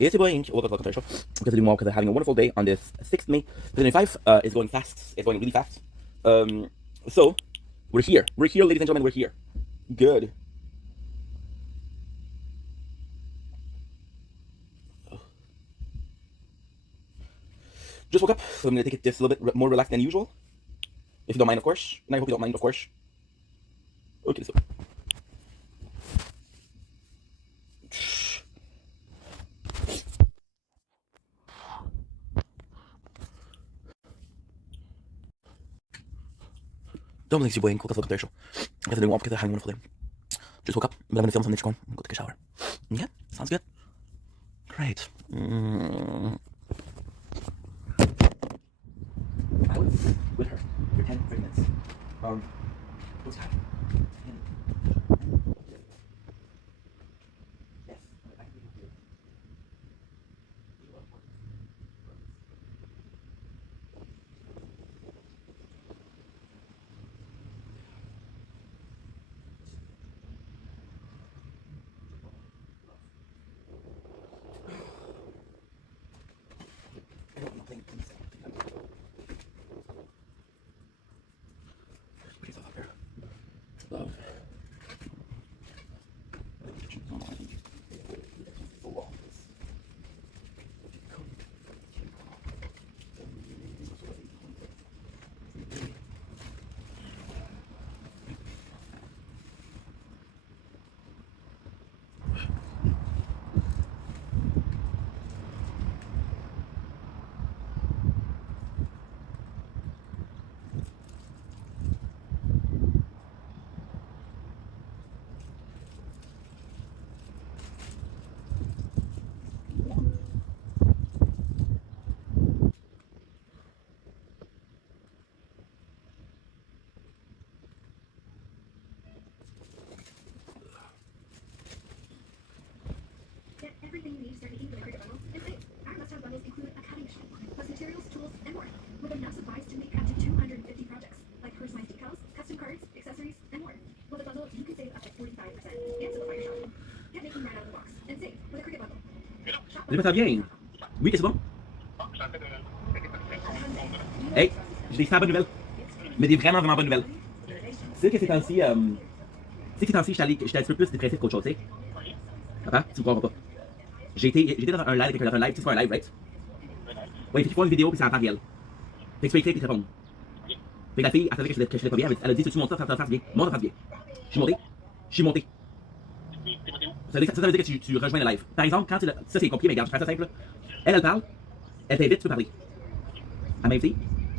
It's your boy Ink. Welcome to the show. Because doing well, because I'm having a wonderful day on this 6th May 2025. It's going fast. It's going really fast. So we're here. We're here, ladies and gentlemen. We're here. Good. Just woke up, so I'm gonna take it just a little bit more relaxed than usual. If you don't mind, of course. And I hope you don't mind, of course. Okay, so. Don't think it's your boy Ink. Welcome to the show. Because I'm doing well, because I'm having a wonderful day. Just woke up, but I'm gonna film some Nichicon and go take a shower. Yeah, sounds good. Great. I was with her for 10, 30 minutes. What's that? Yes. Put yourself up there. Love. Get everything you need to start making with a Cricut bundle and save. Our must-have bundles include a cutting machine, plus materials, tools, and more, with enough supplies to make up to 250 projects, like personalized decals, custom cards, accessories, and more. With a bundle, you can save up to 45% and simplify your shopping. Get making right out of the box and save with a Cricut bundle. Je pas ça bien. Oui, qu'est-ce que c'est bon? Hey, j'ai des super bonnes nouvelles. Mais des vraiment, vraiment bonnes nouvelles. Tu sais que ces temps-ci, j'étais un petit peu plus dépressif qu'autre chose, tu sais. Papa, tu me croiras pas. J'étais dans un live avec un live, tu sais, c'est pas un live, right? Oui, puis tu fais une vidéo, puis c'est en temps réel. Fait que tu peux écrire, puis tu réponds. Fait que la fille, elle savait que je faisais pas bien, elle a dit, tu montes ça, ça fasse bien. Monte, ça fasse bien. Je suis monté. Ça veut dire que tu rejoins le live. Par exemple, quand ça c'est compliqué, mais regarde, je fais ça simple. Elle parle, elle t'invite, tu peux parler. Elle m'a invité,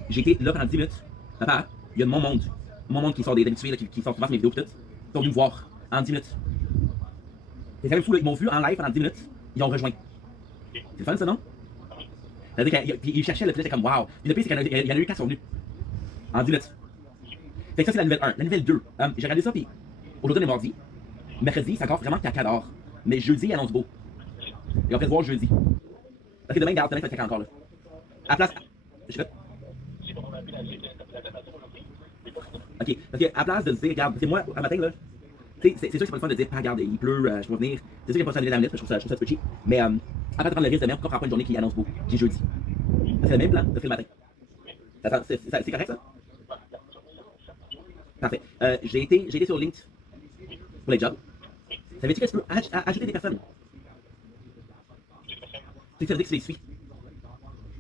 j'ai été là pendant 10 minutes. Papa, il y a mon monde qui sont des habitués, qui sont souvent sur mes vidéos, peut-être, qui sont venus me voir en 10 minutes. C'est quand même fou, là, ils m'ont vu en live pendant 10 minutes, ils ont rejoint. C'est le fun, ça, non? Ça veut dire qu'ils cherchaient le plus, j'étais comme waouh. Puis le pire, c'est qu'il y en a eu 4 qui sont venus. En 10 minutes. Fait que ça, c'est la nouvelle 1. La nouvelle 2. J'ai regardé ça, puis aujourd'hui, on est mardi. Mercredi, c'est encore vraiment caca dehors. Mais jeudi, il annonce beau. Et on peut se voir jeudi. Parce que demain, regarde, demain, ça va être caca encore, là. À place. Je fais. Ok, parce que à place de dire, regarde, c'est moi, un matin, là. C'est sûr que c'est pas le fun de dire, ah, regarde, il pleut, je peux venir. C'est sûr qu'il n'y a pas ça à la minute, je trouve ça touchy. Mais après de prendre le risque de même, pourquoi prendre pas une journée qui annonce beau, qui est jeudi? C'est le même plan, c'est le matin. C'est correct ça? Parfait. J'ai été sur LinkedIn pour les jobs. Ça veut dire que tu peux ajouter des personnes. C'est ça veut dire que tu les suis.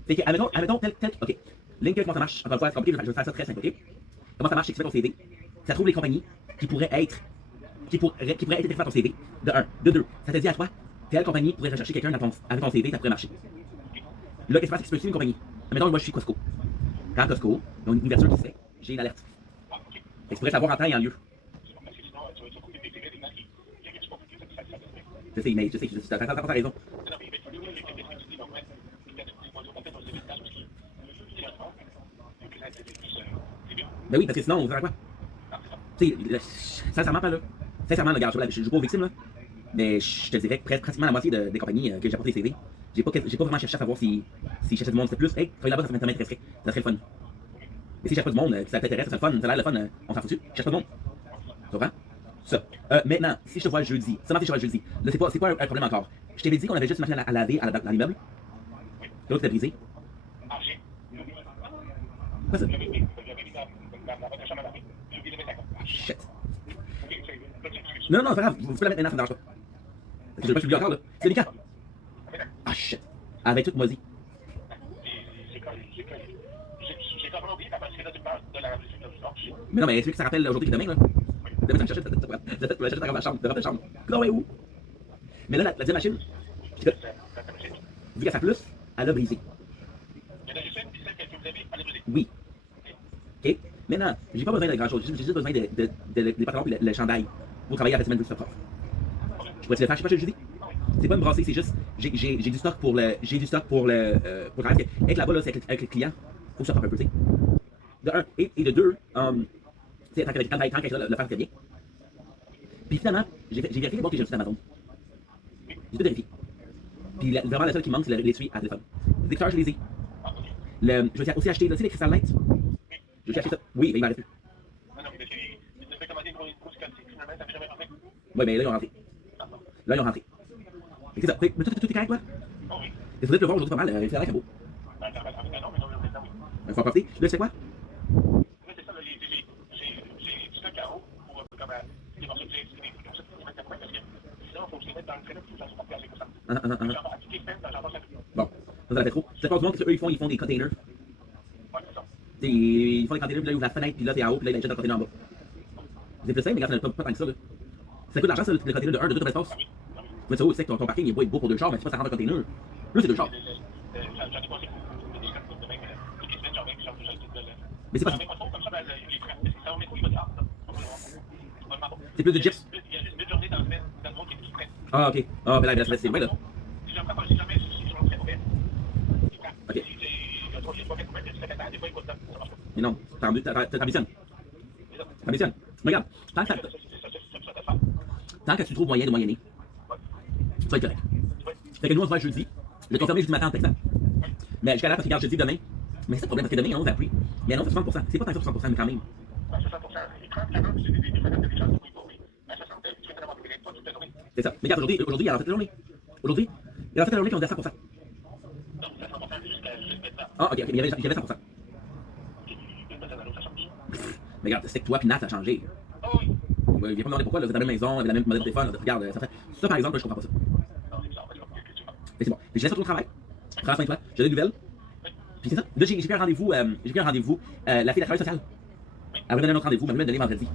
Fait que, admettons, ok. LinkedIn, comment ça marche? Encore une fois, c'est compliqué, je vais faire ça très simple, ok? Comment ça marche, c'est que tu fais ton CV. Ça trouve les compagnies qui pourraient être intéressées par ton CV. De 1. De 2. Ça te dit à toi, telle compagnie pourrait rechercher quelqu'un avec ton CV, ça pourrait marcher. Là, qu'est-ce qui se passe, c'est que tu peux suivre une compagnie. Admettons, moi, je suis Costco. Quand Costco, ils ont une ouverture qui se fait, j'ai une alerte. Fait que tu pourrais savoir en temps et en lieu. Je sais, tu as raison. Ben oui, parce que sinon, on va faire quoi? Tu sais, sincèrement, pas là. Sincèrement, regarde, je joue pas aux victimes, là. Mais je te dirais que pratiquement la moitié des compagnies que j'ai apporté des CV, j'ai pas vraiment cherché à savoir si cherchais du monde. C'était plus, hey, travailler là-bas, ça m'intéresserait. Ça serait le fun. Mais si je cherche pas du monde, ça t'intéresse, ça serait le fun, ça a l'air le fun, on s'en fout dessus. Je cherche pas de monde. Tu comprends? Ça. Maintenant, si je te vois jeudi, seulement si je te vois jeudi, là, c'est pas un problème encore. Je t'avais dit qu'on avait juste une machine à laver dans l'immeuble. L'autre était brisé. Quoi ça? Shit. Non, non, c'est pas grave. Vous pouvez la mettre maintenant, ça me dérange pas. Je vais pas l'oublier encore, là. C'est délicat. Ah, shit. Elle va être toute moisie. Mais non, mais tu veux que ça rappelle aujourd'hui que demain, là? Demain, ça me cherchait, ça me chercher dans ma chambre, de la chambre. Non, où? Mais là, la deuxième machine, vu qu'elle fait plus, elle a brisé. Oui. OK? Maintenant, j'ai pas besoin de grand chose. J'ai juste besoin des pantalons et le chandail pour travailler à la semaine plus propre. Je pourrais te le faire, je sais pas ce que je dis. C'est pas me brasser, c'est juste, j'ai du stock pour le, pour travailler. Avec là-bas, là, c'est avec le client, faut que ça propre un peu, tu sais. De un, et de deux, tu sais, tant qu'elle est là, le faire très bien. Puis finalement, j'ai vérifié les boîtes que j'ai reçues d'Amazon. J'ai tout vérifié. Puis vraiment, la seule qui manque, c'est l'étui à téléphone. Les lecteurs, je les ai. Je vais aussi acheter, tu sais, les Crystal Light. Je vais acheter ça. Oui, mais il m'en reste plus. Oui, mais là, ils ont rentré. Là, ils ont rentré. C'est ça. Mais tout est correct, toi? Il faudrait te le voir aujourd'hui pas mal. Il fait l'air très beau. Il faut apporter. Là, c'est quoi? Bon, ça la fait trop. C'est pas du monde qu'eux, ils font des containers. Ils font des containers, puis là, ils ouvrent la fenêtre, puis là, t'es en haut, puis là, ils achètent le container en bas. C'est plus simple, mais regarde, pas tant que ça, là. Ça coûte de l'argent, ça, le container de 1, de 2, de l'espace. Mais ça, c'est que ton parking, il est beau pour 2 chars, mais c'est pas 50 containers. Là, c'est 2 chars. Mais c'est pas. C'est plus de gyps. Ah, ok. Ah, ben là, c'est loin, là. Ok. Mais non, t'ambitionnes. T'ambitionnes. Regarde, tant que tu trouves moyen de moyenner, ça va être correct. Fait que nous, on se voit jeudi. Je vais confirmer jeudi matin en textant. Mais jusqu'à là, parce que regarde jeudi demain. Mais c'est le problème, parce que demain, on a appris. Mais non, c'est 60%. C'est pas tant que 60%, mais quand même. C'est ça. Mais regarde, aujourd'hui, il a fait la journée. Aujourd'hui, il a fait la journée qu'on est à 100%. Ah, ok, mais il y avait 100%. Mais regarde, c'est que toi puis Nat, ça a changé. Il vient pas me demander pourquoi, là, vous êtes dans la même maison, vous avez la même modèle de téléphone. Regarde, ça fait. Ça, par exemple, là, je comprends pas ça. Mais c'est bon. Mais je laisse tout ton travail. Prends soin de toi. J'ai des nouvelles. Puis c'est ça. Là, j'ai pris un rendez-vous. La fille de la travail sociale. Elle va me donner un autre rendez-vous, mais elle va me le donner vendredi.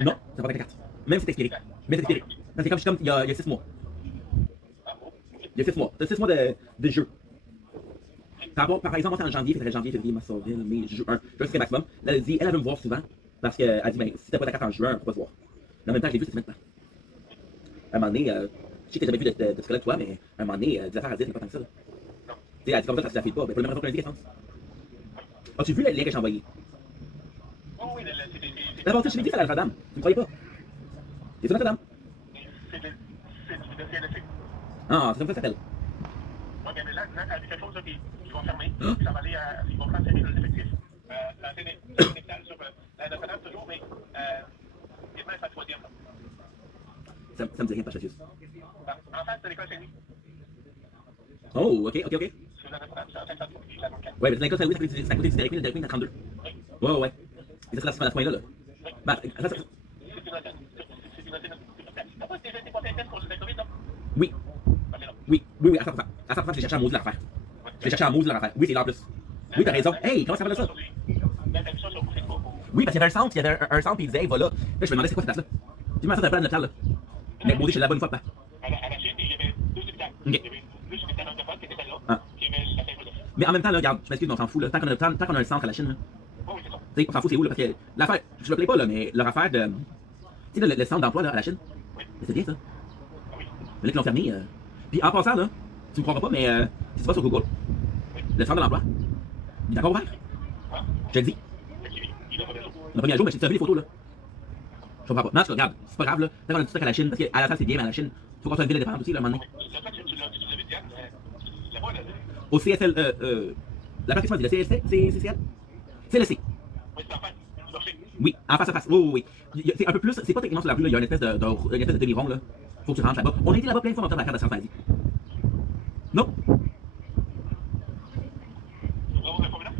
Non, ça va avec la carte. Même si c'est expiré. Mais c'est expiré. C'est comme il y a 6 mois. Il y a 6 mois. T'as 6 mois de jeu. Par exemple, moi, c'est en janvier, février, mars, avril, mai, juin. Je sais maximum. Là, elle dit, elle veut me voir souvent. Parce qu'elle dit, ben, si t'as pas ta carte en juin, on peut pas se voir. Mais en même temps, je l'ai vu cette semaine. À un moment donné, je sais que t'as jamais vu de ce que là, toi, mais à un moment donné, des affaires à dire, c'est pas tant que ça. Tu sais, elle dit comme ça se la fait pas. Mais pour le même raison qu'elle dit, qu'elle pense. As-tu vu le lien que j'ai envoyé? D'abord, je l'ai dit, c'est à Notre-Dame. Tu me croyais pas? C'est sur Notre-Dame. Ah, c'est comme ça que ça s'appelle. Oui, mais là, elle a dit quelque chose qui vont fermer. Ça va aller à. Ils vont transférer l'effectif. L'hôpital sur la Notre-Dame toujours, mais il est même à la 3e. Ça me dit rien, pas Chatius. En fait, c'est l'école Saint-Louis. Oh, ok. Sur la Notre-Dame, c'est en fait, la Notre-Dame. Ouais, mais l'école Saint-Louis, c'est à côté du Derek Queen, le Derek Queen, à 32. Ouais. Et ça, c'est à ce point-là, là. Bah, ça. Oui, à 100%. À 100%, j'ai cherché à Mose de la refaire. J'ai cherché à Mose de la refaire. Oui, c'est là en plus. Oui, t'as raison. Hey, comment ça s'appelle ça? Oui, parce qu'il y avait un centre, un centre, puis il disait, hey, va là. Là, je me demandais c'est quoi cette place-là. Puis il m'a fait un plan de l'hôpital, là. Mais Mose, je suis là-bas une fois, pas. À la Chine, il y avait 2 hôpitaux. Il y avait plus un hôpital anglophone qui était celle-là. Puis il y avait la Saint-Joseph. Mais en même temps, là, regarde, je m'excuse, mais on s'en fout, là. Tant qu'on a un centre à la Chine, là. Oui, c'est ça. Tu sais, on s'en fout, c'est où, là? Parce que l'affaire, je me plais pas, là, mais leur affaire de. Tu sais, le centre d'emploi, là, à la Chine. Oui. C'est bien, ça. Oui. Mais là, qu'ils l'ont fermé. Puis en passant, là, tu me croiras pas, mais si tu vas sur Google, le centre de l'emploi, il est encore ouvert. Je te le dis. Il a pas de jour. On a pas mis à jour, mais tu as vu les photos, là. Je comprends pas. Non, tu regarde, c'est pas grave, là. Tant qu'on a du stock à la Chine, parce qu'à la salle, c'est bien, mais à la Chine, faut qu'on soit une ville indépendante aussi, là, à un moment donné. C'est ça que tu l'as vu, Diane. Là-bas, là. Au CSL, la place qui dit, le CSL, CCL? CLC. Oui, c'est en fait. Oui, en face à face. Oui. C'est un peu plus, c'est pas techniquement sur la rue, là. Il y a une espèce de demi-rond, là. Faut que tu rentres là-bas. On a été là-bas plein de fois dans la carte d'assurance maladie. Non? Pour un formulaire?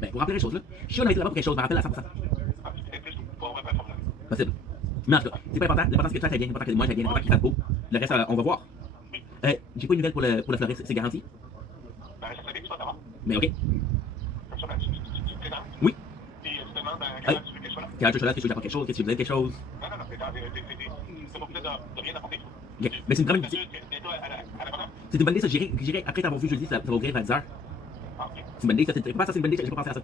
Ben, pour remplir les choses là. Je sais on a été là-bas pour quelque chose, je me rappelle à 100%. Ah, peut-être plus pour avoir un formulaire. Possible. Mais en tout cas, c'est pas important. L'important c'est que toi t'ailles bien, l'important que moi j'aille bien, l'important qu'il fasse beau. Le reste, on va voir. J'ai pas une nouvelle pour le fleuriste, c'est garanti? Ben, ça serait bien que tu sois d'abord. Mais ok. Comme ça, ben, tu te présentes. Oui. Puis tu demandes comment tu veux qu'elle soit là. Quel âge je suis là, est-ce que je dois apporter quelque chose, qu'est-ce que tu veux quelque chose? Non, non, non, t'as pas besoin de rien apporter. Ok. Mais c'est une bonne idée. T'es-toi à la bonne heure? C'est une bonne idée ça, j'irai après t'avoir vu jeudi, ça va ouvrir à 10h. Ah, ok. C'est une bonne idée, ça, c'est pas ça, c'est une bonne idée, j'ai pas pensé à ça.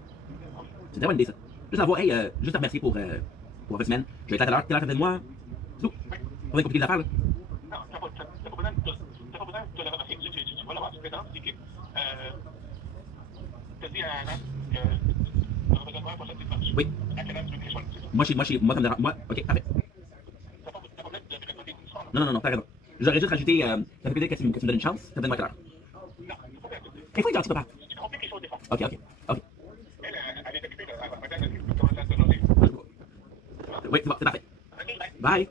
C'est une très bonne idée ça. Juste avoir, hey, juste te remercier pour la semaine. Je vais être là tout à l'heure, quelle heure t'as de moi? C'est tout. Pas de compliqué d'affaires là. Non, t'as pas besoin de le remercier. Tu vas l'avoir, tu te présentes, tu dis t'as dit à Anna que le besoin pour cette dimanche. Oui. À quelle heure tu veux qu'elle soit là? Moi, ça me dérange. Moi, ok, parfait. T'as pas besoin de te présenter une histoire. Non, t'as raison. J'aurais juste rajouté, ça fait plaisir que tu me donnes une chance, ça te donne moi quelle heure. Non, il faut faire. Il faut être gentil, papa. Tu compliques les choses des fois. Ok. Elle est occupée, elle va peut-être commencer à se loger. Oui, c'est bon, c'est parfait. Ok, bye. Bye.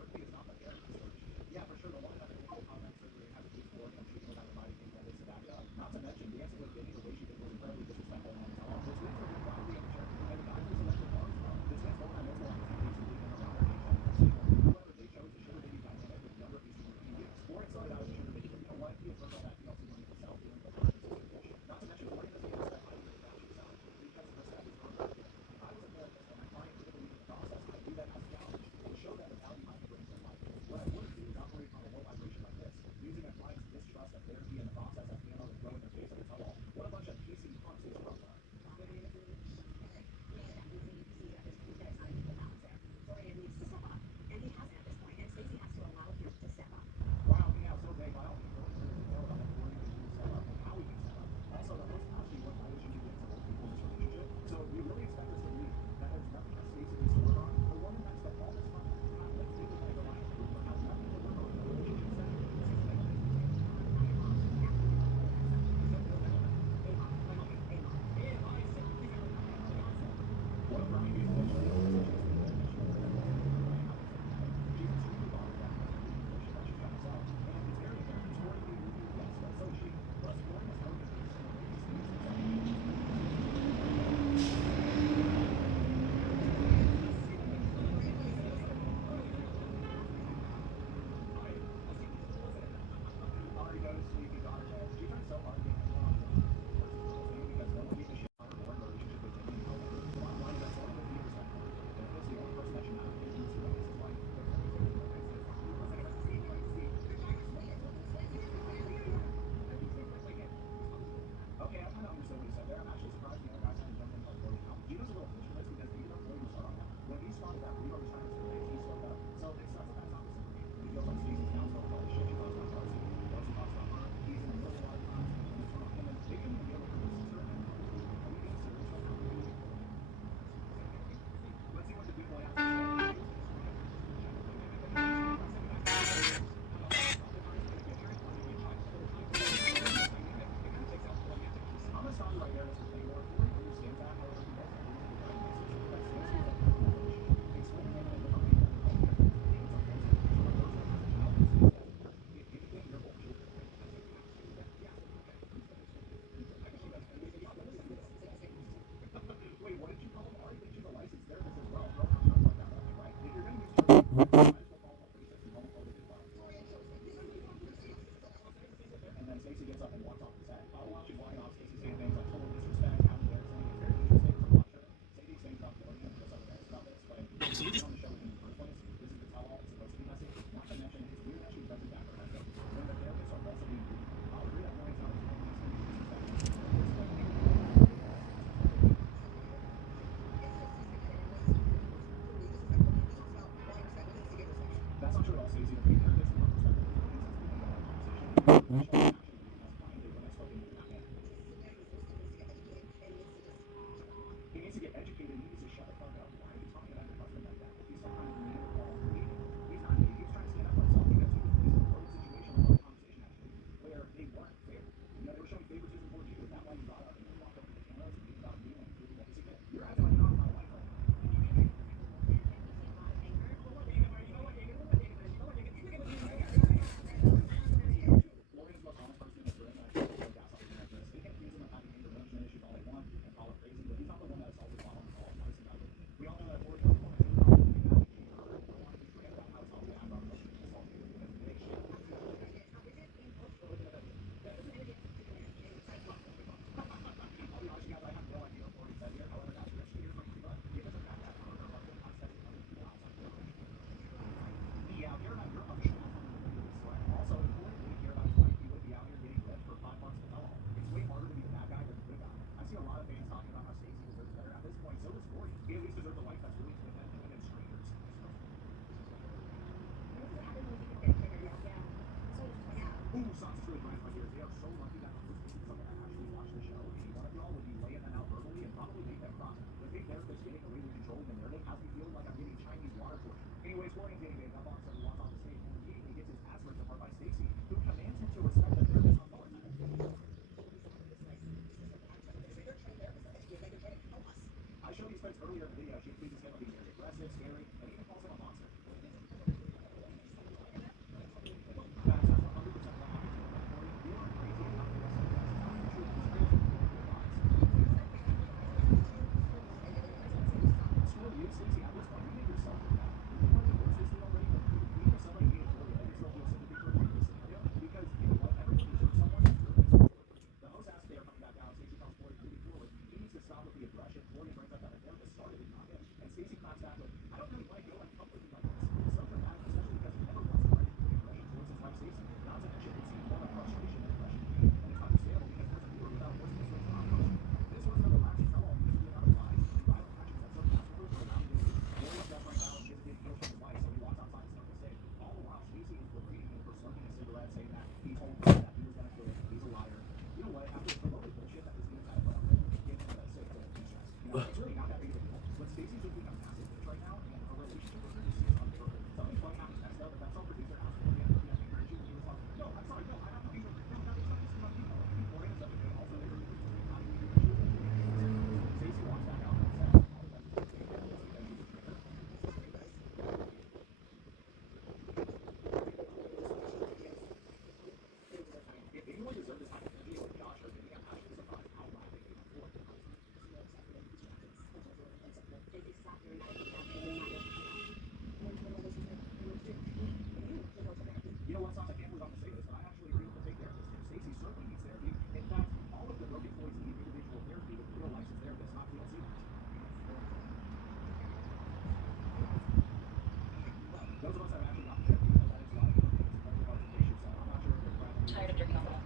Tired of dirty on that.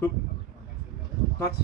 Who? Thoughts?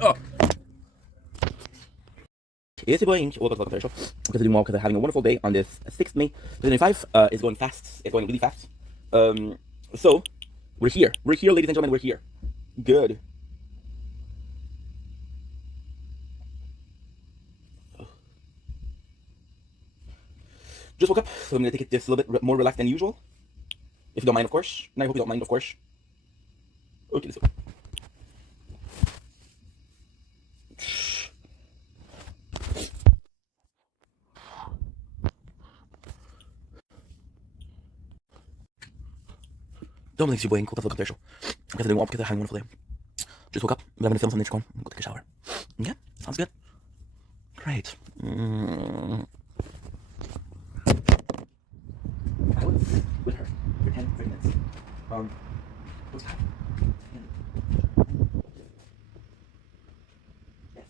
Oh. It's your boy Ink. Welcome to the show. I'm going to do more because I'm having a wonderful day on this 6th May 2025. It's going fast. It's going really fast. So, we're here. We're here, ladies and gentlemen. We're here. Good. Just woke up, so I'm going to take it just a little bit more relaxed than usual. If you don't mind, of course. And I hope you don't mind, of course. Okay, let's go. Don't think you're waiting. Welcome to the show. I'm going to do more because I'm having a wonderful day. Just woke up. I'm going to film some nature. Go take a shower. Yeah, sounds good. Great. I was with her for 10 minutes. What's happening? Yes.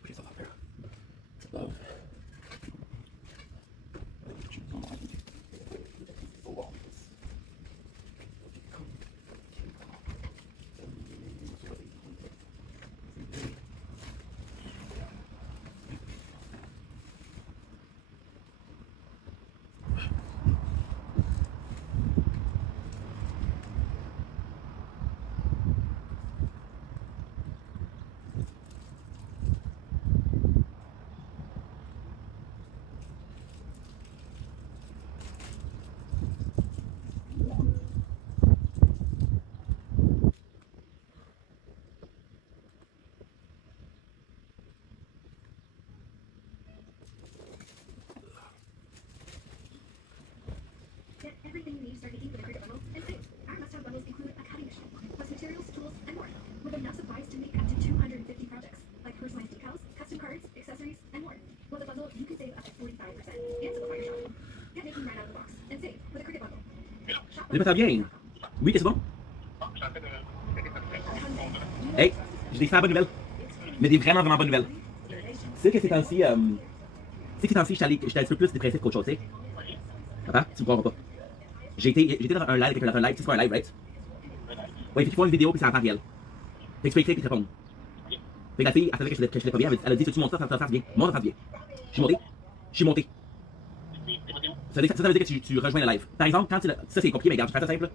Put yourself out there. Love. Get everything you need to start making with a Cricut bundle and save. Our must-have bundles include a cutting machine, plus materials, tools, and more, with enough supplies to make up to 250 projects, like personalized decals, custom cards, accessories, and more. With a bundle, you can save up to 45% and simplify your shopping. Get making right out of the box and save with a Cricut bundle. Vous pas bien? Oui, qu'est-ce que c'est bon? Hey, je t'ai fait la bonne nouvelle. Mais des vraiment, vraiment bonnes nouvelles. Tu sais que ces temps-ci, j'étais un petit peu plus dépressif qu'autre chose, tu sais. Papa, tu me croiras pas. J'étais dans un live, quelqu'un dans un live, tu sais quoi un live, right? Ouais, fait qu'ils font une vidéo puis c'est en temps réel. Fait que tu peux écrire puis te répondre. Fait que la fille, elle savait que je l'ai pas bien, elle a dit, tu montes ça, ça te fasse bien. Moi, ça te fasse bien. Je suis monté. Ça Ça veut dire que tu rejoins le live. Par exemple, quand ça c'est compliqué, mais regarde, je fais ça simple. Là.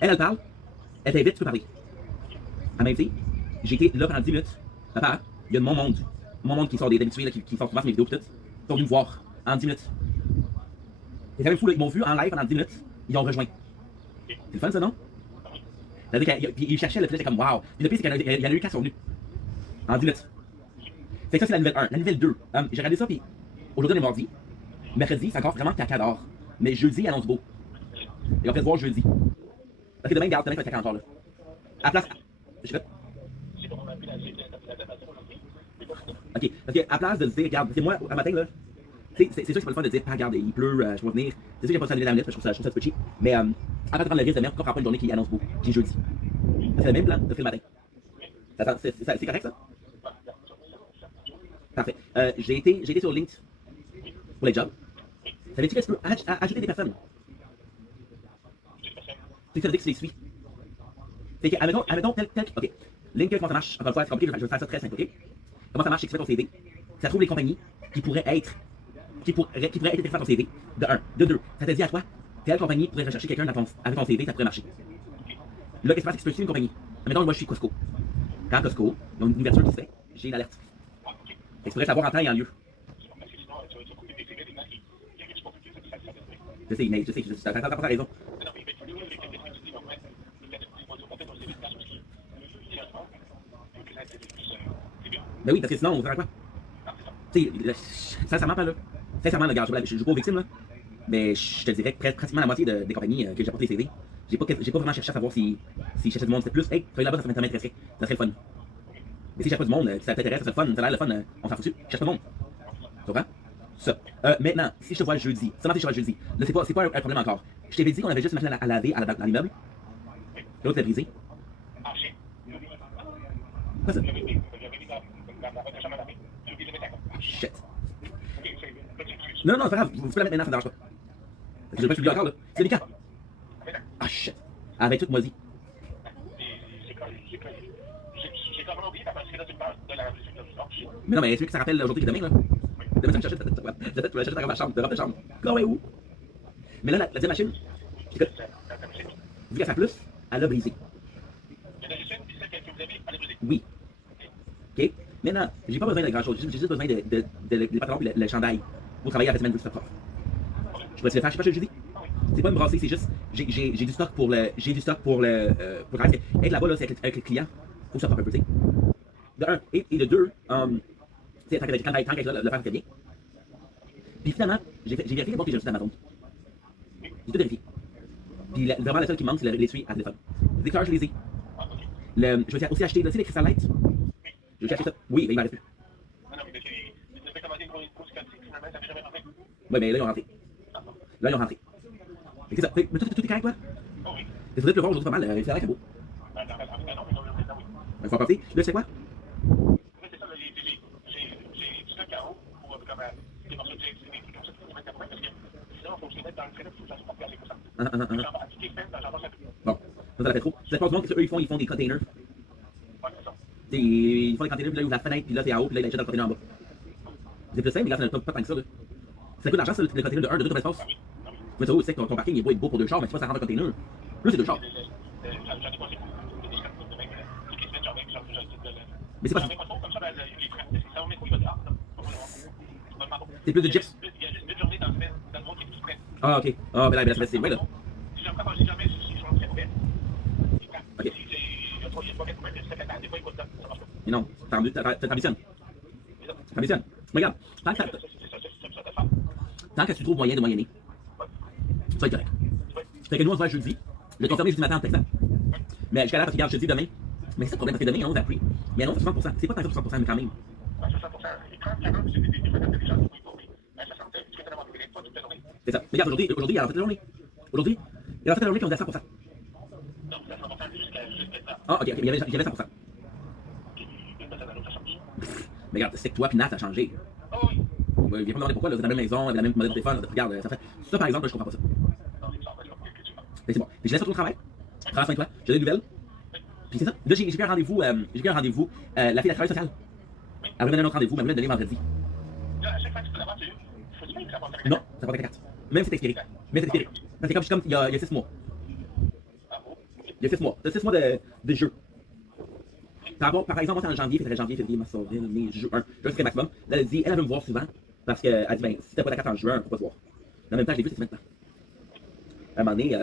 Elle parle, elle t'invite, tu peux parler. Elle m'a invité, j'ai été là pendant 10 minutes. Papa, il y a de mon monde qui sort des habitués, qui sont souvent sur mes vidéos, tout. Ils sont venus me voir en 10 minutes. C'est quand même fou, là, ils m'ont vu en live pendant 10 minutes, ils ont rejoint. C'est le fun ça, non? Ça veut dire qu'ils cherchaient, le j'étais comme waouh. Puis le pire, c'est qu'il y en a eu 4 qui sont venus. En 10 minutes. Fait que ça, c'est la nouvelle 1. La nouvelle 2. J'ai regardé ça, puis aujourd'hui, on est mardi. Mercredi, c'est encore vraiment caca d'or. Mais jeudi, il annonce beau. Et on peut se voir jeudi. Parce que demain, regarde, demain, ça va être caca encore là. À place. Je sais pas. Ok, parce que à place de dire, regarde, parce que moi, un matin, là, c'est sûr que c'est pas le fun de dire, ah, regarde, il pleut, je vais venir. C'est sûr que j'ai pas ça à la minute, parce que je trouve ça un peu cheap. Mais avant de prendre le risque de même, pourquoi prendre pas une journée qui annonce beau, qui est jeudi? C'est le même plan, de le matin. C'est correct ça? Parfait. J'ai été sur LinkedIn pour les jobs. Savais-tu que tu peux ajouter des personnes? Tu sais, ça veut dire que tu les suis. C'est que, admettons, tel. Ok. LinkedIn, comment ça marche? Encore une fois, c'est compliqué, je vais faire ça très simple, ok? Comment ça marche? C'est que tu fais ton CV. Ça trouve les compagnies qui pourraient être intéressées par ton CV. De 1. De 2. Ça te dit à toi, telle compagnie pourrait rechercher quelqu'un avec ton CV, ça pourrait marcher. Là, qu'est-ce qui se passe? C'est que tu peux suivre une compagnie. Admettons, moi, je suis Costco. Quand Costco, ils ont une ouverture qui se fait, j'ai une alerte. Et tu pourrais savoir en temps et en lieu. Je sais, mais t'as raison. Ben oui, parce que sinon, on va faire quoi? Tu sais, sincèrement, là. Sincèrement, le gars, je joue pas aux victimes, là. Mais je te dirais que pratiquement la moitié des compagnies que j'ai apporté les CV, j'ai pas vraiment cherché à savoir si je cherchais du monde. C'était plus, hey, travailler là-bas, ça m'intéresserait. Ça serait le fun. Mais si je cherche pas du monde, si ça t'intéresse, ça serait le fun, ça a l'air le fun, on s'en fout dessus. Je cherche pas de monde. Tu comprends? Ça. Maintenant, si je te vois jeudi, seulement si je te vois jeudi, là, c'est pas un problème encore. Je t'avais dit qu'on avait juste une machine à laver dans l'immeuble. L'autre l'a brisé. Quoi ça? Ah, shit. Non, c'est pas grave, vous pouvez la mettre maintenant, ça me dérange pas. Parce que je vais pas encore là. C'est délicat. Ah, shit. Avec tout moisi. Mais non, mais celui que ça rappelle aujourd'hui que demain, là. Demain, tu vas chercher ta robe à chambre, ta robe de chambre. Go away où? Mais là, la deuxième machine, écoute, vu qu'elle fait plus, elle a brisé. Oui. Ok? Maintenant, j'ai pas besoin de grand chose, j'ai juste besoin des patrons et le chandail pour travailler à la semaine de propre. Je pourrais te le faire, je sais pas, je dis. C'est pas une brassée, c'est juste, j'ai du stock pour travailler. Être là-bas, là, c'est avec le client, faut que ça parte un peu, tu sais. De un, et de deux, tu sais, tant qu'être là, le faire très bien. Puis finalement, j'ai vérifié les boîtes que j'ai reçues d'Amazon. J'ai tout vérifié. Puis vraiment, la seule qui manque, c'est l'essuie à téléphone. Les écouteurs, je les ai. Je vais aussi acheter, tu sais, les Crystal Light. Je vais acheter ça. Oui, mais il m'en reste plus. Oui, mais là, ils ont rentré. Là, ils ont rentré. C'est ça. Mais tout est correct, quoi? Il faudrait pleuvoir aujourd'hui pas mal. C'est vrai, c'est beau. Il faut passer. Là, tu sais quoi? Bon, ça la fait trop. Ça se passe du monde qu'eux, ils font des containers. Ils font des containers, puis là, ils ouvrent la fenêtre, puis là, c'est en haut, puis là, ils achètent le container en bas. C'est plus simple, mais là, ça n'a pas tant que ça, là. Ça coûte l'argent, ça, le container de 1, de 2, de l'espace. Mais ça, tu sais que ton parking est beau pour 2 chars, mais tu vois, ça rentre un container. Là, c'est 2 chars. Mais c'est pas ça. C'est plus de gyps. Ah, ok. Ah, ben là, c'est vrai, là. Ok. Mais non, t'ambitionnes. T'ambitionnes. Mais regarde, tant que tu trouves moyen de moyenner, ça va être correct. Fait que nous, on se voit jeudi. Le confirmé jeudi matin en textant. Mais jusqu'à là, parce que regarde, jeudi demain. Mais c'est ça le problème, parce que demain, il annonce après. Mais annonce 60%. C'est pas tant que 60%, mais quand même. C'est ça. Mais regarde, aujourd'hui, il a en fait la journée. Aujourd'hui, il a en fait la journée qu'on est à 100%. Ah, ok, il y avait 100%. Mais regarde, c'est que toi, puis Nat, a changé. Il vient pas me demander pourquoi, là, vous êtes dans la même maison, vous avez la même modèle de téléphone. Regarde, ça fait. Ça, par exemple, je comprends pas ça. Mais c'est bon. Mais je laisse ça tout le travail. Prends soin de toi. J'ai des nouvelles. Puis c'est ça. Là, j'ai pris un rendez-vous. La fille de la travail sociale. Elle voulait me donner un autre rendez-vous, mais elle voulait me donner vendredi. Non, ça va avec la carte. Même si c'est expiré. Même si c'est expiré. Parce que comme il y a 6 mois. Il y a 6 mois. Il y a 6 mois de jeu. Par exemple, moi, c'est en janvier, février, mars, avril, mai, juin. Je serai maximum. Là, elle dit, elle veut me voir souvent. Parce qu'elle dit, ben, si t'as pas ta carte en juin, pourquoi te voir? En même temps, je l'ai vu cette semaine. À un moment donné, je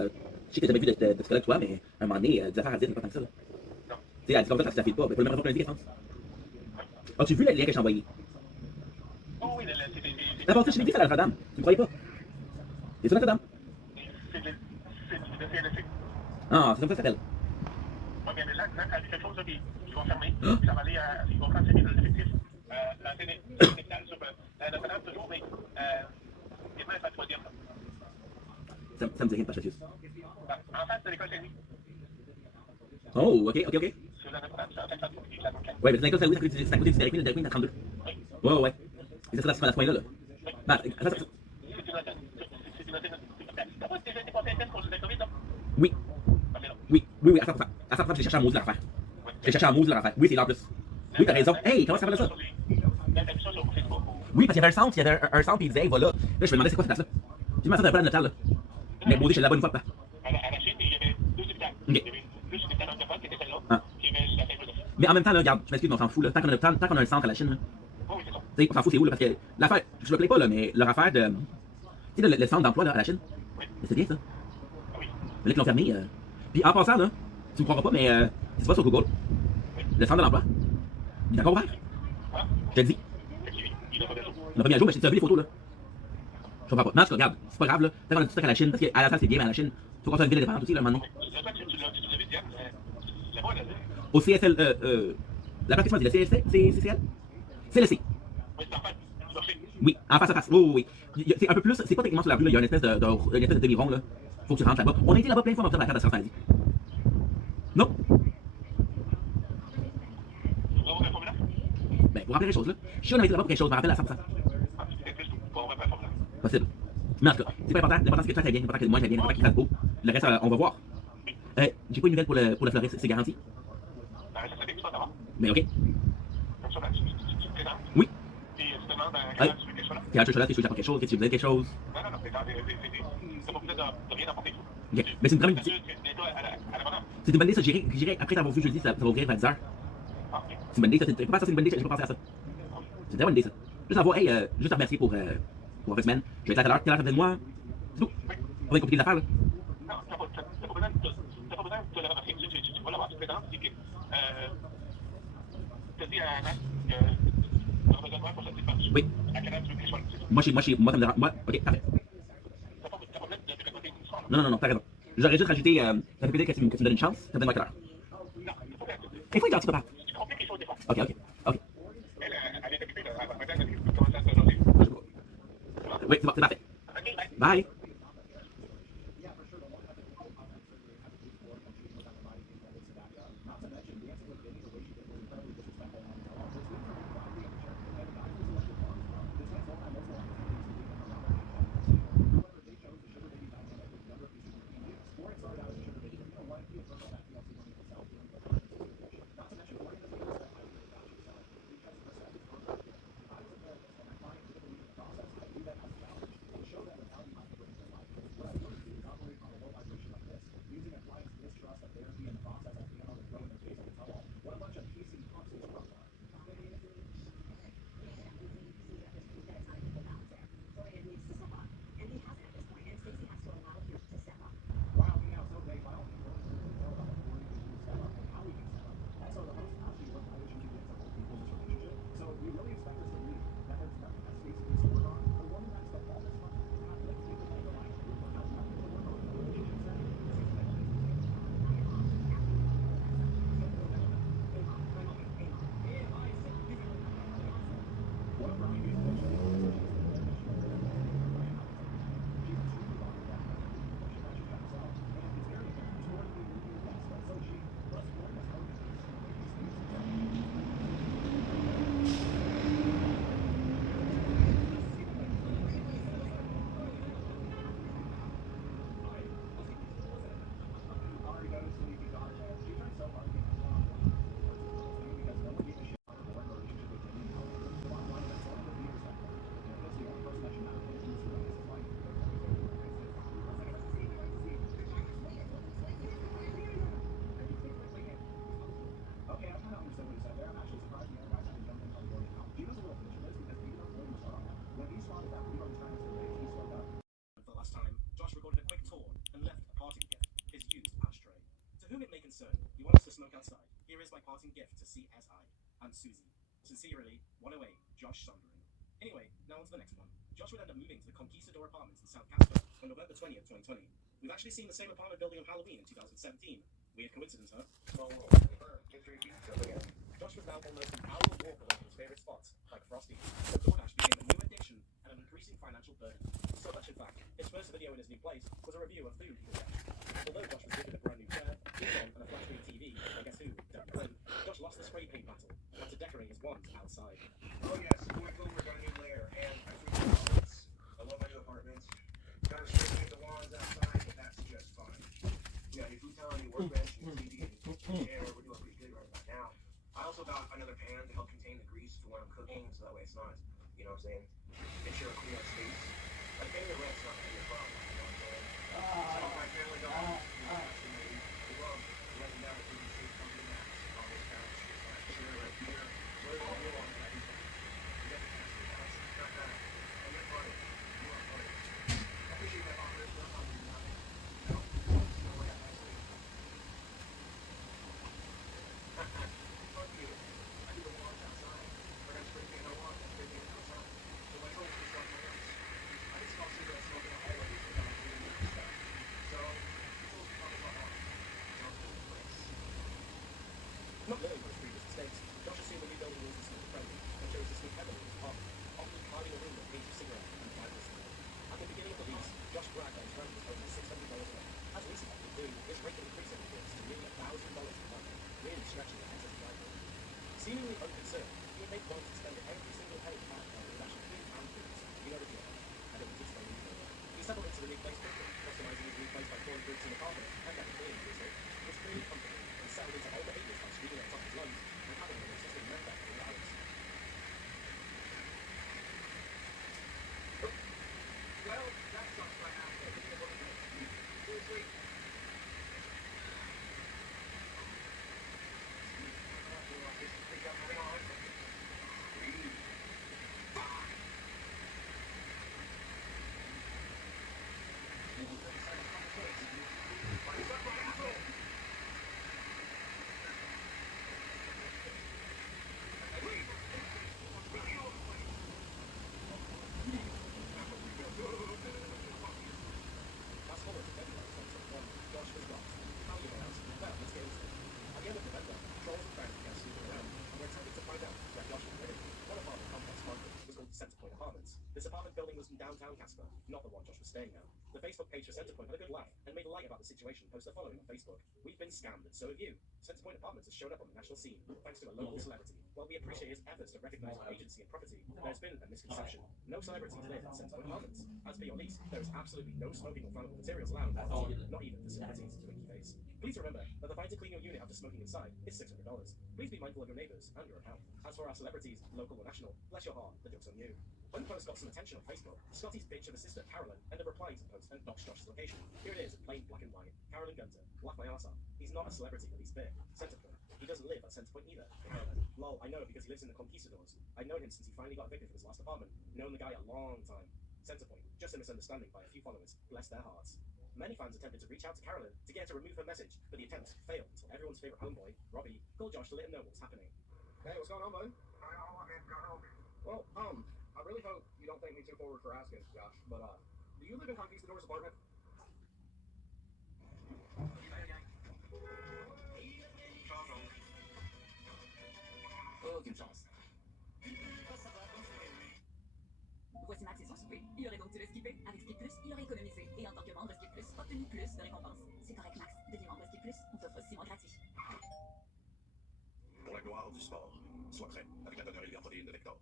sais que t'as jamais vu de ce que toi, mais à un moment donné, des affaires à dire, c'est pas tant que ça. Là. Tu sais, elle dit comme ça file pas. Ben, pour le même raison que lundi, je pense. As-tu vu le lien que j'ai envoyé? Oh oui, D'abord, tu sais, je l'ai dit, c'est à Notre-Dame. Tu me croyais pas? C'est sur Notre-Dame. c'est le CLSC. Ah, c'est comme ça que ça s'appelle. Oui, mais là, elle dit quelque chose là, qui vont fermer. Ça va aller à. Ils vont prendre 5 000 effectifs. L'ancienne hôpital sur Notre-Dame, toujours, mais il va être la troisième. Ça me dit rien de pas Cassius. En face de l'école Saint-Louis. Oh, ok. Sur la Notre-Dame, c'est en fait, ça trouve la Notre-Dame. Ouais, mais l'école Saint-Louis, c'est à côté du Derrick Queen, le Derrick Queen est à 32. Ouais. Et ça, c'est à ce point-là. Ben, C'est une antenne. T'as pas déjà été passé un test pour le COVID, non? oui, Ah, mais non. oui, à 100%. À 100%, je l'ai cherché en Mose de l'affaire. Je l'ai cherché en Mose de l'affaire. Oui, c'est là en plus. Oui, t'as raison. Hey, comment ça s'appelle ça? T'as vu ça sur Facebook? Oui, parce qu'il y avait un centre, un centre, puis il disait, hey, voilà. Là, je me demandais c'est quoi cette place-là. J'ai demandé ça d'un peu à notre là. Mais Maudit, j'ai la bonne fois, pas. À la Chine, il y avait deux hôpitaux. Il y avait plus une hôpital anglophone qui était celle-là, Ah. qui avait la Saint-Joseph. Mais en même temps, là, regarde, je m'excuse, mais on s'en fout, là. Tant qu'on a un centre à la Chine, là. Oh oui, c'est ça. Tu sais, on s'en fout, c'est où, là, parce que l'affaire, je me plais pas, là, mais leur affaire de. Tu sais, le centre d'emploi, là, à la Chine. Oui. Mais c'est bien, ça. Ah oui. Mais là, qu'ils l'ont fermé. Puis en passant, là, tu me croiras pas, mais si tu vas sur Google, le centre de l'emploi, il est encore ouvert. Ah. Je te le dis. Il a pas de jour. On a pas mis à jour, mais tu as vu les photos, là. Je comprends pas. Non, en tout cas, regarde, c'est pas grave, là. Tant qu'on a du stock à la Chine, parce qu'à la salle, c'est bien, mais à la Chine, faut qu'on soit une ville indépendante aussi, là, maintenant. C'est ça que tu l'as vu, Diane. Là-bas, là. Au CSL, la pratique, c'est le CSL, CCL? CLC. Oui, c'est en fait du marché. Oui, en face à face. Oui. C'est un peu plus, c'est pas techniquement sur la rue, là. Il y a une espèce de demi-rond, là. Faut que tu rentres là-bas. On a été là-bas plein de fois, on observe la carte de Science Non? Tu vas avoir un formulaire? Ben, pour remplir les choses, là. Je suis sûr qu'on a été là-bas pour quelque chose, je me rappelle à 100%. Ah, c'est peut-être plus pour avoir un formulaire. Possible. Mais en tout cas, c'est pas important. L'important, c'est que toi, t'ailles bien. L'important, c'est que moi, j'aille bien. L'important, qu'il fasse beau. Le reste, on va voir. J'ai pas une nouvelle pour le fleuriste, c'est garanti. Ben, ça serait bien que tu sois d'abord. Mais ok. Comme ça, ben, tu te présentes. Oui. Puis tu demandes comment tu veux quelque chose là. T'es un chocolat, t'es sûr que quelque chose, que tu veux quelque chose. Non, c'est t'as pas besoin de rien apporter. Ok. Mais c'est une très bonne Tu idée. es toi à la bonne. C'est une bonne idée, ça. J'irai après t'avoir vu jeudi, ça va ouvrir à 10h. Ah, ok. C'est une bonne idée, ça. C'est pas ça, c'est une bonne idée, j'ai pas pensé à ça. C'est une très bonne idée, ça. Juste avoir, hey, juste à remercier pour la semaine. Je vais être là tout à l'heure, quelle heure ça fait de moi? C'est tout. On va compliquer l'affaire, là. Non, t'as pas besoin de le remarquer. Tu vas l'avoir, tu te présentes, tu dis que tu dis à Anna que tu as besoin de moi pour cette dépense. Oui. À quelle heure tu veux que je sois? C'est tout. Moi, ça me dérange. Moi, ok, parfait. T'as pas besoin de répéter une histoire. Non, t'as raison. J'aurais juste rajouté, ça fait plaisir que tu me donnes une chance. Ça me donne moi quelle heure. Non, il faut que Il faut être gentil, papa. tu compliques les choses des fois. Ok. Elle est occupée, là. Madame, elle commence à se jaser. Oui, c'est parfait. Ok, bye. Bye. and left a parting gift, his used ashtray. To whom it may concern, you want us to smoke outside. Here is my parting gift to CSI and Susie. Sincerely, 108, Josh Sondering. Anyway, now on to the next one. Josh would end up moving to the Conquistador Apartments in South Casper on November 20th, 2020. We've actually seen the same apartment building on Halloween in 2017. Weird coincidence, huh? Small world. Mystery beats again. Josh was now almost an hour walk away from his favorite spots, like Frosty. So DoorDash became a new addiction and an increasing financial burden. So much, in fact, his first video in his new place was a review of food he could get. Although Josh was given a brand new chair, uniform, and a flat screen TV, and guess who? Derek Flynn, Josh lost the spray paint battle and had to decorate his wands outside. Oh yes, going forward, got a new layer, and I freaking love it. I love my new apartment. Gotta straight paint the wands outside, but that's just fine. Yeah, your futon, your workbench, your TV, and your chair, we're doing pretty good right about now. I also got another pan to help contain the grease for when I'm cooking, so that way it's not, you know what I'm saying? Picture a clean up space. Like paying the rent's not gonna be a problem, you know what I'm saying? So my family dog, we love letting down the PVC company mats on this couch, chair right here. What is all you want? I do that. You got the casting house. And you're funny. You are funny. I appreciate that offer. It's not something you're not, you know? You know what I have to say. Fuck you. I do the wands outside. If I got spray paint I want, I spray paint it outside. So my toes just like my nose. I can smell cigarettes smoking all over you because I'm doing this stuff. So, people talk about art. You know, it's a place. Not knowing those previous mistakes, Josh assumed the new building was smoke friendly and chose to sleep heavily in his apartment, often carving a room with pages of cigarettes and five cigarettes. At the beginning of the lease, Josh bragged that his rent was only $600 a month. As leases often do, this rate increased every year to nearly $1,000 a month, really stretching the excess driveway. Seemingly unconcerned, he would make plans to spend every single penny he had on his actual food and foods. You know the drill. I don't need to explain anything. He settled into the new place quickly, customizing his new place by pouring fruits in the carpet and getting cleaning tools. He was clearly comfortable and settled into all behaviors by screaming at the top of his lungs and having an assistant mentor in the house. Well, that sucks right after. Seriously? Fast forward to February 2021, Josh was lost. How he announced, well, let's get into it. At the end of November, trolls and friends began snooping around and were attempting to find out where Josh was living. One apartment complex market was called Centerpoint Apartments. This apartment building was in downtown Casper, not the one Josh was staying at. The Facebook page for Centerpoint had a good laugh and made light about the situation, post the following on Facebook. We've been scammed and so have you. Centerpoint Apartments has shown up on the national scene thanks to a local celebrity. While we appreciate his efforts to recognize our agency and property, there's been a misconception. No celebrities live at Centerpoint Apartments. As per your lease, there is absolutely no smoking or flammable materials allowed, not even for celebrities, Twinkie face. Please remember that the fine to clean your unit after smoking inside is $600. Please be mindful of your neighbors and your account. As for our celebrities, local or national, bless your heart, the joke's on you. When the post got some attention on Facebook, Scotty's bitch of a sister, Carolyn, ended up replying to the post and doxed Josh's location. Here it is, in plain black and white. Carolyn Gunter. Laugh my ass off. He's not a celebrity the least bit. Centerpoint. He doesn't live at Centerpoint either. Lol, I know because he lives in the Conquistadors. I've known him since he finally got evicted from his last apartment. Known the guy a long time. Centerpoint. Just a misunderstanding by a few followers. Bless their hearts. Many fans attempted to reach out to Carolyn to get her to remove her message, but the attempt failed until everyone's favorite homeboy, Robbie, called Josh to let him know what was happening. Hey, what's going on, buddy? Well, I really hope you don't think me too forward for asking, Josh, but, do you live in Conquistador's apartment? Aucune chance. Voici Max et son souper. Il aurait donc dû le skipper. Avec Skip Plus, il aurait économisé. Et en tant que membre Skip Plus, obtenu plus de récompenses. C'est correct, Max. Deviens membre Skip Plus. On t'offre 6 mois gratuits. Pour la gloire du sport, sois prêt avec la teneur élevée en protéines de Vector.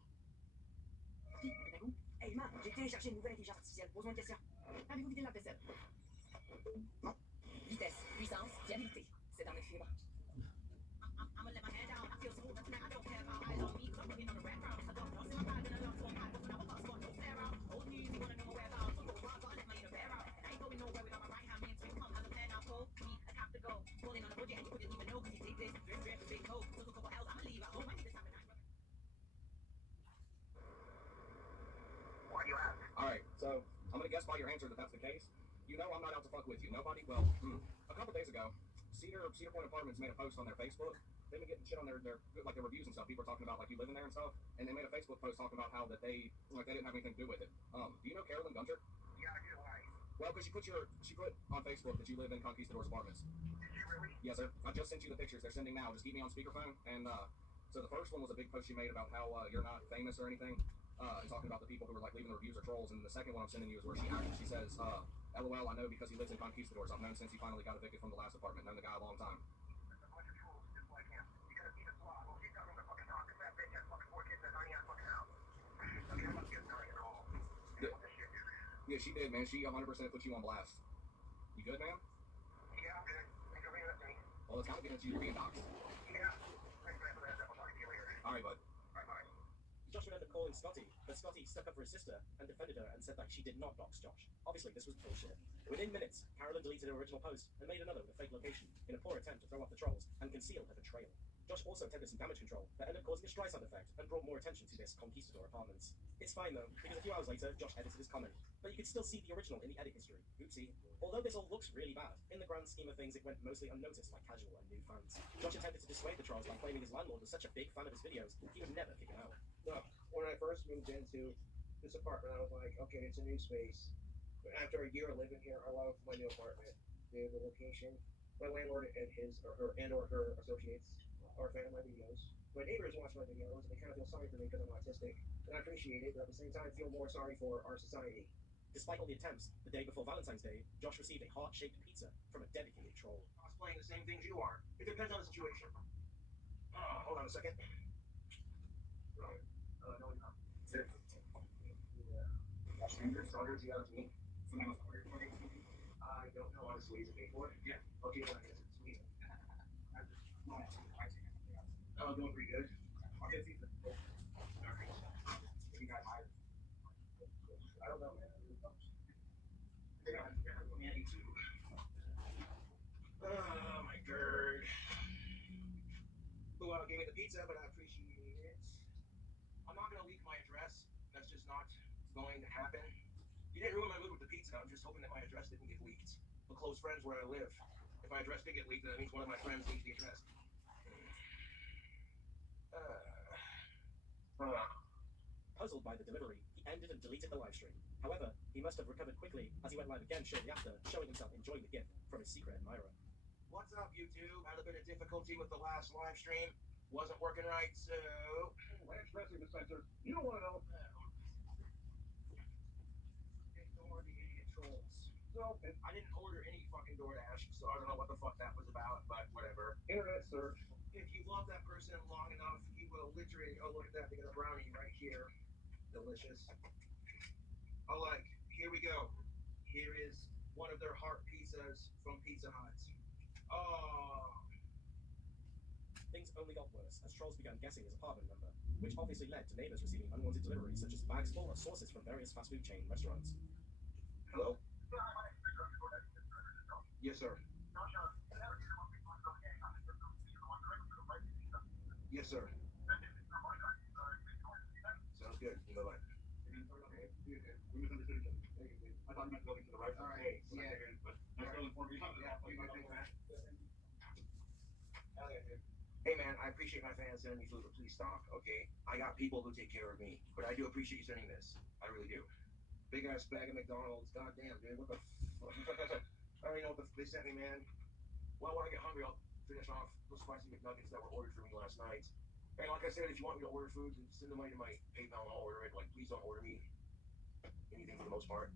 Hey man, j'ai téléchargé une nouvelle intelligence artificielle. Pose-moi une question. Avez-vous vidé la vaisselle? Non. Vitesse, puissance, fiabilité. C'est dans mes fibres. Why do you ask? Alright, so, I'm gonna guess by your answer that that's the case. You know I'm not out to fuck with you. Nobody? Well, a couple days ago, Cedar Point Apartments made a post on their Facebook. They've been getting shit on their like their reviews and stuff. People are talking about like you living there and stuff. And they made a Facebook post talking about how that they didn't have anything to do with it. Do you know Carolyn Gunter? Yeah, I do. Why? Well, because she put on Facebook that you live in Conquistadors Apartments. Did you really? Yes, sir. I just sent you the pictures they're sending now. Just keep me on speakerphone. And so the first one was a big post she made about how you're not famous or anything, and talking about the people who were like leaving the reviews are trolls. And the second one I'm sending you is where she says, "LOL, I know because he lives in Conquistadors. I've known since he finally got evicted from the last apartment. Known the guy a long time." There's a bunch of trolls just like him. You gotta see the flaw. Well, keep telling him to fucking talk, because that bitch has fucking 4 kids and a 90 fucking house. Okay, I'm not getting dying at all. Yeah. This shit, dude. Yeah, she did, man. She 100% put you on blast. You good, man? Yeah, I'm good. Thanks for being with me. Well, it's kind of getting to you being doxxed. Yeah. Thanks for that. I'll talk to you later. All right, bud. Bye-bye. Josh remembered calling Scotty, but Scotty stuck up for his sister and defended her and said that she did not dox Josh. Obviously, this was bullshit. Within minutes, Carolyn deleted her original post and made another with a fake location in a poor attempt to throw off the trolls and conceal her betrayal. Josh also attempted some damage control that ended up causing a Streisand effect and brought more attention to this Conquistador Apartments. It's fine though, because a few hours later, Josh edited his comment, but you could still see the original in the edit history. Oopsie. Although this all looks really bad, in the grand scheme of things, it went mostly unnoticed by casual and new fans. Josh attempted to dissuade the trolls by claiming his landlord was such a big fan of his videos, he would never kick him out. When I first moved into this apartment, I was like, okay, it's a new space. But after a year of living here, I love my new apartment. The location, my landlord and his or her associates are a fan of my videos. My neighbors watch my videos and they kind of feel sorry for me because I'm autistic. And I appreciate it, but at the same time, feel more sorry for our society. Despite all the attempts, the day before Valentine's Day, Josh received a heart-shaped pizza from a dedicated troll. Cosplaying the same things you are. It depends on the situation. Hold on a second. No, you're not. Stronger to me. I don't know, honestly. Is it paid for? Yeah. Okay, then I guess it's sweet. Oh, doing pretty good. I'll get these. Alright. What you got hired? I don't know, man. Yeah, me too. Oh my god. Who gave me the pizza, but I appreciate it. I'm not gonna leak my address. That's just not going to happen. You didn't ruin my mood with the pizza. I'm just hoping that my address didn't get leaked. The close friends where I live. If my address did get leaked, then that means one of my friends leaked the address. Puzzled by the delivery, he ended and deleted the live stream. However, he must have recovered quickly as he went live again shortly after, showing himself enjoying the gift from his secret admirer. What's up, YouTube? Had a bit of difficulty with the last live stream. Wasn't working right, so... Lance Wrestling Center, you don't want to know. Ignore the idiot trolls. So, I didn't order any fucking DoorDash, so I don't know what the fuck that was about, but whatever. Internet search. If you love that person long enough, you will literally... Oh, look at that. They got a brownie right here. Delicious. Oh, like, here we go. Here is one of their heart pizzas from Pizza Hut. Oh... Things only got worse as trolls began guessing his apartment number, which obviously led to neighbors receiving unwanted deliveries such as bags full of sauces from various fast food chain restaurants. Hello? Yes, sir. Yes, sir. Sounds good. Bye-bye. We misunderstood each other. I thought you meant going to the right. All right. But I still informed you. Hey man, I appreciate my fans sending me food, but please stop, okay? I got people who take care of me, but I do appreciate you sending this. I really do. Big ass bag of McDonald's, goddamn, dude, what the fuck? I don't even know what they sent me, man. Well, when I get hungry, I'll finish off those spicy McNuggets that were ordered for me last night. And like I said, if you want me to order food, then send the money to my PayPal and I'll order it. Like, please don't order me anything for the most part.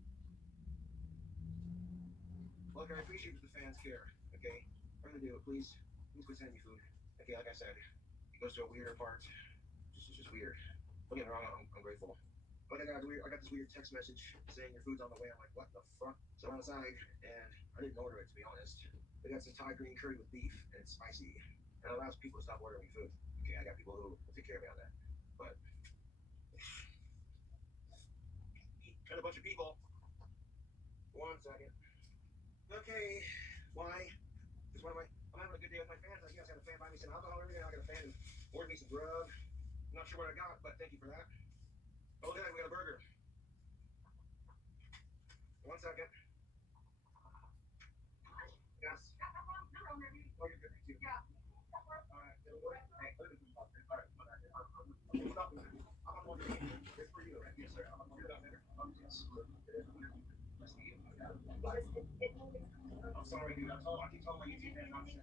Look, I appreciate that the fans care, okay? I really do. Please quit sending me food. Okay, like I said, it goes to a weirder part. It's just weird. Don't get me wrong, I'm grateful. But I got this weird text message saying your food's on the way. I'm like, what the fuck? So I'm outside, and I didn't order it, to be honest. They got some Thai green curry with beef, and it's spicy. And it allows people to stop ordering me food. Okay, I got people who will take care of me on that. But got a bunch of people. 1 second. Okay, why? Because I'm having a good day with my fans. I guess I got a fan buy me some alcohol and everything. I got a fan order me some grub. I'm not sure what I got, but thank you for that. Oh, look at that, we got a burger. 1 second. Oh, you're good, too. Yeah. Alright, it'll work. Hey, let me think about it. Alright, okay, stop it. I'm not going to be here. It's for you, right? Yes, sir. I'm going to do that later. Yes. Let's see. I'm sorry, dude. I keep telling my YouTube man not to.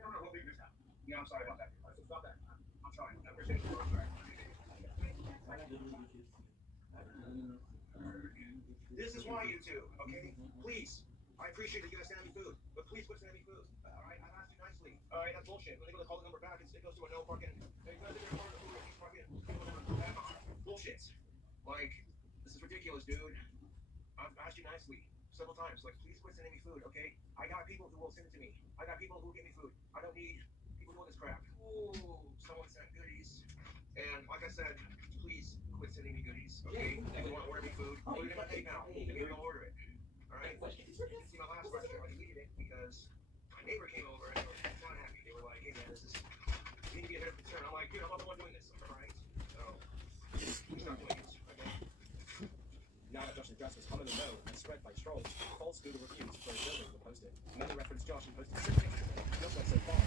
No, we'll figure this out. Yeah, I'm sorry about that. Stop that. I'm trying. I appreciate you. I'm sorry. This is why, YouTube, okay? Please. I appreciate that you guys sending me food, but please quit sending me food. Alright, I've asked you nicely. Alright, that's bullshit. When they go to call the number back, it goes to a no fucking. You guys are part of the food and keep fucking. Bullshit. Like, this is ridiculous, dude. I've asked you nicely several times. Like, please quit sending me food, okay? I got people who will send it to me. I got people who will get me food. I don't need people doing this crap. Ooh, someone sent goodies. And like I said, please quit sending me goodies, okay? If you want to order me food, put it in my PayPal. Maybe I'll order it. Alright? You can see my last restaurant. I deleted it because my neighbor came over and they were not happy. They were like, hey man, this is. You need to be a bit of concern. I'm like, dude, I'm not the one doing this, alright? So, please stop doing it, okay? Now that Josh's address was commonly known and spread by trolls, false Google reviews for his building were posted. Many referenced Josh and posted six pictures of him. Just went so far.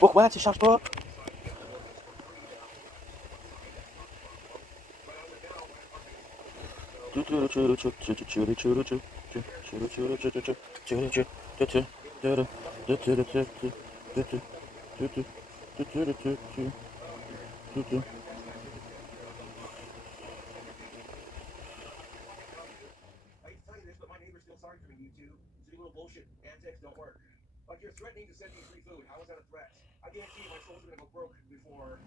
Pourquoi tu charges pas? I hate to tell you this, but my neighbors feel sorry for me, YouTube. So your little bullshit antics don't work. Like, you're threatening to send me free food. How is that a threat? I guarantee you my trolls are gonna go broke before.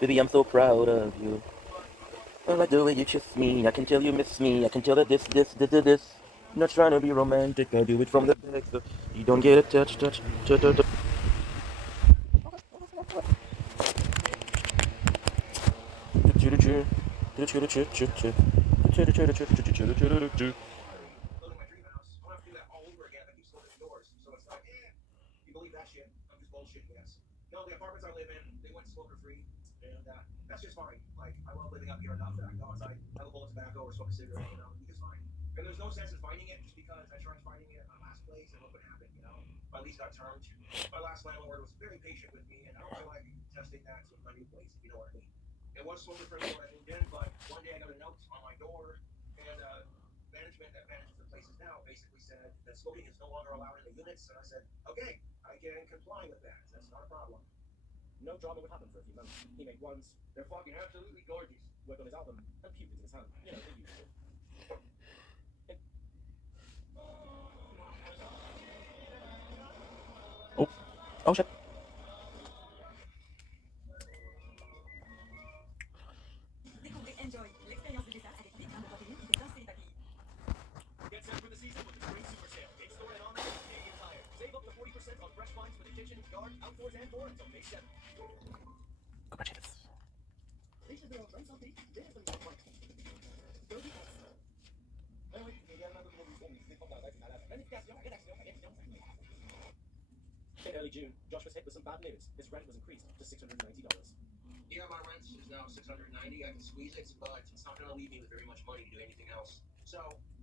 Baby, I'm so proud of you. I like the way you kiss me. I can tell you miss me. I can tell that this. I'm not trying to be romantic. I do it from the back, so you don't get attached. Touch. Building my dream house. I don't have to do that all over again. I keep slamming doors. So it's like, you believe that shit? I'm just bullshitting, yes. No, the apartments I live in, they went smoker free, and that's just fine. Like, I love living up here enough that I can go outside, have a bowl of tobacco, or smoke a cigarette, you know, it's fine. And there's no sense in fighting it just because I tried fighting it at my last place and look what happened, you know. My lease got termed. My last landlord was very patient with me, and I don't feel like testing that with my new place, if you know what I mean. It was smoker free when I moved in, but one day I got a note on my door, and management that manages the places now basically said that smoking is no longer allowed in the units, and I said, okay, I can comply with that. That's not a problem. No drama would happen for a few months. He made ones, They're fucking absolutely gorgeous. worked on his album, and puked into his hand. You know, the usual. Oh shit. Découvrez Enjoy, l'expérience de départ avec 8 grammes de protéines qui fait danser les papilles. Get set for the season with the spring super sale. In store and online at Canadian Tire. Save up to 40% on fresh finds for the kitchen, yard, outdoors, and more until May 7th. Comment j'ai fait? Riche de bonne santé, dès le premier point. Dirty S. Ah oui, il y a également d'autres produits qui dépendent de la malade. Planification, rédaction, révision. In early June, Josh was hit with some bad news. His rent was increased to $690. Yeah, my rent is now $690. I can squeeze it, but it's not gonna leave me with very much money to do anything else. So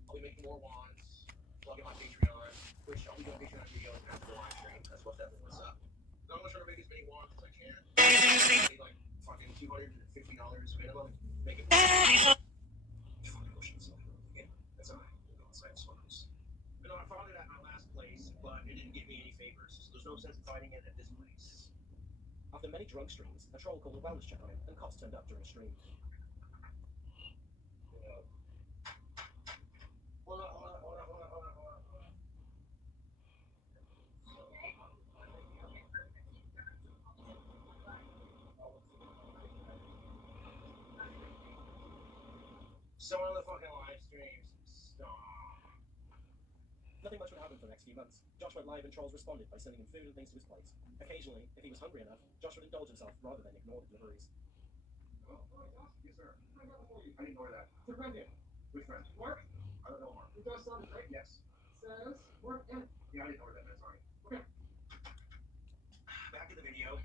I'll be making more wands, plug in my Patreon, which I'll be doing Patreon videos after the live stream. That's what's definitely what's up. So I'm gonna try to make as many wands as I can. Maybe like fucking $250 minimum. Make it. Fucking ocean stuff. Yeah, that's alright. We'll go outside and swallows. You know, I found it at my last place, but it didn't give me any favors. So there's no sense in fighting it at this place. After many drug streams, a troll called a wellness check on him, and cops turned up during a stream. Some of the fucking live streams. Stop. Nothing much would happen for the next few months. Josh went live and trolls responded by sending him food and things to his plate. Occasionally, if he was hungry enough, Josh would indulge himself rather than ignore the deliveries. Oh, yes, sir. I didn't know that. It's a friend here. Which friend? Mark? I don't know Mark. He does something, right? Yes. Says Mark and Yeah, I didn't know what that meant. Sorry. okay. Back to the video.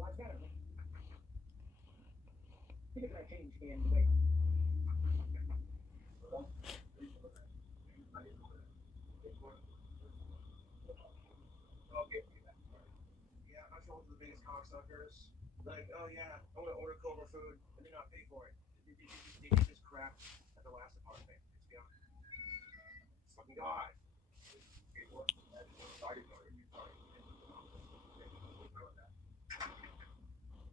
Lives matter. I think it's gonna change in the way. Okay. Yeah, I told the biggest cocksuckers. Like, oh yeah, I want to order Cobra food and then not pay for it. They did this crap at the last apartment. Let's be honest. Fucking God.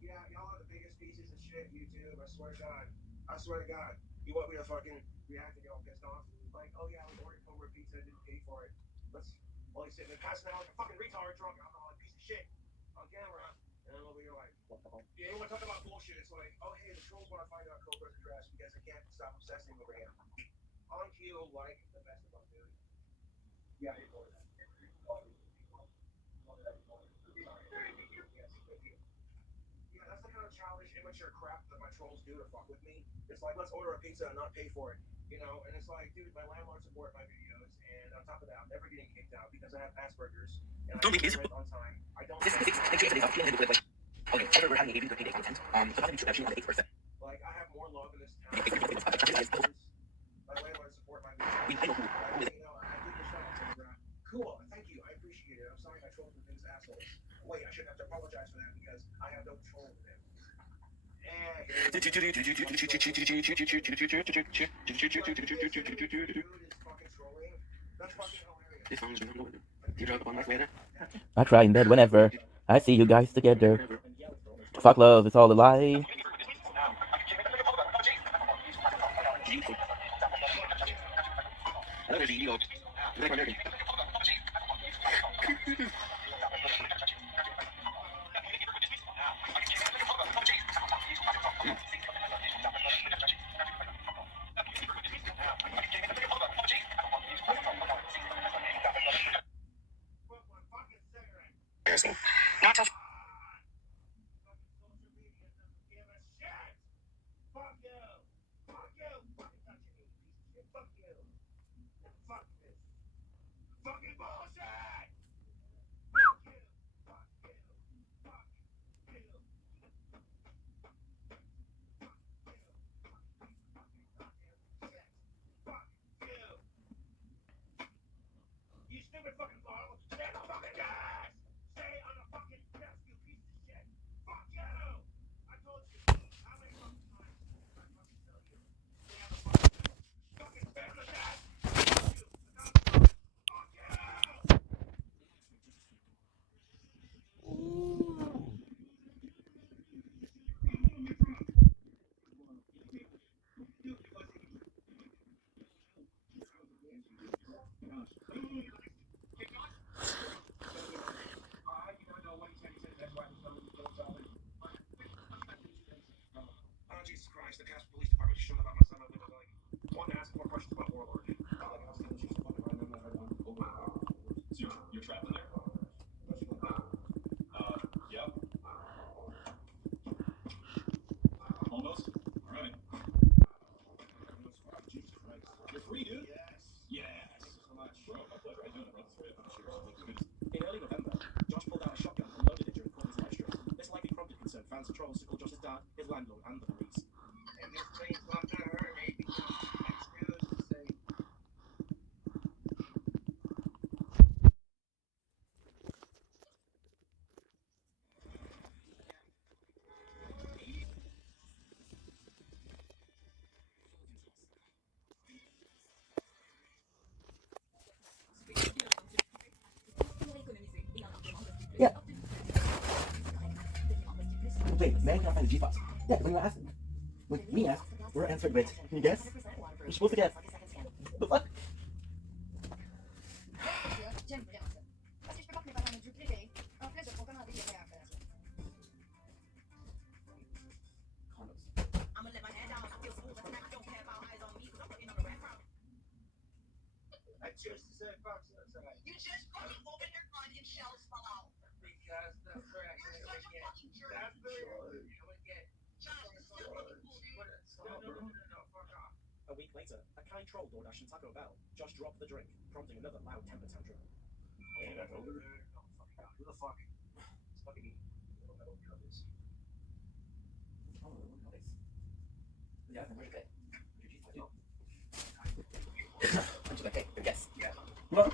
Yeah, y'all are the biggest pieces of shit, YouTube. I swear to God. I swear to God. You want me to fucking react and get all pissed off? Like, oh yeah, we ordered Cobra pizza and didn't pay for it. Let's while he's sitting there passing out like a fucking retard, drunk, alcoholic piece of shit on camera. And then over here like, what the hell? Yeah, you want to talk about bullshit? It's like, oh hey, the trolls want to find out Cobra's address because they can't stop obsessing over him. Aren't you like the best of us, dude? Yeah, I ignore that. Yeah, that's the kind of childish, immature crap that my trolls do to fuck with me. It's like, let's order a pizza and not pay for it, you know? And it's like, dude, my landlord support my videos, and on top of that, I'm never getting kicked out because I have Asperger's, and I Don't make pay this. rent on time. I don't. This is okay, so we're having a 30 days content. So not introduction on the 8%. Like, I have more love in this town. Okay, My landlord support my videos. we know who. You know, I did the shout out to Brad. Cool, thank you, I appreciate it. I'm sorry my trolls were things assholes. Wait, I shouldn't have to apologize for that because I have no control over them. And dude is fucking trolling. That's fucking hilarious. This song's been over. You drop upon us later. I cry in bed whenever I see you guys together. Fuck love, it's all a lie. Another video. Not to You stupid fucking bottle! Stay on the fucking gas! Stay on the fucking gas, you piece of shit! Fuck you! I told you how many fucking times I fucking tell you? Stay on the fucking stay on the gas! Fuck you! Fuck you! Oh, Jesus Christ, the Casper Police Department showed about my son. They were like, wanting to ask more questions about Warlord. So you're trapped in there? Yep. Almost? Alright. Jesus Christ. You're free, dude? Yes. Bro, my pleasure. I do it, bro. Cheers. In early November, Josh pulled out a shotgun and loaded it during Courtney's live stream. This likely prompted concerned fans and trolls to call Josh's dad, his landlord, and the police. And this thing's not gonna hurt me because excuse to say. Yeah. Wait, man cannot find the G-Fox. Yeah, when you ask, when me ask, we're answered with, can you guess? You're supposed to guess. The fuck? J'aime vraiment ça. Parce que je peux pas préparer un audio préféré, en plus de recommander des meilleures relations. Condoms. I'ma let my head down, I feel smooth, but tonight I don't care about eyes on me. I choose to say fuck suicide. You just fucking opened your gun and shells fell out. Because the frick You're such a fucking jerk. that's the I would get Josh, this is not fucking cool, dude. no, fuck off. A week later, a kind troll DoorDash and Taco Bell. Josh dropped the drink, prompting another loud temper tantrum. Hey, that's over there. No, fuck off. Who the fuck? It's fucking me. I don't know what this. Oh, nice. Yeah, I think we're good. Angela, hey, yes. Yeah. Well.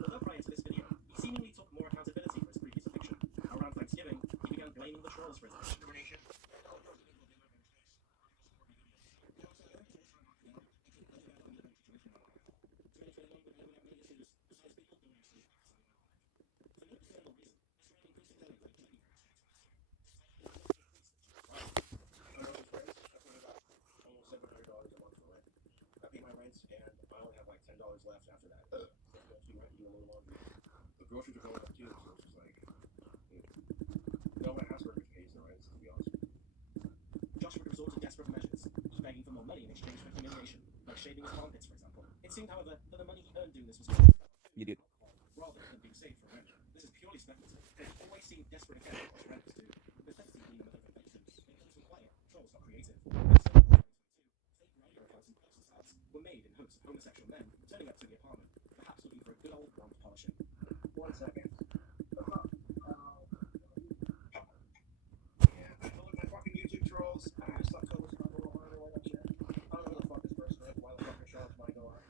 Although prior to this video, he seemingly took more accountability for his previous eviction. Around Thanksgiving, he began blaming the trolls for his eviction. Almost $700 a month for rent. I pay my rent, and I only have like $10 left after that. So I have to do rent and do a little laundry. The groceries are going up too, so it's just like, no one has workers pays the rent, to be honest with you. Josh would resort to desperate measures, begging for more money in exchange for humiliation, like shaving his armpits, for example. It seemed, however, that the money he earned doing this was You did. rather than being saved from rent. This is purely speculative. It always seemed desperate again as renters do. Necessity being the mother of invention. In terms of quiet, trolls got creative. In December 2022, fake radio accounts and Pulse ads were made in hopes of homosexual men turning up to the apartment, perhaps looking for a good old wand polishing. 1 second. Yeah, I know my fucking YouTube trolls. I suck colors on the line or that shit. I don't know who the fuck this person is. Why the fuck they show up to my door? I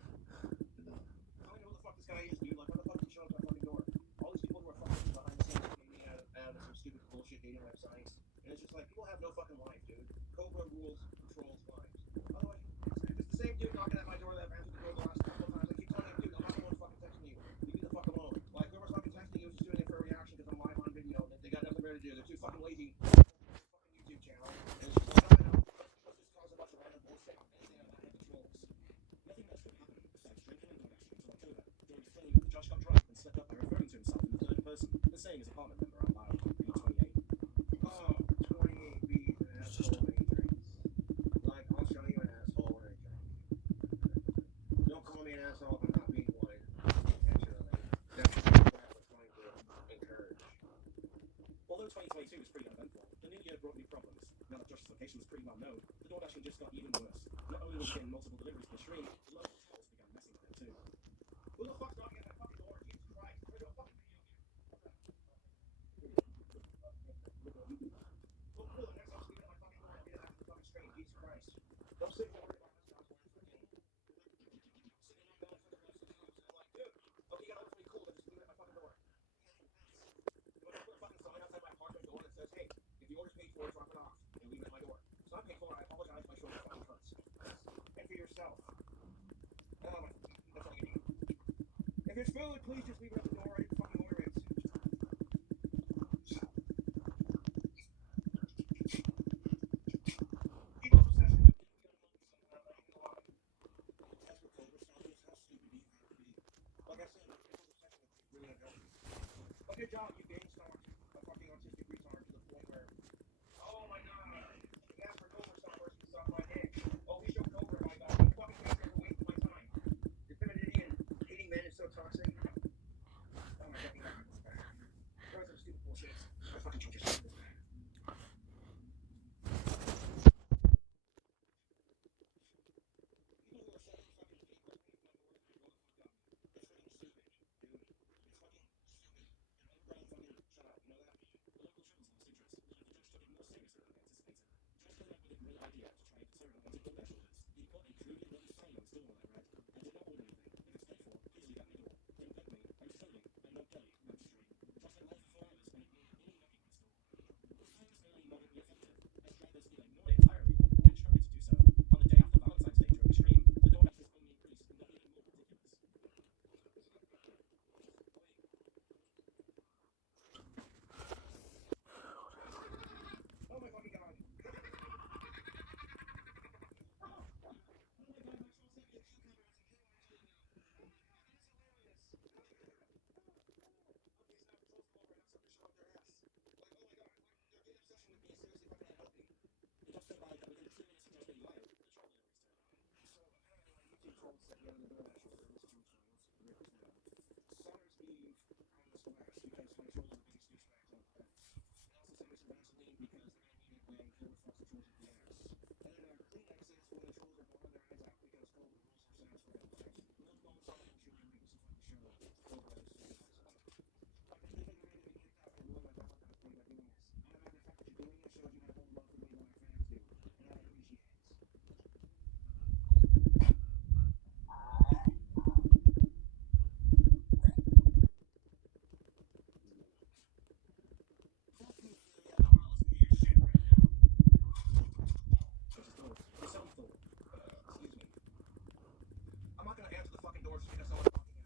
don't know who the fuck this guy is, dude. Like, why the fuck did he show up to my fucking door? All these people who are fucking behind the scenes getting me out of some stupid bullshit dating websites. And it's just like, people have no fucking life, dude. Cobra rules, controls lives. Otherwise, it's the same dude knocking at my door that I've answered the door the last couple of times. I keep telling him, dude, I'm not the one fucking texting you. Leave me the fuck alone. Like, whoever's fucking texting you is just doing it for a reaction because I'm live on video and they got nothing better to do. They're too fucking lazy. Fucking YouTube channel. And it's just like, I know. Let's just cause a bunch of random bullshit. Anything about the trolls. Nothing else could happen besides drinking and DoorDashing until October, during his claim that Josh got drunk and slipped up by referring to himself in the third person and saying his apartment number out loud, being 28. Oh, 28 bees and an asshole when he drinks. Like, I'll show you an asshole when I drink. Don't call me an asshole if I'm not being one. Intentionally. That's what we're trying to encourage. Although 2022 was pretty uneventful, the new year brought new problems. Now that Josh's location was pretty well known, the DoorDashing just got even worse. Not only was he getting multiple deliveries per stream, the local trolls began messing with him too. Who the fuck's knocking at that fucking door? Jesus Christ. There's no fucking video here. Well, cool. The next time I'm at my fucking door, I'll be at the fucking stream. Jesus Christ. Don't sit there worried about my stuff. Like, dude, okay, you gotta look pretty cool, but just leave it at my fucking door. You want to put a fucking sign outside my apartment door that says, hey, if the order's paid for, drop it off, and leave it at my door. It's not paid for, I apologize, my shoulder fucking hurts. And for yourself. That's all you need. If there's food, please just leave it at the door. I didn't fucking order it. People obsessed with like I said, people's obsession with really unhealthy. But good job, you being stalked a fucking autistic retard to the point where, oh my god, he asked for Cobra stoppers to stop my dick. Oh, he showed Cobra, my god. You fucking guys are wasting my time. Your femininity and hating men is so toxic. Oh my fucking god. Throw some stupid bullshit. I fucking change yourself. People who are so fucking people who make my work and grow the fuck up. It's fucking stupid, dude. It's fucking stupid. And Brian fucking shut up, you know that? The local trolls lost interest, although the judge took it more seriously than they anticipated. Josh came up with a great idea to try and deter unwanted DoorDash orders. He put a crudely written sign on his door that read, I did not order anything. If it's paid for, please leave it at my door. Don't bug me. I'm filming. I'm not Kelly. I'm straight. Josh went live for 4 hours and ignored any knocking on his door. trolls at the end of the door actually. This is Summer's Eve on the splash because my trolls are the biggest douchebags out there. And also send me some Vaseline because they're gonna need it when Cobra fucks the trolls up the ass. And then Kleenexes when the trolls are bawling their eyes out because Cobra rules their sounds for them. Lip balm something should be waiting to fuck the show. Cobra is so nice. I bet they think I'm ready to be kicked out and ruin my Valentine's Day by doing this. And the matter of fact that you're doing it shows you have more love for me than my fans do. And I appreciate it. I'm not gonna answer the fucking door so you guys know what I'm fucking at.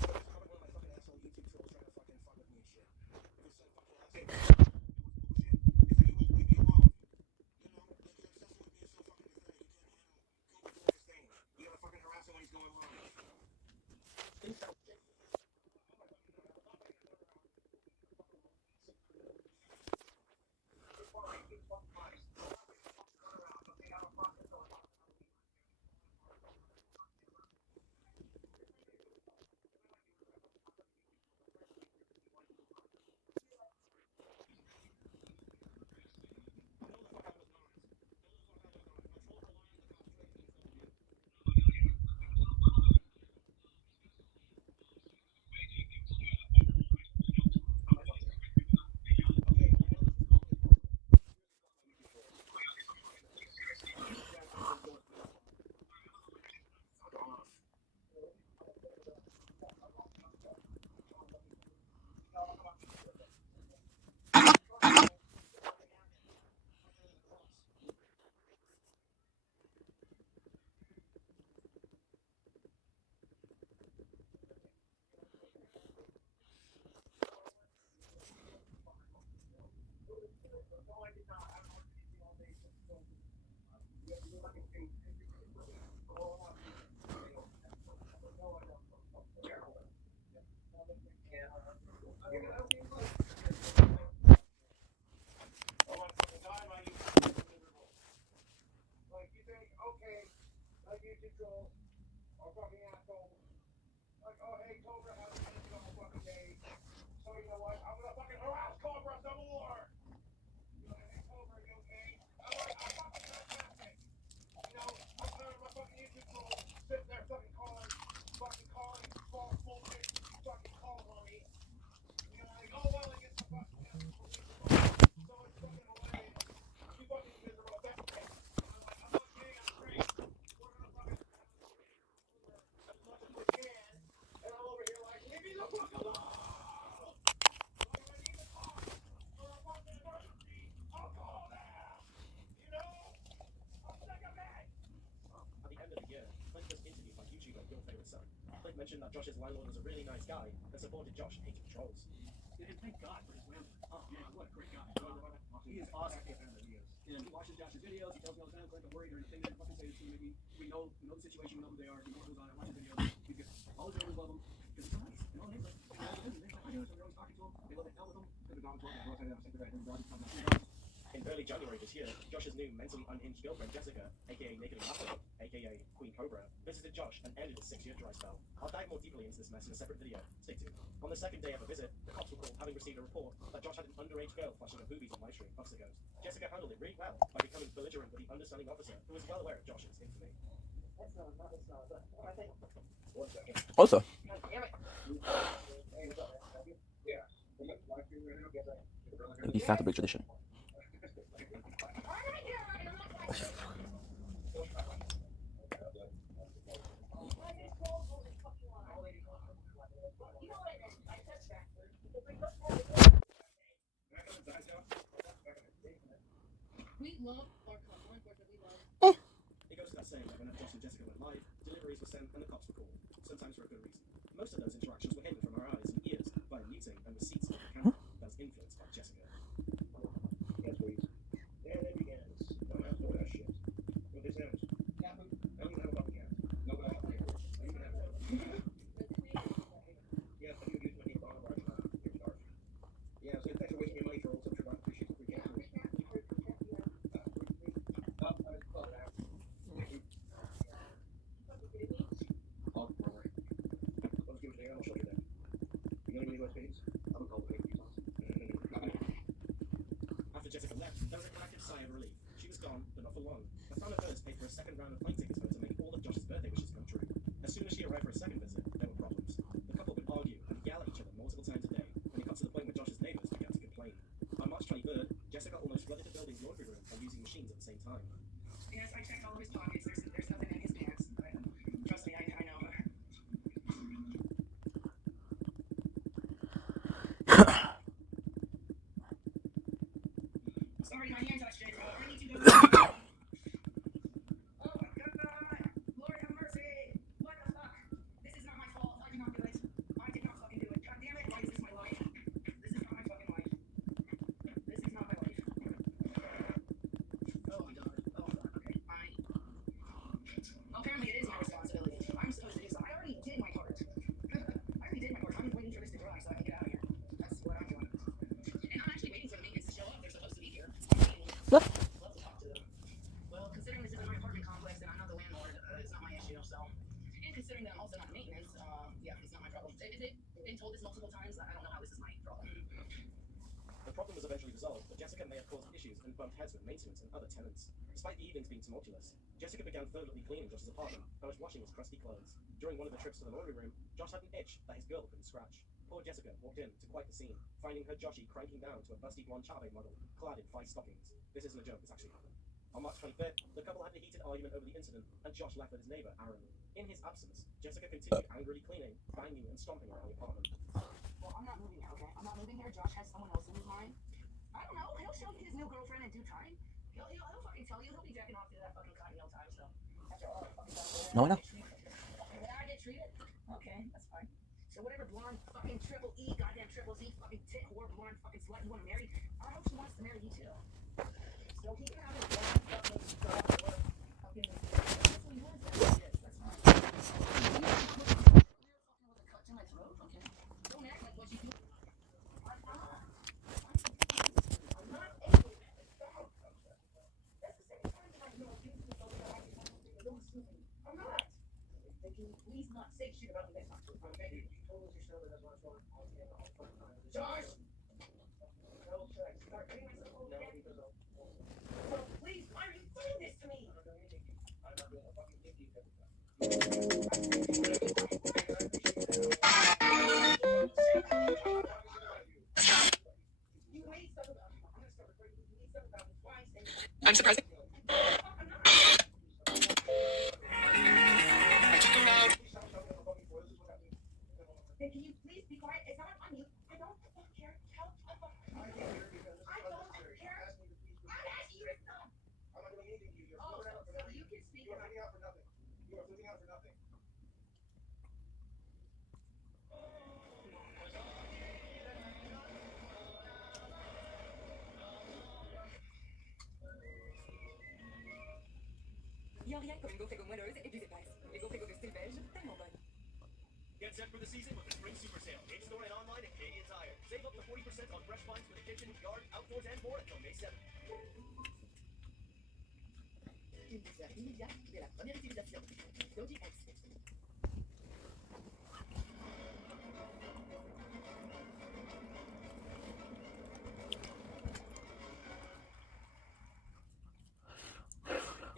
So it's probably one of my fucking asshole YouTube trolls trying to fucking fuck with me and shit. If it's some fucking asshole, it was bullshit. It's like you won't leave me alone. You know, like your obsession with me is so fucking pathetic. You can't handle Cobra doing his thing. You gotta fucking harass him when he's going live. Like you think, okay, like YouTube trolls are fucking assholes. Like, oh hey, Cobra hasn't been in a fucking day. So you know what? I'm gonna fucking harass Cobra some more. You know, hey Cobra, you okay? I'm like, I'm fucking fantastic. You know, I'm tired of my fucking YouTube trolls sitting there fucking calling false bullshit, fucking calls on me. You know, like, oh well, I guess the fucking police are wrong. So it's fucking hilarious. You fucking miserable bastard. I'm like, I'm okay, I'm great. We're gonna fucking as much as we can. And I'm over here like, leave me the fuck alone. Like, if I need to talk for a fucking emergency, I'll call them. You know? I'm sick of it. At the end of the year, Clint was interviewed by YouTuber Your Favorite Son. Clint mentioned that Josh's landlord was a really nice guy and supported Josh hating trolls. And thank God for his landlord. Oh man, what a great guy. He is awesome. And he watches Josh's videos. He tells me all the time, Clint, don't worry, there's anything that fucking say this to me. We know the situation, we know who they are. We know what goes on. I watch his videos. He's good. All his neighbors love him because he's so nice. You know, neighbors. They're like, I do it. So they're always talking to him. They love to hang out with him. They're dogs love him. In early January this year, Josh's new mentally unhinged girlfriend Jessica, aka Naked and Laughable, aka Queen Cobra, visited Josh and ended his 6-year dry spell. I'll dive more deeply into this mess in a separate video. Stay tuned. On the second day of a visit, the cops were called having received a report that Josh had an underage girl flashing her boobies on livestream months ago. Jessica handled it really well by becoming belligerent with the understanding officer who was well aware of Josh's infamy. Also, it's not a big tradition. We love our car. More importantly, we love. It goes without saying that when Josh and Jessica went live, deliveries were sent and the cops were called, sometimes for a good reason. Most of those interactions were hidden from our eyes and ears by muting and receipts of the camera that was influenced by Jessica. Yes, please. And it begins. Don't have to know that shit. What this is. I don't even have a fucking cat. No, but I have a cat. I even have one. Yes, I do use my name on the brush. Yeah, so thanks for wasting your money, trolls. I'm sure I appreciate the free cat. for one, a fan of hers paid for a second round of plane tickets for her to make all of Josh's birthday wishes come true. As soon as she arrived for a second visit, there were problems. The couple would argue and yell at each other multiple times a day when it got to the point where Josh's neighbors began to complain. On March 23rd, Jessica almost flooded the building's laundry room by using machines at the same time. Yes, I checked all of his pockets. There's nothing in his pants. Trust me, I know. Sorry, my hand touched it. I need to go. Oh my God! Lord have mercy! What the fuck? This is not my fault. I did not do it. I did not fucking do it. God damn it! Why is this my life? This is not my fucking life. This is not my life. Oh my God. Oh fuck. Okay. Apparently it is my responsibility. I'm supposed to do something. I already did my part. I'm waiting for this to dry so I can get out of here. That's what I'm doing. And I'm actually waiting for the maintenance to show up. They're supposed to be here. Love to talk to them. Well, considering this isn't my apartment complex and I'm not the landlord, it's not my issue. So, and considering that I'm also not maintenance, yeah, it's not my problem. Is it been told this multiple times? I don't know how this is my problem. The problem was eventually resolved, but Jessica may have caused issues and bumped heads with maintenance and other tenants. Despite the evenings being tumultuous, Jessica began fervently cleaning Josh's apartment, but was washing his crusty clothes. During one of the trips to the laundry room, Josh had an itch that his girl couldn't scratch. Poor Jessica walked in to quite the scene, finding her Joshy cranking down to a busty blonde Chave model, clad in 5 stockings. This isn't a joke, this actually happened. On March 25th, the couple had a heated argument over the incident, and Josh left with his neighbor, Aaron. In his absence, Jessica continued angrily cleaning, banging and stomping around the apartment. Well, I'm not moving here, okay? I'm not moving here. Josh has someone else in his mind. I don't know. He'll show you his new girlfriend in due time. He'll fucking tell you. He'll be jacking off to that fucking cotton no time, so. After all that fucking time. No, I know. How I get treated? Okay, that's fine. So whatever blonde fucking triple E, goddamn triple Z, fucking tit whore, blonde fucking slut you want to marry, I hope she wants to marry you too. So he can have his blonde fucking girl or fucking. That's what he wants. That's fine. You're fucking with a cut to my throat, okay? Don't act like what you do. I'm not. I'm not able to stop. That's the same time that I know you can go to I don't see me. I'm not. Can you please not say shit about me next time? I'm begging you. You told us yourself that that's what's going on. All fucking time. Josh! No, should I start getting myself over there? So please, why are you doing this to me? I'm not doing anything. I'm not doing a fucking thing to you every time. You made stuff about me. I'm gonna start recording. You made stuff about me. Why? I'm surprised. Hey, can you please be quiet? It's not on you. I don't fucking care. Help. I don't care. I'm asking you to stop. I'm not doing anything to you. You're Oh, flipping out for so nothing. you can speak You are up. flipping out for nothing. You are flipping out for nothing. Y'a rien comme une gaufre moelleuse et puis épaisse. Les gaufres de style belge, tellement bonnes. Get set for the season with the Spring Super Sale. In store and online at Canadian Tire. Save up to 40% on fresh finds for the kitchen, yard, outdoors, and more until May 7th. Une douceur immédiate de la première utilisation. Doji X.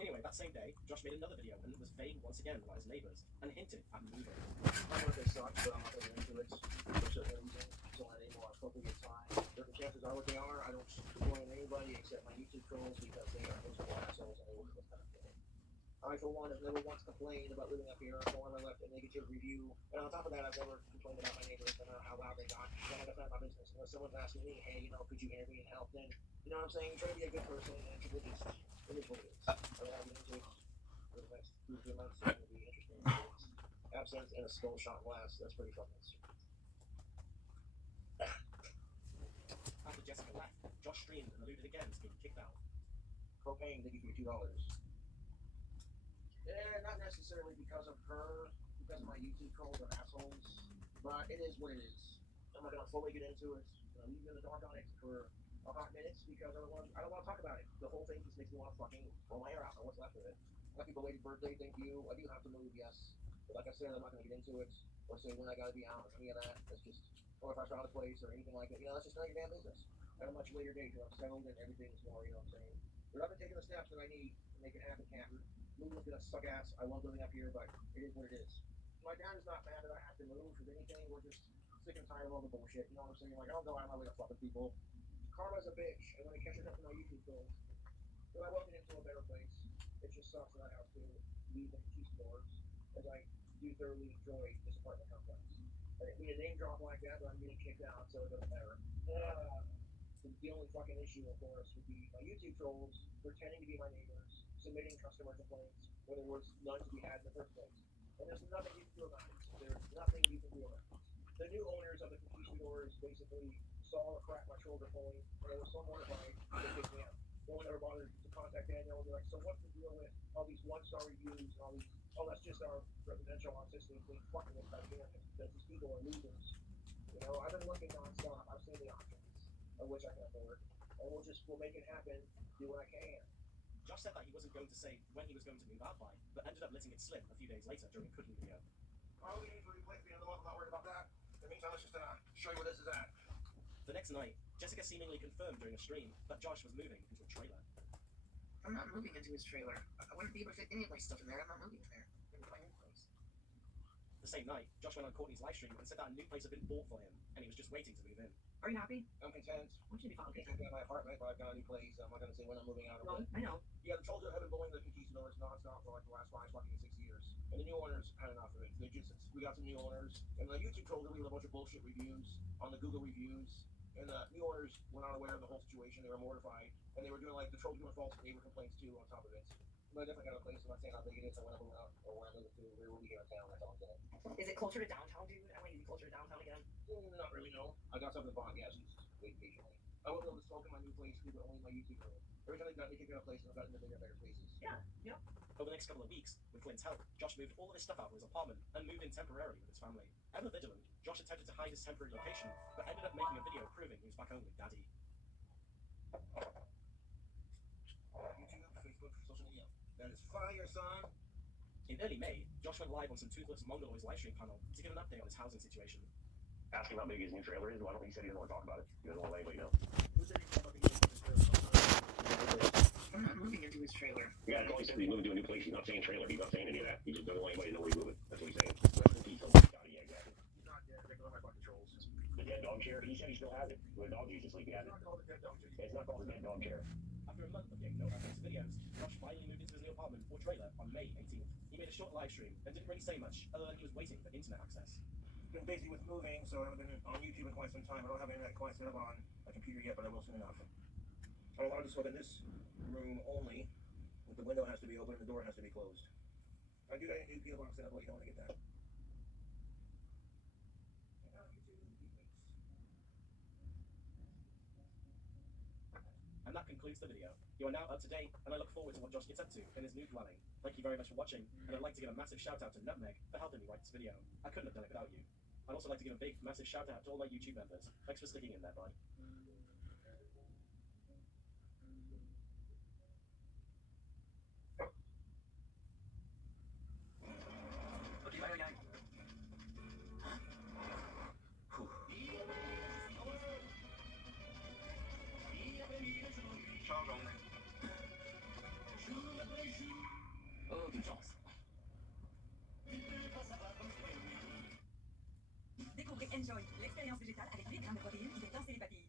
Anyway, that same day, Josh made another video and was vague once again about his neighbors and hinted at moving. I know they suck, but I'm not going to get into it. For certain reasons, don't let any more appropriate time. Circumstances are what they are. I don't blame anybody except my YouTube trolls because they are miserable assholes and they work with kind of thing. I, for one, have never once complained about living up here. For one, I left a negative review. And on top of that, I've never complained about my neighbors and how loud they got. So that's not my business. Unless someone's asking me, hey, could you intervene and help, then, you know what I'm saying? Try to be a good person and people just, it is what it is. I'll get into it for the next 2-3 months. It's going to be interesting. Absinthe and a skull shot glass. That's pretty fucking sweet. After Jessica left, Josh streamed and alluded again to being kicked out. Propane, they give you $2. Yeah, not necessarily because of her, because of my YouTube trolls are assholes, but it is what it is. I'm not gonna fully get into it. I'm leaving in the dark on it for a hot minute because I don't want to talk about it. The whole thing just makes me want to fucking pull my hair out on what's left of it. Happy belated birthday, thank you. I do have to move, yes, but like I said, I'm not gonna get into it or say when I gotta be out or any of that. That's just, or if I found a place or anything like that. That's just none of your damn business. At a much later date, I'm settled and everything's more, what I'm saying. But I've been taking the steps that I need in make it happen, Canton. Moving's gonna suck ass. I love living up here, but it is what it is. My dad is not mad that I have to move. If anything, we're just sick and tired of all the bullshit. You know what I'm saying? Like, I don't go out of my way to fuck with people. Karma's a bitch, and when it catches up to my YouTube goals, but I will get into a better place. It just sucks that I have to leave the conquistadors as I do thoroughly enjoy this apartment complex. I didn't mean a name drop like that, but I'm getting kicked out, so it doesn't matter. The only fucking issue, of course, would be my YouTube trolls pretending to be my neighbors, submitting customer complaints when there was none to be had in the first place. And there's nothing you can do about it. There's nothing you can do about it. The new owners of the conquistadors basically saw the crap my trolls are pulling, and they were so mortified they kicked me out. No one ever bothered to contact Daniel and be like, so what's the deal with all these one-star reviews and all these, oh, that's just our residential autistic thing fucking with Titanic, that these people are losers. You know, I've been looking nonstop. I've seen the options, of which I can afford, and we'll make it happen, do what I can. Josh said that he wasn't going to say when he was going to move out by, but ended up letting it slip a few days later during a cooking video. All we need for replace the end of the month, I'm not worried about that. In the meantime, let's just show you where this is at. The next night, Jessica seemingly confirmed during a stream that Josh was moving into a trailer. I'm not moving into his trailer. I wouldn't be able to fit any of my stuff in there. I'm not moving in there. I'm in my own place. The same night, Josh went on Courtney's live stream and said that a new place had been bought for him, and he was just waiting to move in. Are you happy? I'm content. I want you to be I'm fucking content in my apartment, but I've got a new place. I'm not going to say when I'm moving out or what. I know. Yeah, the trolls have been bullying the conquistadors nonstop for like the last 5 years. And the new owners had enough of it. We got some new owners, and the YouTube trolls leave a bunch of bullshit reviews on the Google reviews. And the new owners were not aware of the whole situation. They were mortified, and they were doing like the trolls doing false neighbor complaints too on top of it. But I definitely got a place. I'm not saying how big it is. I want to move out, or when I move to, we will be here in town. That's all I'm saying. Is it closer to downtown, dude? I want you to be closer to downtown again. Not really, no. I got something bought. Yeah, just wait patiently. I won't be able to smoke in my new place, but only in my YouTube room. Every time they got me kicked out of places, I've gotten into bigger and better places. Yeah, yep. Over the next couple of weeks, with Clint's help, Josh moved all of his stuff out of his apartment and moved in temporarily with his family. Ever vigilant, Josh attempted to hide his temporary location, but ended up making a video proving he was back home with Daddy. YouTube, Facebook, social media. That is fire, son. In early May, Josh went live on some Toothless Mongoloid's livestream panel to give an update on his housing situation. Asking how big his new trailer is. Well, I don't think he said he doesn't want to talk about it. He doesn't want to let anybody know. Who said he's fucking using this trailer? I'm not moving into his trailer. Yeah, that's all he said. He's moving to a new place. He's not saying trailer. He's not saying any of that. He just doesn't want anybody to know where he's moving. That's what he's saying. Yeah, exactly. He's not dead. They're my fucking trolls. The dead dog chair. He said he still has it. The dog used to sleep. He has It's it. not called the dead dog chair. It's not called the dead dog chair. After a month of getting no updates to videos, Josh finally moved into his new apartment or trailer on May 18th. He made a short live stream and didn't really say much other than he was waiting for internet access. Been busy with moving, so I haven't been on YouTube in quite some time. I don't have internet quite set up on a computer yet, but I will soon enough. I'm allowed to smoke in this room only. The window has to be open and the door has to be closed. I do got a new PO box set up, but you don't want to get that. And that concludes the video. You are now up to date, and I look forward to what Josh gets up to in his new dwelling. Thank you very much for watching, and I'd like to give a massive shout out to Nutmeg for helping me write this video. I couldn't have done it without you. I'd also like to give a big, massive shout out to all my YouTube members. Thanks for sticking in there, bud. Okay, bye, guys. Oh, quelle chance. Découvrez Enjoy, l'expérience végétale avec 8 grammes de protéines qui détend les papilles.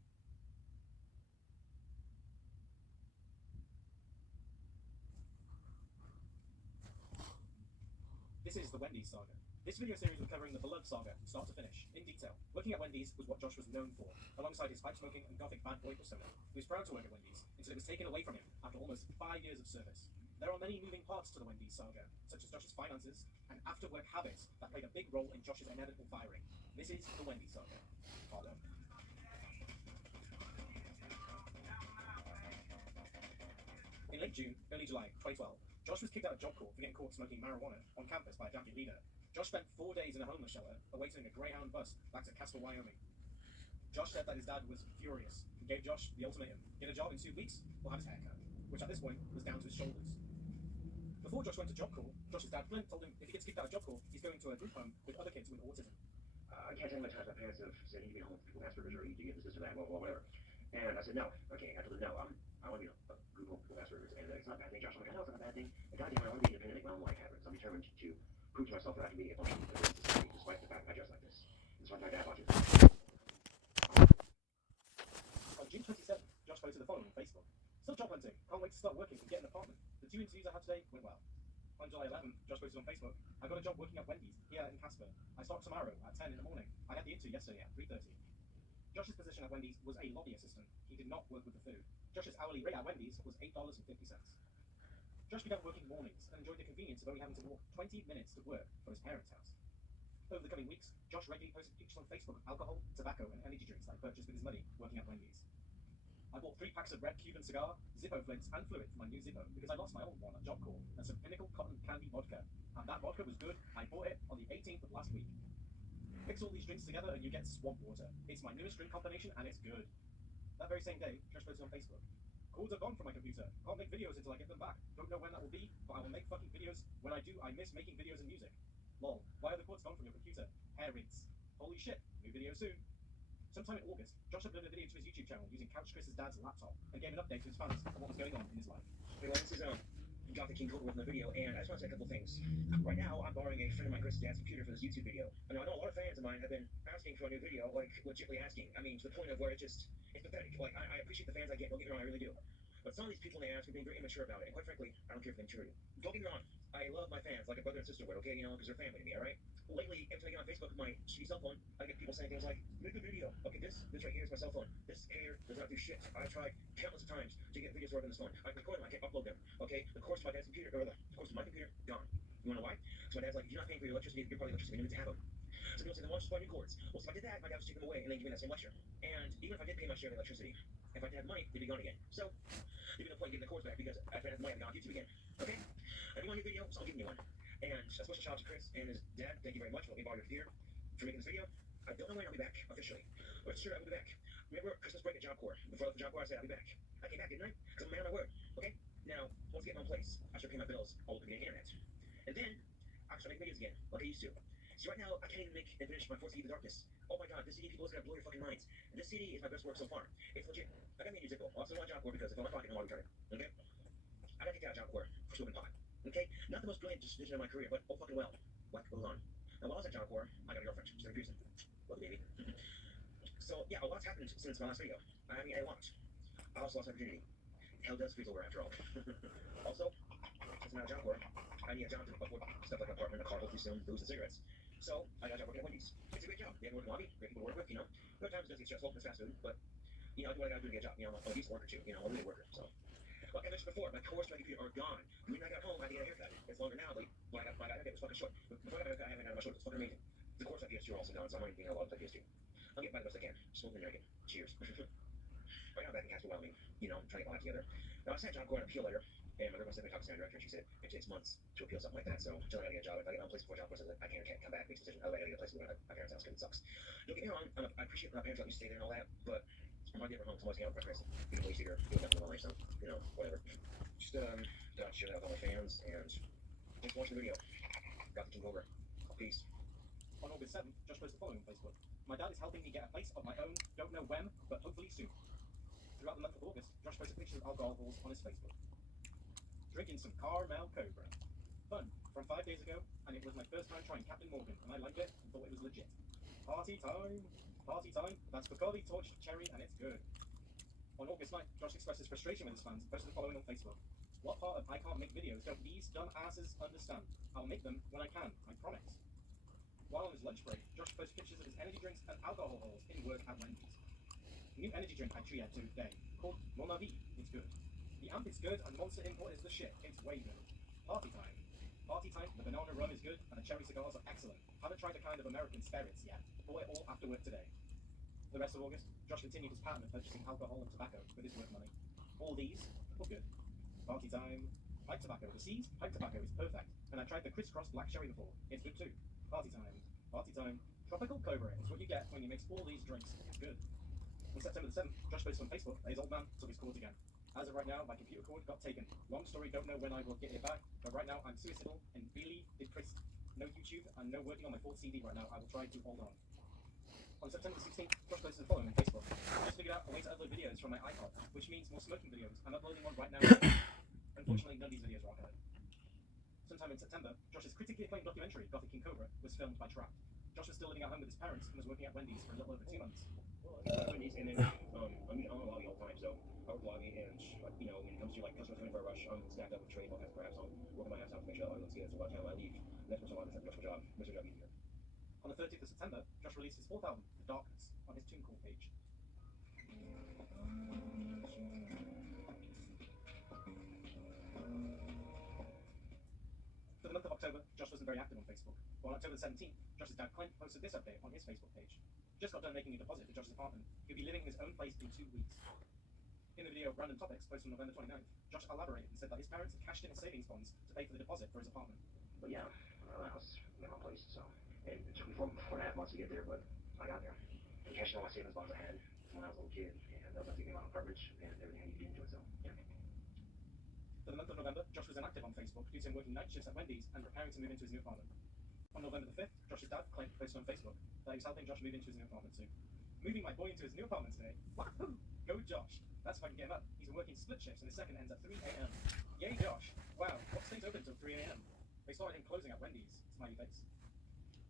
This is the Wendy's saga. This video series was covering the beloved saga from start to finish, in detail. Working at Wendy's was what Josh was known for, alongside his pipe smoking and gothic bad boy persona. He was proud to work at Wendy's, until it was taken away from him after almost 5 years of service. There are many moving parts to the Wendy's saga, such as Josh's finances and after-work habits that played a big role in Josh's inevitable firing. This is the Wendy's saga. Part 1. In late June, early July 2012, Josh was kicked out of Job Corps for getting caught smoking marijuana on campus by a jacket leader. Josh spent 4 days in a homeless shelter, awaiting a Greyhound bus back to Castle, Wyoming. Josh said that his dad was furious. He gave Josh the ultimatum: get a job in 2 weeks or have his hair cut, which at this point was down to his shoulders. Before Josh went to Job Corps, Josh's dad Clint told him if he gets kicked out of Job Corps, he's going to a group home with other kids with autism. I can't tell you how much times my parents have said, you need to be home with people with Asperger's, or you need to get this or that, blah, blah, whatever. And I said, no. Okay, I told them, no, I want to be a group home with people with Asperger's. And it's not a bad thing, Josh. I'm like, I know it's not a bad And goddamn, I want to be independent like my own life happens. I'm determined to prove to myself that I can be a functioning member of society despite the fact I dress like this. Despite my dad watches. On June 27th, Josh posted the following on Facebook. Still job hunting. Can't wait to start working and get an apartment. The 2 interviews I had today went well. On July 11th, Josh posted on Facebook, I got a job working at Wendy's here in Casper. I start tomorrow at 10 in the morning. I had the interview yesterday at 3:30. Josh's position at Wendy's was a lobby assistant. He did not work with the food. Josh's hourly rate at Wendy's was $8.50. Josh began working mornings and enjoyed the convenience of only having to walk 20 minutes to work from his parents' house. Over the coming weeks, Josh regularly posted pictures on Facebook of alcohol, tobacco, and energy drinks that he purchased with his money working at Wendy's. I bought 3 packs of red Cuban cigar, Zippo flints, and fluid for my new Zippo because I lost my old one at Job Corps, and some Pinnacle Cotton Candy vodka. And that vodka was good. I bought it on the 18th of last week. Mix all these drinks together and you get swamp water. It's my newest drink combination and it's good. That very same day, Josh posted on Facebook. Cords are gone from my computer. Can't make videos until I get them back. Don't know when that will be, but I will make fucking videos. When I do, I miss making videos and music. Lol. Why are the cords gone from your computer? Hair rigs. Holy shit. New video soon. Sometime in August, Josh uploaded a video to his YouTube channel using Couch Chris's dad's laptop and gave an update to his fans on what was going on in his life. Hey, well, this is Gothic King Cobra with another video, and I just want to say a couple things. Right now, I'm borrowing a friend of mine, Chris's dad's computer for this YouTube video. I know a lot of fans of mine have been asking for a new video, like legitimately asking. I mean, to the point of where it's pathetic. Like, I appreciate the fans I get, don't get me wrong, I really do. But some of these people they ask are being very immature about it, and quite frankly, I don't care if they're immature. Don't get me wrong, I love my fans like a brother and sister would, okay? You know, because they're family to me, alright? Lately, every time I get on Facebook with my shitty cell phone, I get people saying things like, make a video. Okay, this right here is my cell phone. This here does not do shit. I've tried countless of times to get videos working on this phone. I can record them, I can't upload them. Okay, the course to my dad's computer, or the course to my computer, gone. You wanna know why? So my dad's like, if you're not paying for your electricity, you're probably electricity, you need to have them. So people say, then why don't you just buy new cords? Well, so if I did that, my dad would just take them away and then give me that same lecture. And even if I did pay my share of electricity, if I didn't have money, they'd be gone again. So, there'd be no point in getting the cords back because if I didn't have money, I'd be on YouTube again. Okay? If you want a new video, so I'll give you one. And a special shout out to Chris and his dad. Thank you very much for letting me borrow your computer for making this video. I don't know when I'll be back officially, but sure I will be back. Remember Christmas break at Job Corps? Before I left the Job Corps, I said I'll be back. I came back, didn't I? Because I'm a man of my word. Okay? Now, once I get my own place, I should pay my bills all over the internet. And then I can start making videos again, like I used to. So right now, I can't even make and finish my 4th CD, The Darkness. Oh my god, this CD, people, is gonna blow your fucking minds. This CD is my best work so far. It's legit. I got me a new Zippo. Also on Job Corps because if I'm on my pocket, I don't want to return it. Okay? I got kicked out of Job Corps for smoking pot. Okay? Not the most brilliant decision of my career, but oh fucking well. What goes on? Now, while I was at Job Corps, I got a girlfriend, Sarah Pearson. Love you, baby. So, yeah, a lot's happened since my last video. I mean, a lot. I also lost my virginity. Hell does freeze over after all. Also, since I'm out of Job Corps, I need a job to afford stuff like an apartment, a car, hopefully soon, booze and cigarettes. So, I got a job working at Wendy's. It's a great job. They have a working lobby, great people to work with, you know. There are times it does get stressful, it's fast food, but, you know, I do what I gotta do to get a job. You know, I'm a decent worker too, you know, I'm a really worker, so. Like I mentioned before, my course to my computer are gone. When I got home, I had to get a haircut. It's longer now, but my haircut was fucking short. Before I got a haircut, I haven't had my short. It's fucking amazing. The course I PS2 are also done, so I'm already being a lot of PS2. I'll get by the best I can. Smoking American. Cheers. Right now, I'm back in Casper, Wyoming. You know, trying to get my life together. Now, I sent Job Corps an appeal letter, and my girlfriend sent me to talk to my director, and she said it takes months to appeal something like that. So, until I gotta get a job, if I get my own place before Job Corps says I can't come back, make a decision. Otherwise, I gotta get a place to go to my parents' house because it sucks. Don't get me wrong, I appreciate my parents letting me stay there and all that, but I'm not getting home, so I'm always hanging out with my friends. You know, here, doing nothing with my life, so, you know, whatever. Just, thought I'd share that with all my fans, and thanks for watching the video. Gothic King Cobra. Peace. On August 7th, Josh posted the following on Facebook. My dad is helping me get a place of my own, don't know when, but hopefully soon. Throughout the month of August, Josh posted pictures of alcohol halls on his Facebook. Drinking some Carmel Cobra. Fun, from 5 days ago, and it was my first time trying Captain Morgan, and I liked it and thought it was legit. Party time! Party time! That's Bacardi torched cherry, and it's good. On August 9th, Josh expressed his frustration with his fans and posted the following on Facebook. What part of I can't make videos don't these dumb asses understand? I'll make them when I can, I promise. While on his lunch break, Josh posted pictures of his energy drinks and alcohol halls in work at Wendy's. New energy drink I tried today, called Mon Avis. It's good. The Amp is good, and Monster Import is the shit. It's way good. Party time. Party time, the banana rum is good, and the cherry cigars are excellent. Haven't tried the kind of American spirits yet. Bought it all after work today. For the rest of August, Josh continued his pattern of purchasing alcohol and tobacco with his work money. All these were good. Party time. Pipe tobacco. The Seeds pipe tobacco is perfect, and I tried the crisscross black cherry before. It's good too. Party time. Party time. Tropical Cobra is what you get when you mix all these drinks. It's good. On September the 7th, Josh posted on Facebook that his old man took his cords again. As of right now, my computer cord got taken. Long story, don't know when I will get it back, but right now I'm suicidal and really depressed. No YouTube and no working on my 4th CD right now. I will try to hold on. On September the 16th, Josh posted the following on Facebook. I just figured out a way to upload videos from my iPod, which means more smoking videos. I'm uploading one right now. Unfortunately, none of these videos are archived. Sometime in September, Josh's critically acclaimed documentary, Gothic King Cobra, was filmed by Trapped. Josh was still living at home with his parents and was working at Wendy's for a little over 2 months. Wendy's, and then, I mean, I'm on lobby all the time, so I work lobby, and, you know, when it comes to, like, customers coming for a rush, I'm stacked up with trade, all kinds of crap, so I'm working my ass out to make sure everyone's good, so by the time I leave, the next person on is like, makes my job easier. On the 30th of September, Josh released his 4th album, The Darkness, on his TuneCore page. For the month of October, Josh wasn't very active on Facebook. But on October the 17th, Josh's dad Clint posted this update on his Facebook page. Just got done making a deposit for Josh's apartment. He'll be living in his own place in 2 weeks. In the video Random Topics, posted on November 29th, Josh elaborated and said that his parents had cashed in his savings bonds to pay for the deposit for his apartment. But yeah, the house, my own place, so it took me 4.5 months to get there, but I got there. I cashed all my savings bonds I had when I was a little kid, and that was like getting my own apartment and everything I needed to get into it, so yeah. For the month of November, Josh was inactive on Facebook due to him working night shifts at Wendy's and preparing to move into his new apartment. On November the 5th, Josh's dad, Clint, posted on Facebook that he was helping Josh move into his new apartment too. Moving my boy into his new apartment today. Wahoo! Go Josh! That's if I can get him up. He's been working split shifts and his second ends at 3 a.m. Yay Josh! Wow, what stays open until 3 a.m? They started him closing at Wendy's. Smiley face.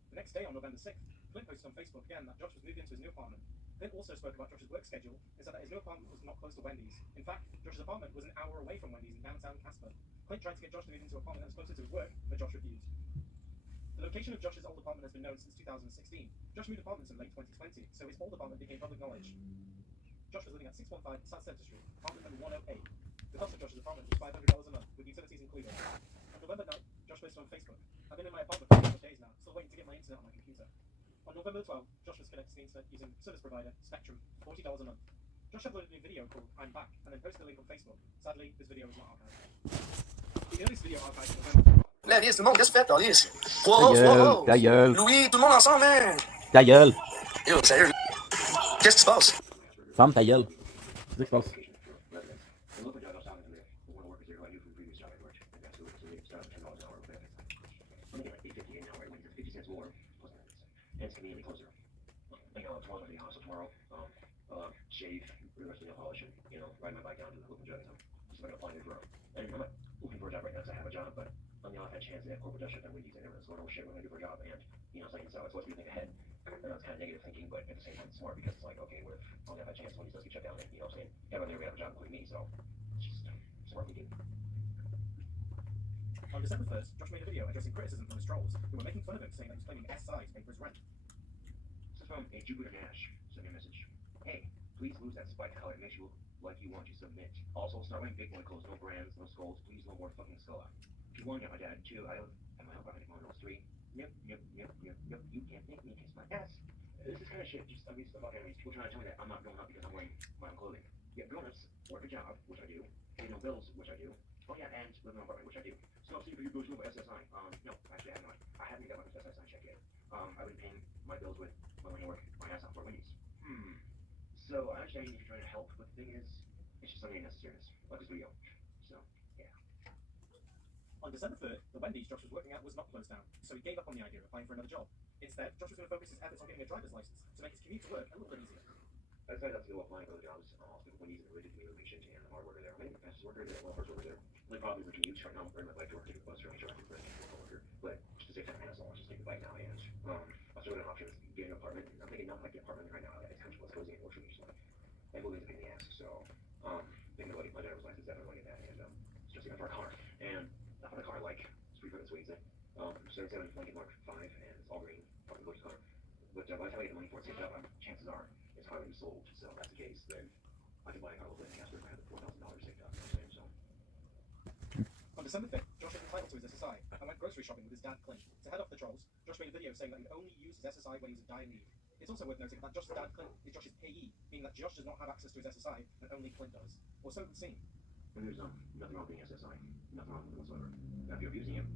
The next day on November 6th, Clint posted on Facebook again that Josh was moved into his new apartment. Clint also spoke about Josh's work schedule and said that his new apartment was not close to Wendy's. In fact, Josh's apartment was an hour away from Wendy's in downtown Casper. Clint tried to get Josh to move into an apartment that was closer to his work, but Josh refused. The location of Josh's old apartment has been known since 2016. Josh moved apartments in late 2020, so his old apartment became public knowledge. Josh was living at 615 South Center Street, apartment number 108. The cost of Josh's apartment was $500 a month, with utilities included. On November 9th, Josh posted on Facebook, I've been in my apartment for a couple of days now, still waiting to get my internet on my computer. On November 12th, Josh was connected to the internet using service provider Spectrum, $40 a month. Josh uploaded a video called I'm Back, and then posted a link on Facebook. Sadly, this video was not archived. The earliest video archived in November. La liste, tout le monde, qu'est-ce que tu fais, Alice? Ta gueule. Louis, tout le monde ensemble, hein? Ta gueule. Yo, sérieux. Qu'est-ce qui se passe? Ferme ta gueule. C'est ça qui se passe. The local job I was talking to, one of the workers there who I knew from the previous job I worked, I got to it, so they started $10 an hour with benefits. I'm making like $8.50 an hour, like 50 cents more, plus benefits. And it's conveniently closer. I go tomorrow to the hospital tomorrow, shave, pretty much nail polish, and, you know, ride my bike down to the local job, you know, just like applying for and I'm not looking for a job right now because I have a job, but on the off had chance to have corporate Dutch at Wendy's, I never was going, oh shit, what do I do for a job? And, you know, it's like, so it's supposed to be think ahead. And that's kind of negative thinking, but at the same time, it's smart because it's like, okay, what if I'll have a chance when he does get shut down, and, you know what I'm saying? Everyone there, we have a job, including me, so it's just smart thinking. On December 1st, Josh made a video addressing criticism from his trolls, who were making fun of him, saying that he was claiming SI to pay for his rent. This is from a Jupiter Nash. Send me a message. Hey, please lose that spike color. It makes you look like you want to submit. Also, start wearing big boy clothes, no brands, no skulls. Please, no more fucking skull out. If you want to get my dad too, I live at my apartment in 103. Yep. You can't make me kiss my ass. This is kind of shit. Just, I mean, stuff about enemies. People trying to tell me that I'm not growing up because I'm wearing my own clothing. Yeah, grown-ups work a job, which I do. Pay no bills, which I do. Oh yeah, and live in an apartment, which I do. So, see if you go through my SSI. No, actually I have not. I haven't got my SSI check yet. I've been paying my bills with my money work, my ass off for Wendy's. So, I understand if you're trying to help, but the thing is, it's just something unnecessariness. Like this video. So, yeah. On December 3rd, the Wendy's Josh was working at was not closed down, so he gave up on the idea of applying for another job. Instead, Josh was going to focus his efforts on getting a driver's license to make his commute to work a little bit easier. I decided not to go applying for other jobs. Wendy's is related to me location and I'm a hard worker there. I'm the fastest worker there, well, first worker there. The only problem is the commute right now. I'm wearing my bike to work, take the bus, or I'm sure I can rent a worker. But just to save time, I'll just take the bike now. And I still got an option of getting an apartment. I'm thinking not like the apartment right now. It's kind of what's cozy and works for me. So and moving is a pain in the ass. So thinking about getting my driver's license, definitely get that. And just looking for a car. And I found a car like Street Food in Sweden. 77 Lincoln Mark 5, and it's all green, probably gorgeous car. But by the time I get the money for it saved up, chances are it's probably been sold. So if that's the case, then I can buy a car locally in Casper if I have the $4,000 saved up. So. On December 5th, Josh was entitled to his SSI and went grocery shopping with his dad Clint. To head off the trolls, Josh made a video saying that he would only use his SSI when he was in dire need. It's also worth noting that Josh's dad Clint is Josh's payee, meaning that Josh does not have access to his SSI and only Clint does. Or so it would seem. And there's nothing wrong with being SSI. Nothing wrong with it whatsoever. Now, if you're abusing him,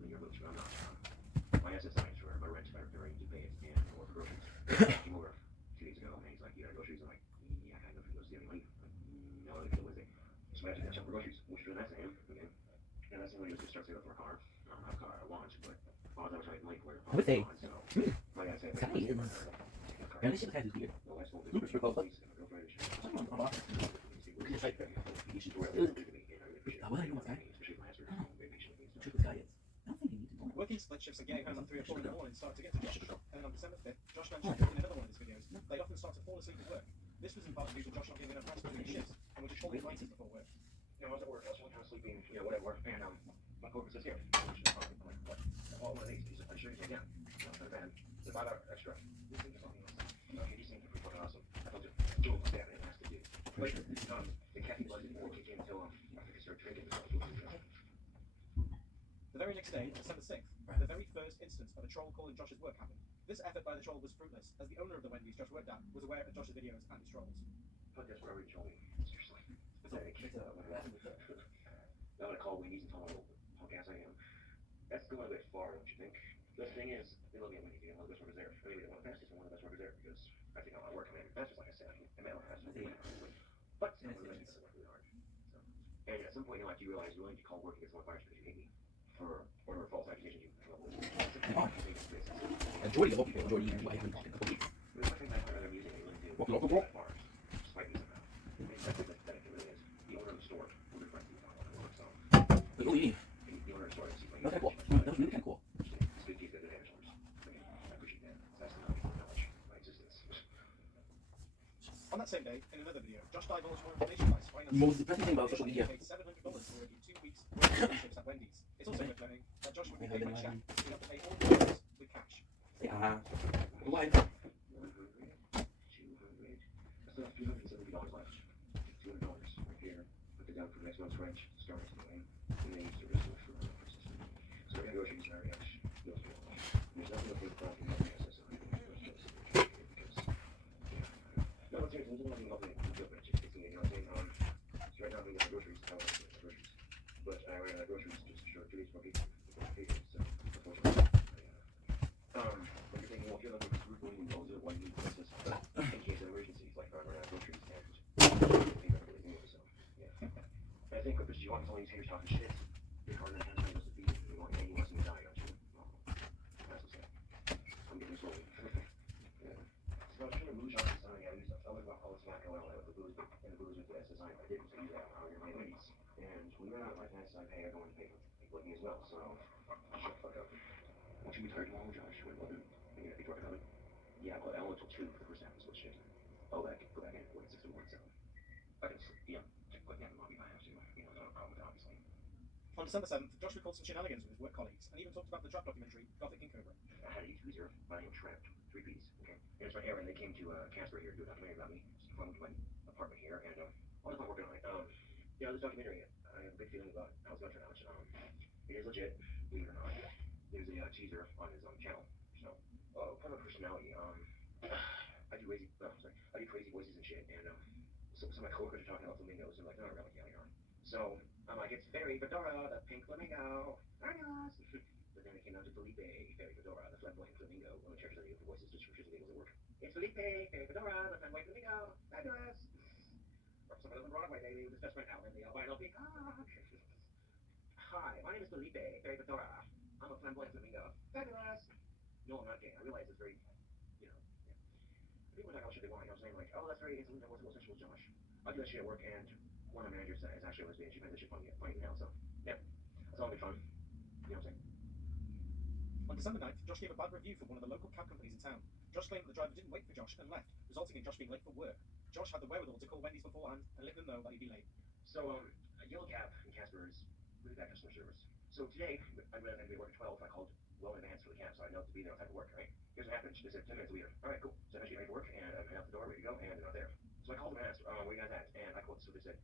then you're abused, but I'm not. My SSI is for my rent, my repairing to pay it, and or for groceries. He came over 2 days ago, and he's like, you got groceries? I'm like, yeah, I got no groceries. Do you have any money? Like, no, they feel with it. So I have to catch up for groceries, which is really nice of him. Okay. And that's the only reason to start saving for a car. I don't have a car I want, but all I was trying to money for it. I would say. So, like I said, Ja, det känns härligt. Super, super coolt. What are you doing, guy? Triple guy. Working split shifts are getting home at 3 or 4 in the morning started to get to Josh. And then on December 5th, Josh mentioned in another one of his videos, they often start to fall asleep at work. This was in part due to Josh not giving enough rest between shifts, and would just hold his lighters before work. You know, I was at work, I was kind of sleeping, you know, whatever, and my coworker says, here, I'm like, what? Oh, one of these. He said, I'm sure you can, yeah. You know, man, the $5 extra. This thing is something else. Okay, these things are pretty fucking awesome. I told you, do what that has to do. But the caffeine buzz didn't kick in until I think I started drinking. The very next day, December 6th, the very first instance of a troll calling Josh's work happened. This effort by the troll was fruitless, as the owner of the Wendy's Josh worked at was aware of Josh's videos and his trolls. But that's where we trolling. Seriously. Pathetic. I'm gonna call Wendy's and tell them how gas I am. That's going a bit far, don't you think? The thing is, they love me at Wendy's, and one of the best workers there. Maybe they're one of the fastest and one of the best workers there, because I think I work in fastest, like I said. I'm at fastest. But I'm really really hard. So, and at some point in your life, you realize you're willing to call work against one virus because you hate me for whatever false accusation you come up with. Jordy, I love people. Jordy, I haven't talked in a couple weeks. What local bro? What do you mean? That's kind of cool. That was really kind of cool. On that same day, in another video, Josh divulged more information about his finances. Most depressing thing about social media. He paid $700 for working 2 weeks working shifts at Wendy's. It's also worth noting that Josh would be paid by check. He'd have to pay all the bills with cash. Why? $270 left. $200 right here. Put it down for next month's rent. Start anyway. And then use the rest of it for purchases. So we're gonna go shoot very much. There's nothing to pay for the process. Because no, it's seriously, there's nothing about it. You know what I'm saying? So right now I'm getting groceries. I want to get groceries. But I ran out of groceries just for 2 weeks for people. So unfortunately, but you're thinking, well, if you're looking for food, you go to one meat process in case of emergencies, like if I run out of groceries and so yeah. And I think with this, you want all these haters talking shit. You're hard enough to us to beat. You want me to die, don't you? That's what's sad. I'm getting slowly. Yeah. So I was trying to move on to something. I was about all this smack going on with the booze, and the booze with the SSI. I didn't say that. You're my ladies. And when you're not like that, I pay everyone to pay for people like me as well. So shut the fuck up. Won't you be tired tomorrow, Josh? When you're gonna be talking about it? Yeah, well, I only told 2 for the first half of this shit. Go back and work 6 to 1, so I can, put down the mommy if I have to. You know, no problem with that, obviously. On December 7th, Josh recalled some shenanigans with his work colleagues, and even talked about the trap documentary, Gothic King Cobra. I had a user running a trapped 3 Ps, okay? And it's right here, and they came to Casper here to do a documentary about me, just from my apartment here, and on the phone working on it. This documentary, I have a big feeling about how it's going to turn out. It is legit, believe it or not. There's a teaser on his channel, so part of my personality, I do crazy voices and shit, and some of my coworkers are talking about flamingos, and like, no, really, yeah, we are. So I'm like, it's Fairy Fedora, the pink flamingo. But then it came out to Felipe, Fairy Fedora, the flamboyant flamingo. One of the characters I use for voices just for visuals at work. It's Felipe, Fairy Fedora, the flamboyant flamingo. Fabulous. From some of them Broadway, baby, with his best friend Alan, the albino peacock. Hi, my name is Felipe, Fairy Fedora. I'm a flamboyant flamingo. Fabulous. No, I'm not gay. I realize it's very, people talk about shit they want, you know what I'm saying? Like, oh, that's very intimate, what's sexual, Josh? I do that shit at work, and one of my managers is actually a lesbian. She finds that shit funny now, so, yeah. That's all good fun. You know what I'm saying? On December 9th, Josh gave a bad review for one of the local cab companies in town. Josh claimed that the driver didn't wait for Josh and left, resulting in Josh being late for work. Josh had the wherewithal to call Wendy's beforehand and let them know that he'd be late. So, a yellow cab in Casper is really bad customer service. So today, I went to work at 12, I called well in advance for the cab, so I know to be there on time for work, right? Here's what happened. They said 10 minutes later. All right, cool. So I'm actually ready for work, and I'm out the door, ready to go, and they're not there. So I called them and asked, where you guys at? And I called, so they said,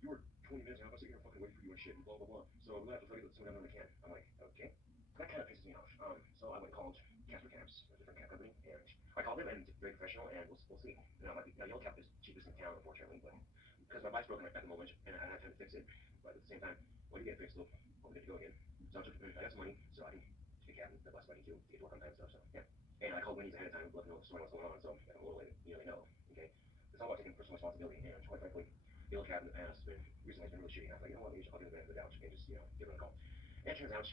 you were 20 minutes and I was sitting here fucking waiting for you and shit, and blah, blah, blah. So we're gonna have to tell you that someone down when they can. I'm like, okay. That kind of pisses me off. So I went and called Casper Cabs, a different cab company, and I called them, and very professional, and we'll see. Now, Yellow Cab is cheapest in town, unfortunately, but because my bike's broken at the moment, and I don't have time to fix it, but at the same time, when you get it fixed, we'll get to go again. So I got some money, so I can take a cab and the bus money too, to get to work on time and stuff, so yeah. And I called Wendy's ahead of time, let them know what's going on, so if I'm a little late, they know, okay? It's all about taking personal responsibility, and quite frankly, Yellow Cab in the past recently has been really shitty, and I thought, you know what, maybe I'll give it the benefit of the doubt, and just, give them a call. And it turns out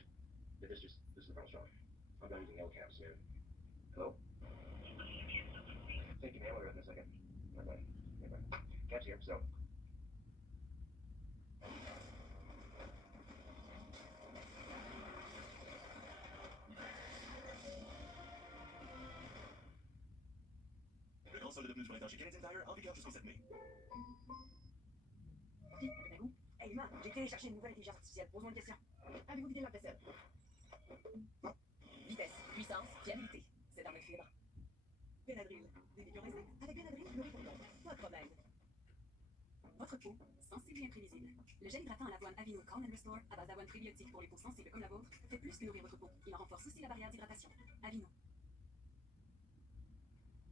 that this is the final straw. I'm done using Yellow Cabs, man. Hello? Thank you, man, we'll be right in a second. Bye-bye. Cab's here, so. de plus pour être chez Canadian Tire, en vigueur jusqu'au 7 mai. Hey humain, j'ai téléchargé une nouvelle intelligence artificielle. Pose-moi une question. Avez-vous vidé la vaisselle? Vitesse, puissance, fiabilité. C'est dans notre fibre. Benadryl. Des piqûres d'insectes. Avec Benadryl, nous répondons. Pas de problème. Votre peau, sensible et imprévisible. Le gel hydratant à l'avoine Aveeno Calm and Restore, à base d'avoine prébiotique pour les peaux sensibles comme la vôtre, fait plus que nourrir votre peau. Il en renforce aussi la barrière d'hydratation. Aveeno.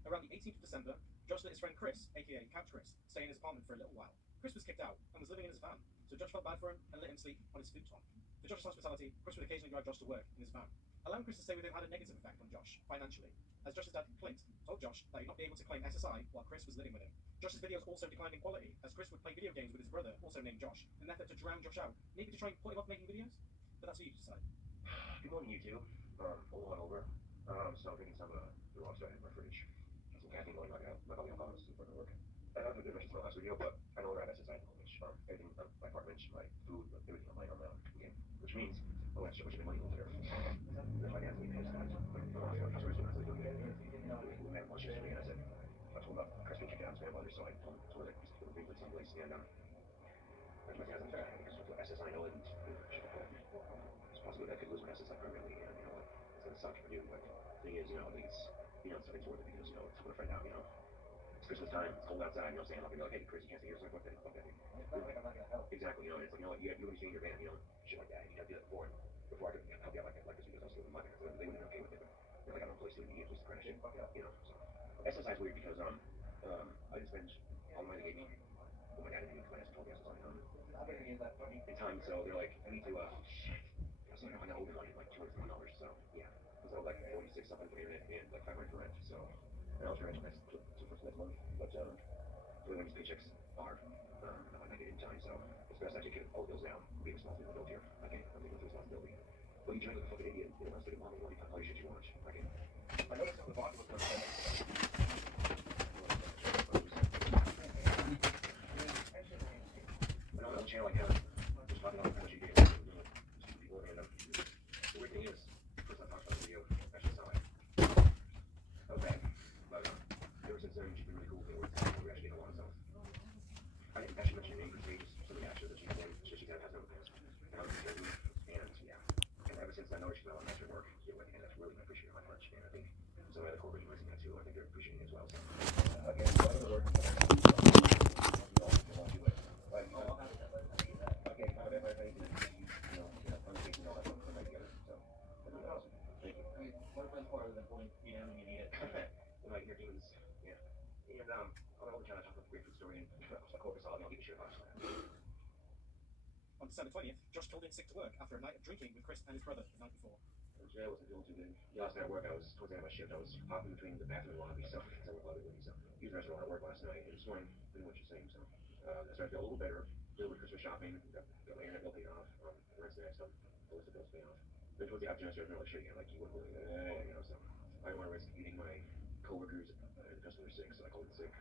Around the 18th of December, Josh let his friend Chris, aka Couch Chris, stay in his apartment for a little while. Chris was kicked out and was living in his van, so Josh felt bad for him and let him sleep on his futon. For Josh's hospitality, Chris would occasionally drive Josh to work in his van. Allowing Chris to stay with him had a negative effect on Josh, financially, as Josh's dad, Clint, told Josh that he'd not be able to claim SSI while Chris was living with him. Josh's videos also declined in quality, as Chris would play video games with his brother, also named Josh, in an effort to drown Josh out, maybe to try and put him off making videos? But that's what you decide. Good morning, you two. Pull one over. So I'm drinking some the Rockstar in my fridge. Some caffeine going like my body alcohols for work. I have a good mention from the last video, but I no longer have SSI at the moment. Everything, my apartment, my food, everything on my game. Which means I went to so much of my money over there. If I had to be pissed at, like, the last one, I was really doing it. We met once yesterday, and I said, I told about Chris being kicked out of his grandmother, so I told her that he's going to be with someplace, and there's my cousin there, because with SSI, I know it, it's possible that I could lose my SSI permanently, and you know what, it's going to suck for you, but the thing is, I think it's, something's worth it, because, it's going to find out, it's Christmas time, it's cold outside, saying, I'm like, hey, Chris, you can't stay here, so fuck that, exactly, it's like, you have to stay in your van, shit like that, and you have to do that before I could help you out like this, because I was living in my van, so they wouldn't be okay with it, but they're like, I don't place to immediate, just to crash it, so. SSI is weird because, I just spent all the money they gave me, well, my dad didn't because my dad told me SSI, in time, so they're like, I need to, so I got over money, like $201, so, yeah, so like 46 something for internet and like 500 for rent, so, and I'll try to next month, but, really when these paychecks are, I get it in time, so it's best I take all the bills down, be responsible for the bills here, I'm taking the responsibility. But you drink like a fucking idiot, you know, instead of mom, you can call you shit you want, I noticed on the bottom of the channel like just talking about how much you get people and the weird thing is, first I talked about the video, that's just how I was bad. But ever since then, she's been really cool. We're actually getting along, so I didn't actually mention your name because just some of the actions that she's in, she kind of has no plans. And yeah, and ever since I noticed she's not on extra work, and that's really appreciated my much. And I think some of the other corporate using that too. I think they're appreciating it as well. So again, so I'm gonna work. On December 20th, Josh called in sick to work after a night of drinking with Chris and his brother the night before. I wasn't feeling too good. Last night at work, I was towards the end of my shift. I was hopping between the bathroom and lobby, so I work lobby with me. So using the restaurant at work last night, and this morning, pretty much the same. So I started to feel a little better. Did with Christmas shopping, got my internet bill paid off, the rest of the next stuff, the list of bills paid off. Then towards the afternoon, I started feeling like shit again, like you wouldn't really, so I didn't want to risk eating my coworkers and the customers sick, so I called in sick.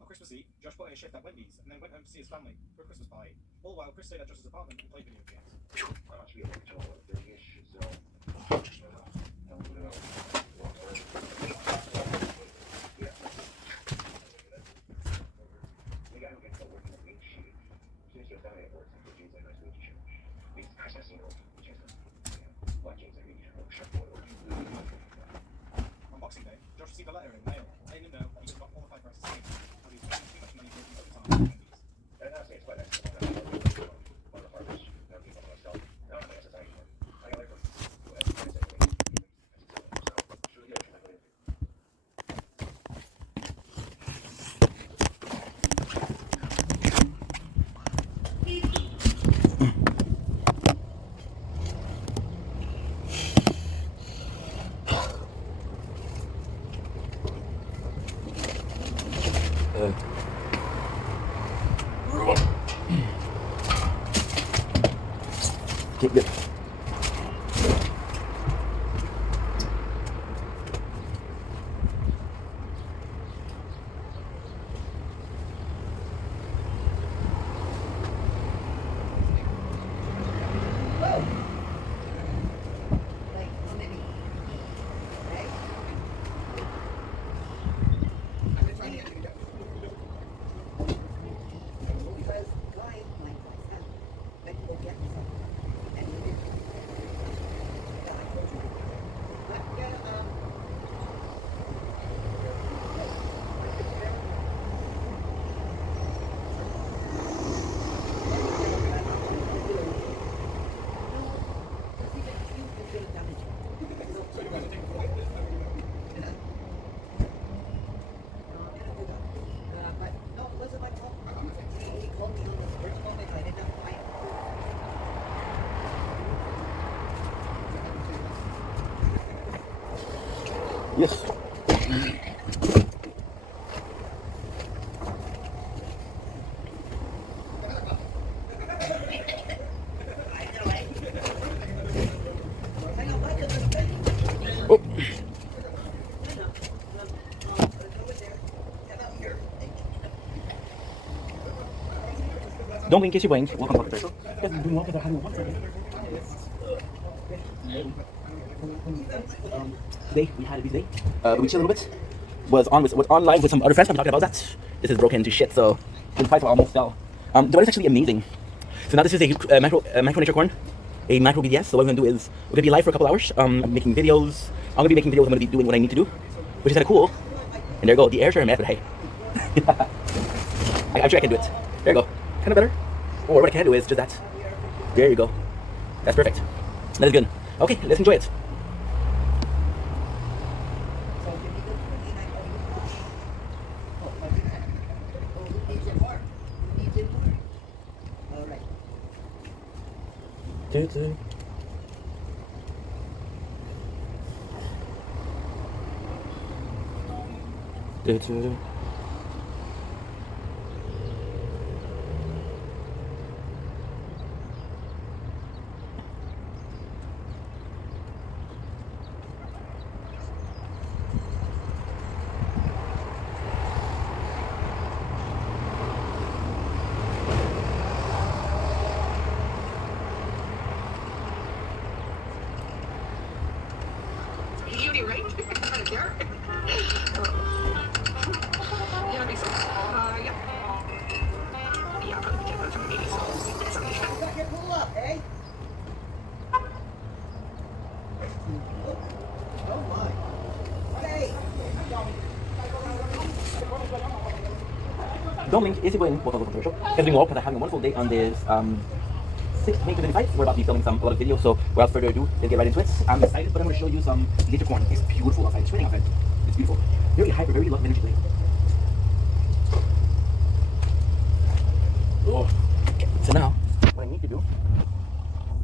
On Christmas Eve, Josh put in a shift at Wendy's and then went home to see his family for a Christmas party. All while Chris stayed at Josh's apartment and played video games. I must be able to tell 30-ish, so On Boxing Day, Josh received a letter in the mail letting him know that he was not qualified for SSI and he was spending too much money working overtime at Wendy's. Good. Yes. Oh. Don't blink, kiss your blink. Welcome to the special. Guys, doing well because they're having one second. Today we had a busy day. We chilled a little bit. Was on live with some other friends. I'm talking about that. This is broken to shit, so the price almost fell. The weather is actually amazing. So now this is a micro nature corn, a micro BDS. So what we're gonna do is we're gonna be live for a couple hours. I'm making videos. I'm gonna be making videos. I'm gonna be doing what I need to do, which is kind of cool. And there you go. The air share mad, but hey, I'm sure I can do it. There you go. Kind of better. Or what I can do is just that. There you go. That's perfect. That is good. Okay, let's enjoy it. Do. Beauty, right? Right there. Yeah, that makes sense. Yeah. Yeah, I'll probably get that from the baby, so it's something. Pull up, eh? Oh my. Hey! Don't blink, easy going. Welcome to the show. Guys, doing well because I'm having a wonderful day on this 6th May 2025. We're about to be filming a lot of videos, so without further ado, let's get right into it. I'm excited, but I'm going to show you some nature corn. It's beautiful outside. It's raining outside. It's beautiful. Very hyper, very low energy today. Oh. So now, what I need to do,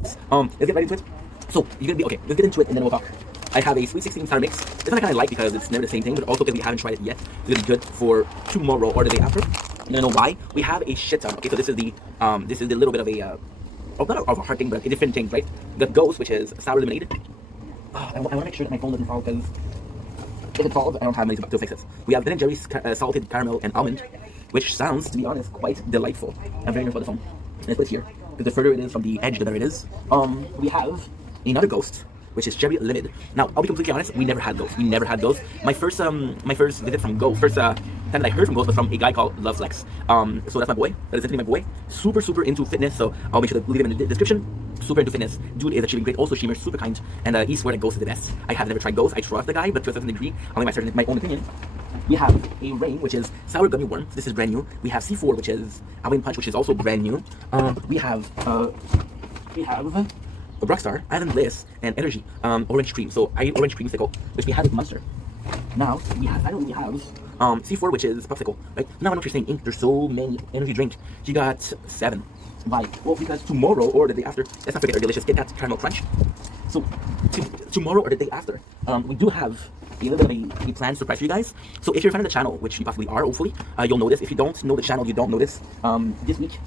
let's get right into it. So you're gonna be okay. Let's get into it and then we'll talk. I have a Sweet 16 sour mix. This one I kind of like because it's never the same thing, but also because we haven't tried it yet. It's gonna be good for tomorrow or the day after. You don't know why? We have a shit ton. Okay, so this is the little bit of a not of a hard thing, but a different thing, right? The Ghost, which is sour lemonade. I want to make sure that my phone doesn't fall because if it falls, I don't have money to fix it. We have Ben & Jerry's salted caramel and almond, which sounds, to be honest, quite delightful. I'm very nervous about the phone. And it's put here because the further it is from the edge, the better it is. We have another Ghost, which is cherry limited. Now, I'll be completely honest, we never had Ghost. We never had Ghost. My first visit from Ghost, first time that I heard from Ghost was from a guy called Love Flex. So that's my boy. That is definitely my boy. Super into fitness. So I'll make sure to leave him in the description. Super into fitness. Dude is achieving great. Also, Shimmer's super kind. And he swear that Ghost is the best. I have never tried Ghost. I trust the guy, but to a certain degree, I'll make my own opinion. We have a Rain, which is sour gummy worm. This is brand new. We have C4, which is Halloween Punch, which is also brand new. We have Rockstar, Island Bliss, and Energy, Orange Cream. So I ate Orange Creamsicle, which we had with mustard. Now we have C4, which is popsicle, right? Now I know what you're saying, Ink, there's so many energy drinks. You got 7. Why? Well, because tomorrow or the day after, let's not forget our delicious Kit Kat Caramel Crunch. So tomorrow or the day after, we do have a little bit of a planned surprise for you guys. So if you're a fan of the channel, which you possibly are, hopefully, you'll know this. If you don't know the channel, you don't know this. This week,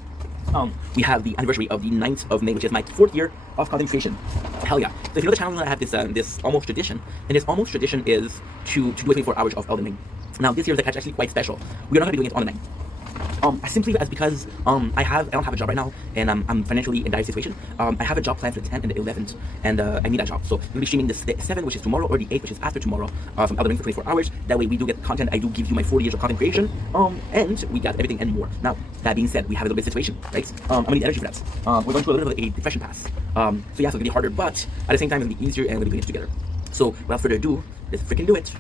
we have the anniversary of the 9th of May, which is my 4th year of content creation. Hell yeah. So if you know the channel, I have this almost tradition. And this almost tradition is to do 24 hours of Elden Ring. Now this year is actually quite special. We're not going to be doing it on the 9th. Simply as because I don't have a job right now, and I'm financially in dire situation. I have a job planned for the 10th and the 11th, and I need that job. So we'll be streaming the 7th, which is tomorrow, or the 8th, which is after tomorrow, from Elden Ring for 24 hours. That way we do get content. I do give you my 40 years of content creation, and we got everything and more. Now, that being said, we have a little bit of situation, right? I'm gonna need energy for that. We're going through a little bit of a depression pass. So yeah, so it's gonna be harder, but at the same time, it's gonna be easier, and we're gonna be doing it together. So without further ado, let's freaking do it.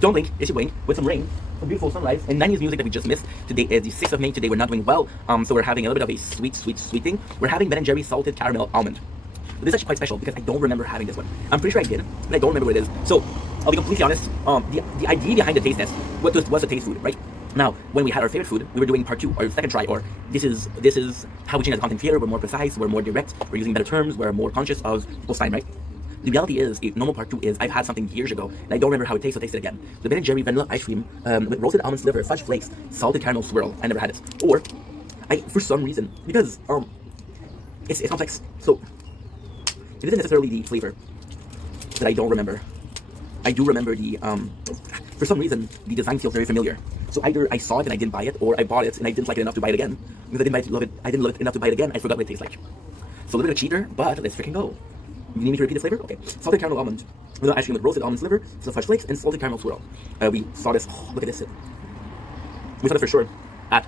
Don't blink, it's your blink, with some rain, some beautiful sunrise, and 90s music that we just missed. Today is the 6th of May, today we're not doing well, so we're having a little bit of a sweet thing. We're having Ben & Jerry's salted caramel almond. But this is actually quite special because I don't remember having this one. I'm pretty sure I did, but I don't remember what it is. So, I'll be completely honest, the idea behind the taste test was to taste food, right? Now, when we had our favorite food, we were doing part 2, or second try, or this is how we change as a content creator. We're more precise, we're more direct, we're using better terms, we're more conscious of people's time, right? The reality is, normal part 2 is, I've had something years ago, and I don't remember how it tastes, so taste it again. The Ben & Jerry vanilla ice cream with roasted almond sliver, fudge flakes, salted caramel swirl. I never had it. Or, for some reason, because it's complex, so it isn't necessarily the flavor that I don't remember. I do remember the, for some reason, the design feels very familiar. So either I saw it and I didn't buy it, or I bought it and I didn't like it enough to buy it again. Because I didn't love it enough to buy it again, I forgot what it tastes like. So a little bit of cheater, but let's freaking go. You need me to repeat the flavor? Okay. Salted caramel almond, vanilla ice cream with roasted almond sliver, some fudge flakes, and salted caramel swirl. We saw this, look at this. We saw this for sure at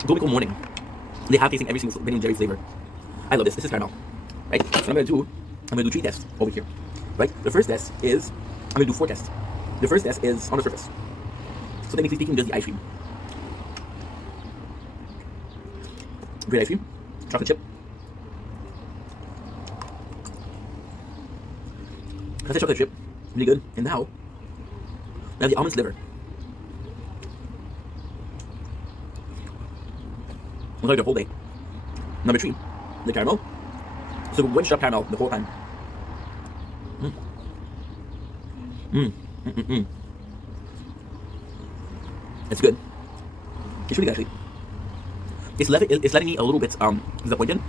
Gomico Morning. They have tasting every single Ben & Jerry flavor. I love this. This is caramel, right? So what I'm gonna do 3 tests over here, right? The first test is, I'm gonna do 4 tests. The first test is on the surface. So technically speaking, just the ice cream. Great ice cream, chocolate chip. That's a chocolate chip, really good. And now, we have the almond sliver. I'll like the whole day. Number 3, the caramel. So one shot caramel the whole time. It's good. It's really good actually. It's letting me a little bit disappointed.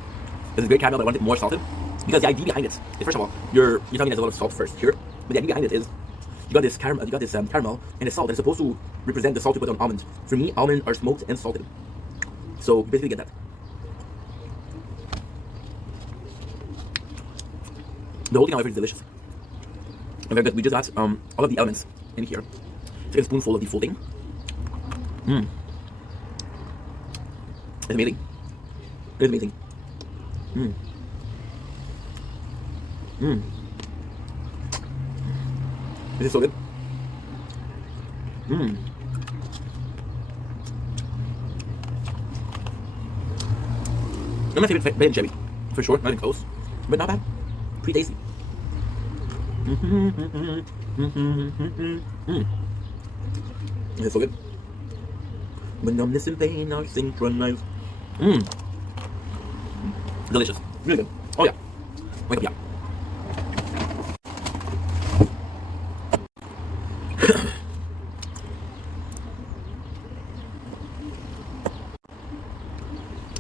It's a great caramel, but I want it more salted. Because the idea behind it is, first of all, you're telling me there's a lot of salt first here. But the idea behind it is, you got this caramel and it's salt, and it's supposed to represent the salt you put on almond. For me, almonds are smoked and salted. So you basically get that. The whole thing, however, is delicious. And very good. We just got all of the elements in here. Take a spoonful of the full thing. It's amazing. It's amazing. This is so good. Not my favorite Ben & Jerry, for sure, not even close, but not bad. Pretty tasty. It's so good. When numbness and pain are synchronized. Delicious. Really good. Oh yeah. Wake up, yeah.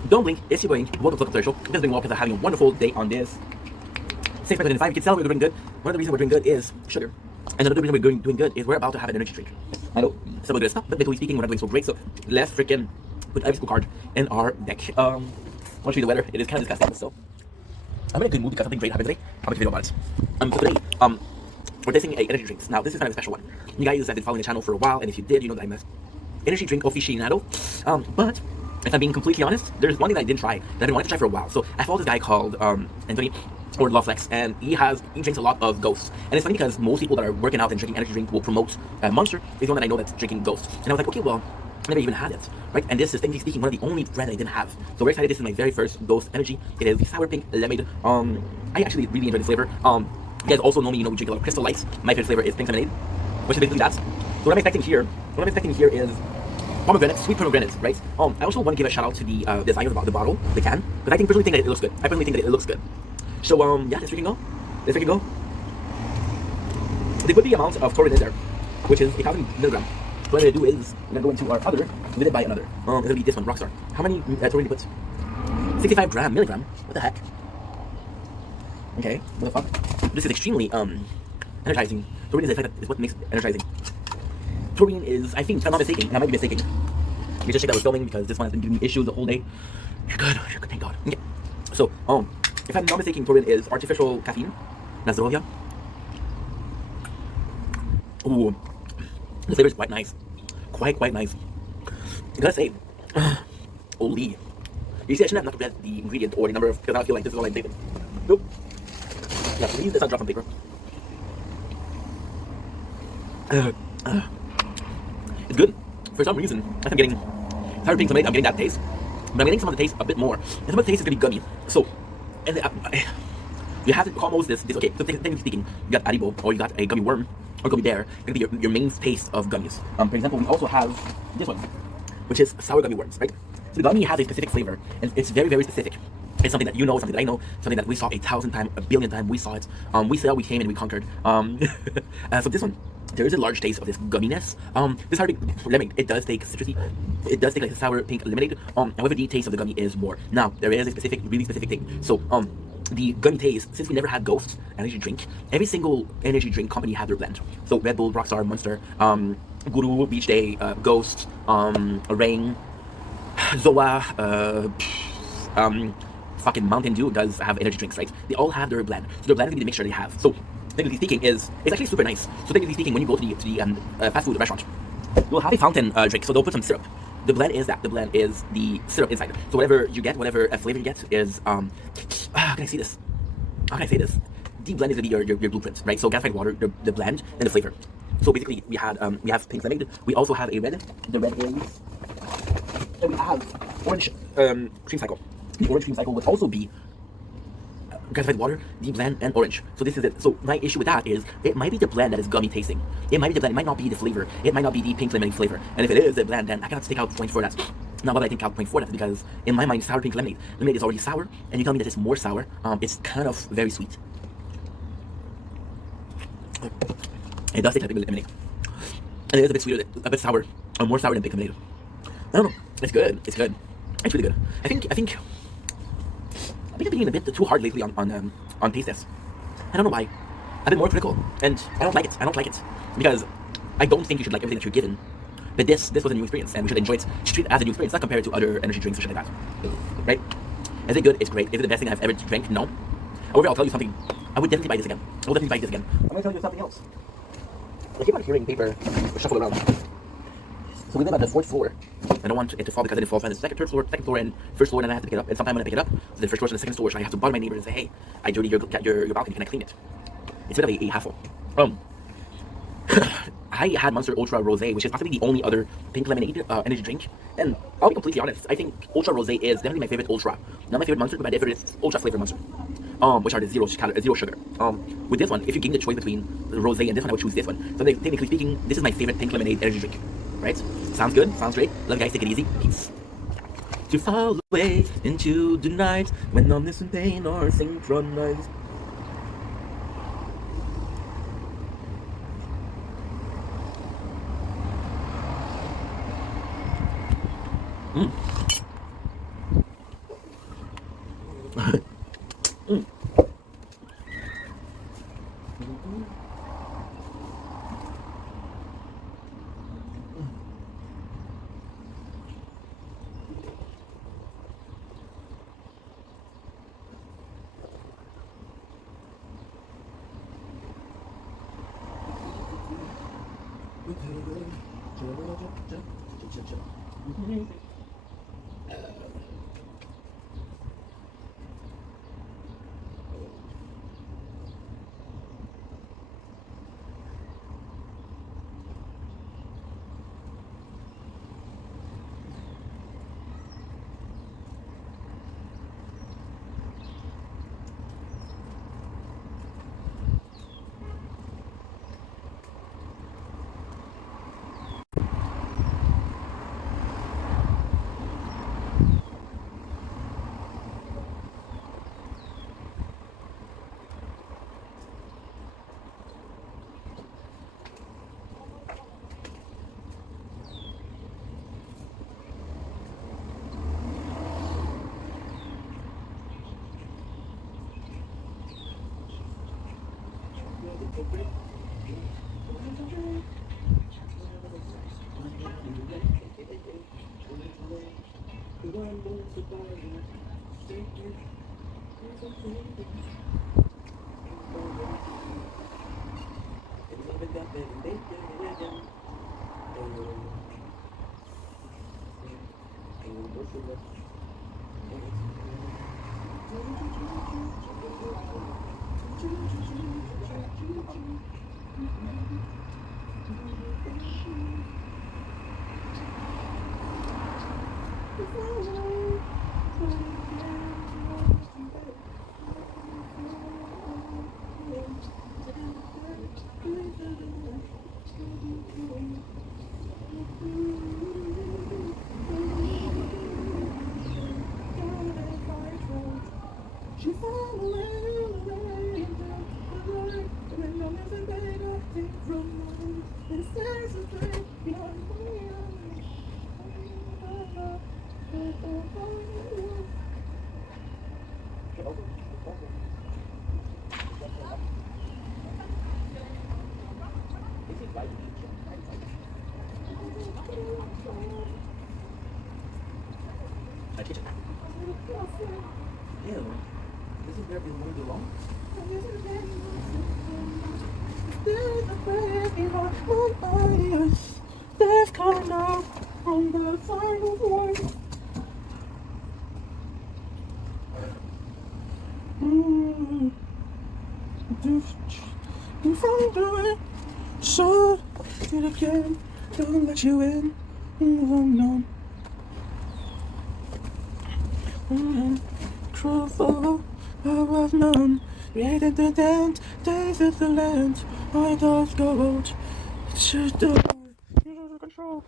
Don't blink, it's your boy. Welcome to the Show. We're doing well because I'm having a wonderful day on this. Safe better than 5. You can tell we're doing good. One of the reasons we're doing good is sugar. And another reason we're doing good is we're about to have an energy drink. I know, some of good stuff, but mentally speaking, we're not doing so great, so let's freaking put every single card in our deck. I want to show you the weather. It is kind of disgusting, so I'm in a good mood because something great happened today. I'll make a video about it. So today, we're testing a energy drinks. Now, this is kind of a special one. You guys have been following the channel for a while, and if you did, you know that I'm an energy drink aficionado. But if I'm being completely honest, there's one thing that I didn't try that I've been wanting to try for a while. So I follow this guy called Anthony, or Loveflex, and he drinks a lot of Ghost. And it's funny because most people that are working out and drinking energy drink will promote Monster. Is the one that I know that's drinking Ghost. And I was like, okay, well, I never even had it, right? And this is, technically speaking, one of the only brands I didn't have. So we're excited. This is my very first Ghost Energy. It is the Sour Pink Lemonade. I actually really enjoy the flavor. You guys also know me, we drink a lot of Crystal Lights. My favorite flavor is Pink Lemonade, which is basically that. So what I'm expecting here is pomegranate, sweet pomegranate, right? I also want to give a shout out to the designer of the bottle, the can, because I personally think that it looks good. So yeah, let's freaking go. They put the amount of taurine in there, which is 1,000 milligrams. So what I'm gonna do is I'm gonna go into our other, divided by another. It's gonna be this one, Rockstar. How many taurine did you put? 65 milligram. What the heck? Okay, what the fuck? This is extremely energizing. Taurine is what makes it energizing. Taurine is, I think, if I'm not mistaken, and I might be mistaken. You just check that we're filming because this one has been giving me issues the whole day. You're good, thank God. Okay. So, if I'm not mistaken, taurine is artificial caffeine. Nazdrovia. Ooh, the flavor is quite nice. Quite nice. I gotta say, holy. You see, I shouldn't have not forget the ingredient or the number of, because I feel like this is all I'm taking. Nope. Yeah, please, let's not drop on paper. It's good. For some reason, I'm getting Sour Pink Lemonade, I'm getting that taste. But I'm getting some of the taste a bit more. And some of the taste is gonna be gummy. So, and you have to almost this okay, so technically speaking, you got Haribo or you got a gummy worm. or gummy bear gonna be your main taste of gummies. For example, we also have this one, which is sour gummy worms, right? So the gummy has a specific flavor, and it's very, very specific. It's something that you know, something that I know, something that we saw 1,000 times, 1,000,000,000 times. We saw it. We saw, we came, and we conquered. So this one, there is a large taste of this gumminess. This hard lemonade, it does take citrusy. It does take like a sour pink lemonade. However, the taste of the gummy is more. Now, there is a specific, really specific thing. So, the gummy taste, since we never had Ghost energy drink, every single energy drink company had their blend. So Red Bull, Rockstar, Monster, Guru, Beach Day, Ghost, Rain, Zoa, fucking Mountain Dew does have energy drinks, right? They all have their blend. So their blend is gonna be the mixture they have. So technically speaking, it's actually super nice. So technically speaking, when you go to the fast food restaurant, you'll have a fountain drink. So they'll put some syrup. The blend is that. The blend is the syrup inside. So whatever you get, whatever flavor you get is can I say this? How can I say this? The blend is gonna be your blueprint, right? So gasified water, the blend, and the flavor. So basically, we have pink lemonade. We also have a red. The red is, and we have orange cream cycle. The orange cream cycle would also be gasified water, the blend, and orange. So this is it. So my issue with that is it might be the blend that is gummy tasting. It might be the blend. It might not be the flavor. It might not be the pink lemonade flavor. And if it is the blend, then I cannot take out points for that. Now, why do I think out point for that? Because in my mind, sour pink lemonade is already sour, and you tell me that it's more sour. It's kind of very sweet. It does taste like pink lemonade, and it is a bit sweeter, a bit sour, or more sour than pink lemonade. I don't know. It's good. It's good. It's really good. I think I'm being a bit too hard lately on taste tests. I don't know why. I've been more critical, and I don't like it. I don't like it because I don't think you should like everything that you're given. But this was a new experience, and we should enjoy it. Treat it as a new experience, not compare it to other energy drinks or shit like that. Right? Is it good? It's great. Is it the best thing I've ever drank? No. However, I'll tell you something. I would definitely buy this again. I will definitely buy this again. I'm gonna tell you something else. I keep on hearing paper shuffle around. So we live at the 4th floor. I don't want it to fall because it falls on the second floor, and first floor, and then I have to pick it up. And sometimes when I pick it up, the first floor to the second floor, so I have to bother my neighbor and say, hey, I dirty your balcony, can I clean it? It's a bit of a hassle. I had Monster Ultra Rosé, which is possibly the only other pink lemonade energy drink. And I'll be completely honest, I think Ultra Rosé is definitely my favorite Ultra. Not my favorite Monster, but my favorite Ultra flavor Monster. Which are the zero sugar. With this one, if you give me the choice between the Rosé and this one, I would choose this one. So technically speaking, this is my favorite pink lemonade energy drink. Right? Sounds good? Sounds great? Love you guys, take it easy. Peace. To fall away into the night when numbness and pain are synchronized. Mm. Mm. My kitchen. Ew. This is where the wood belong. There's a baby on my eyes. That's coming out from the final voice. You find the way, so it again. Don't let you in. Unknown. Truth of all I've known. Created the dent, days of the land. My dogs go out. Should the control.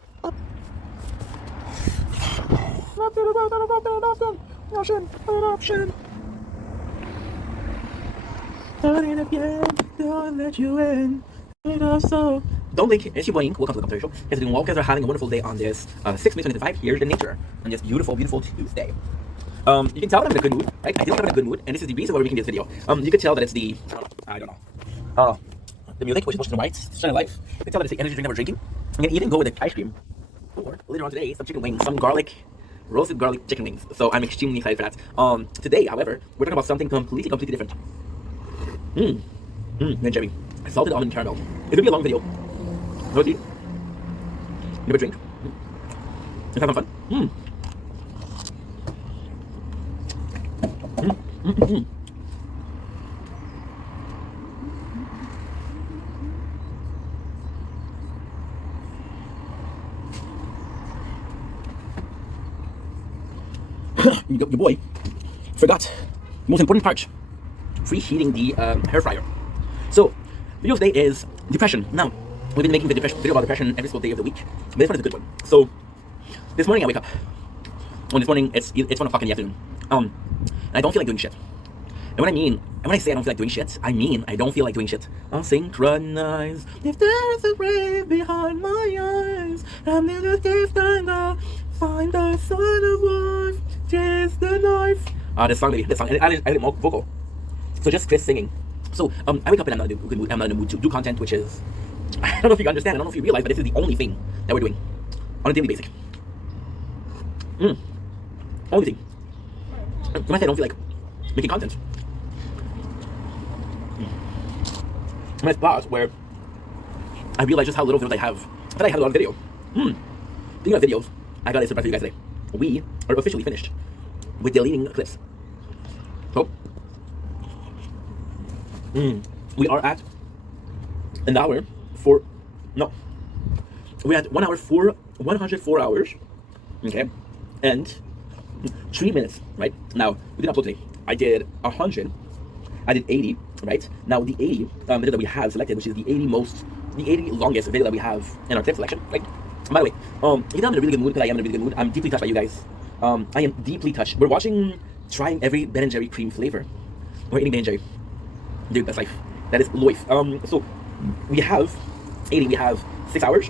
Option. Turn it again, don't let you in. So, don't blink, it's your boying. Welcome to the Commentary Show. Guys, doing well. Guys are having a wonderful day on this 6 May 2025 here in nature on this beautiful, beautiful Tuesday. You can tell that I'm in a good mood, right? I feel like I'm in a good mood, and this is the reason why we're making this video. You can tell that it's the I don't know. The music, which is Motion White, Shine Life. You can tell that it's the energy drink that we're drinking. I'm gonna even go with the ice cream, or later on today, some chicken wings, some roasted garlic chicken wings. So I'm extremely excited for that. Today, however, we're talking about something completely different. Man, Jerry, salted almond caramel. It's gonna be a long video. No tea, never drink. Let's have some fun. Your boy forgot the most important part: preheating the hair fryer. So, video today is depression. Now, we've been making the video about depression every single day of the week, but this one is a good one. So, this morning I wake up. This morning it's 1 o'clock in the afternoon. And I don't feel like doing shit. And when I say I don't feel like doing shit, I mean I don't feel like doing shit. I'll synchronize. If there's a grave behind my eyes, I'm in a cave and I'll find the son of life. Taste the knife. This song, I did more vocal. So just Chris singing. So I wake up and I'm not in a good mood. I'm not in the mood to do content, which is, I don't know if you understand, I don't know if you realize, but this is the only thing that we're doing on a daily basis. Only thing. When I say I don't feel like making content, I'm at a spot where I realize just how little videos I have. I thought I had a lot of video. Speaking of videos, I got a surprise for you guys today. We are officially finished with deleting clips. So, we are at an hour for, no, we're at 1 hour for 104 hours, okay, and 3 minutes, right? Now, we did upload today. I did 100, I did 80, right? Now, the 80 video that we have selected, which is the 80 longest video that we have in our clip selection, right? By the way, you know I'm in a really good mood because I am in a really good mood. I'm deeply touched by you guys. I am deeply touched. We're trying every Ben & Jerry cream flavor. We're eating Ben & Jerry. Dude, that's life. That is life. So, we have 80, we have 6 hours,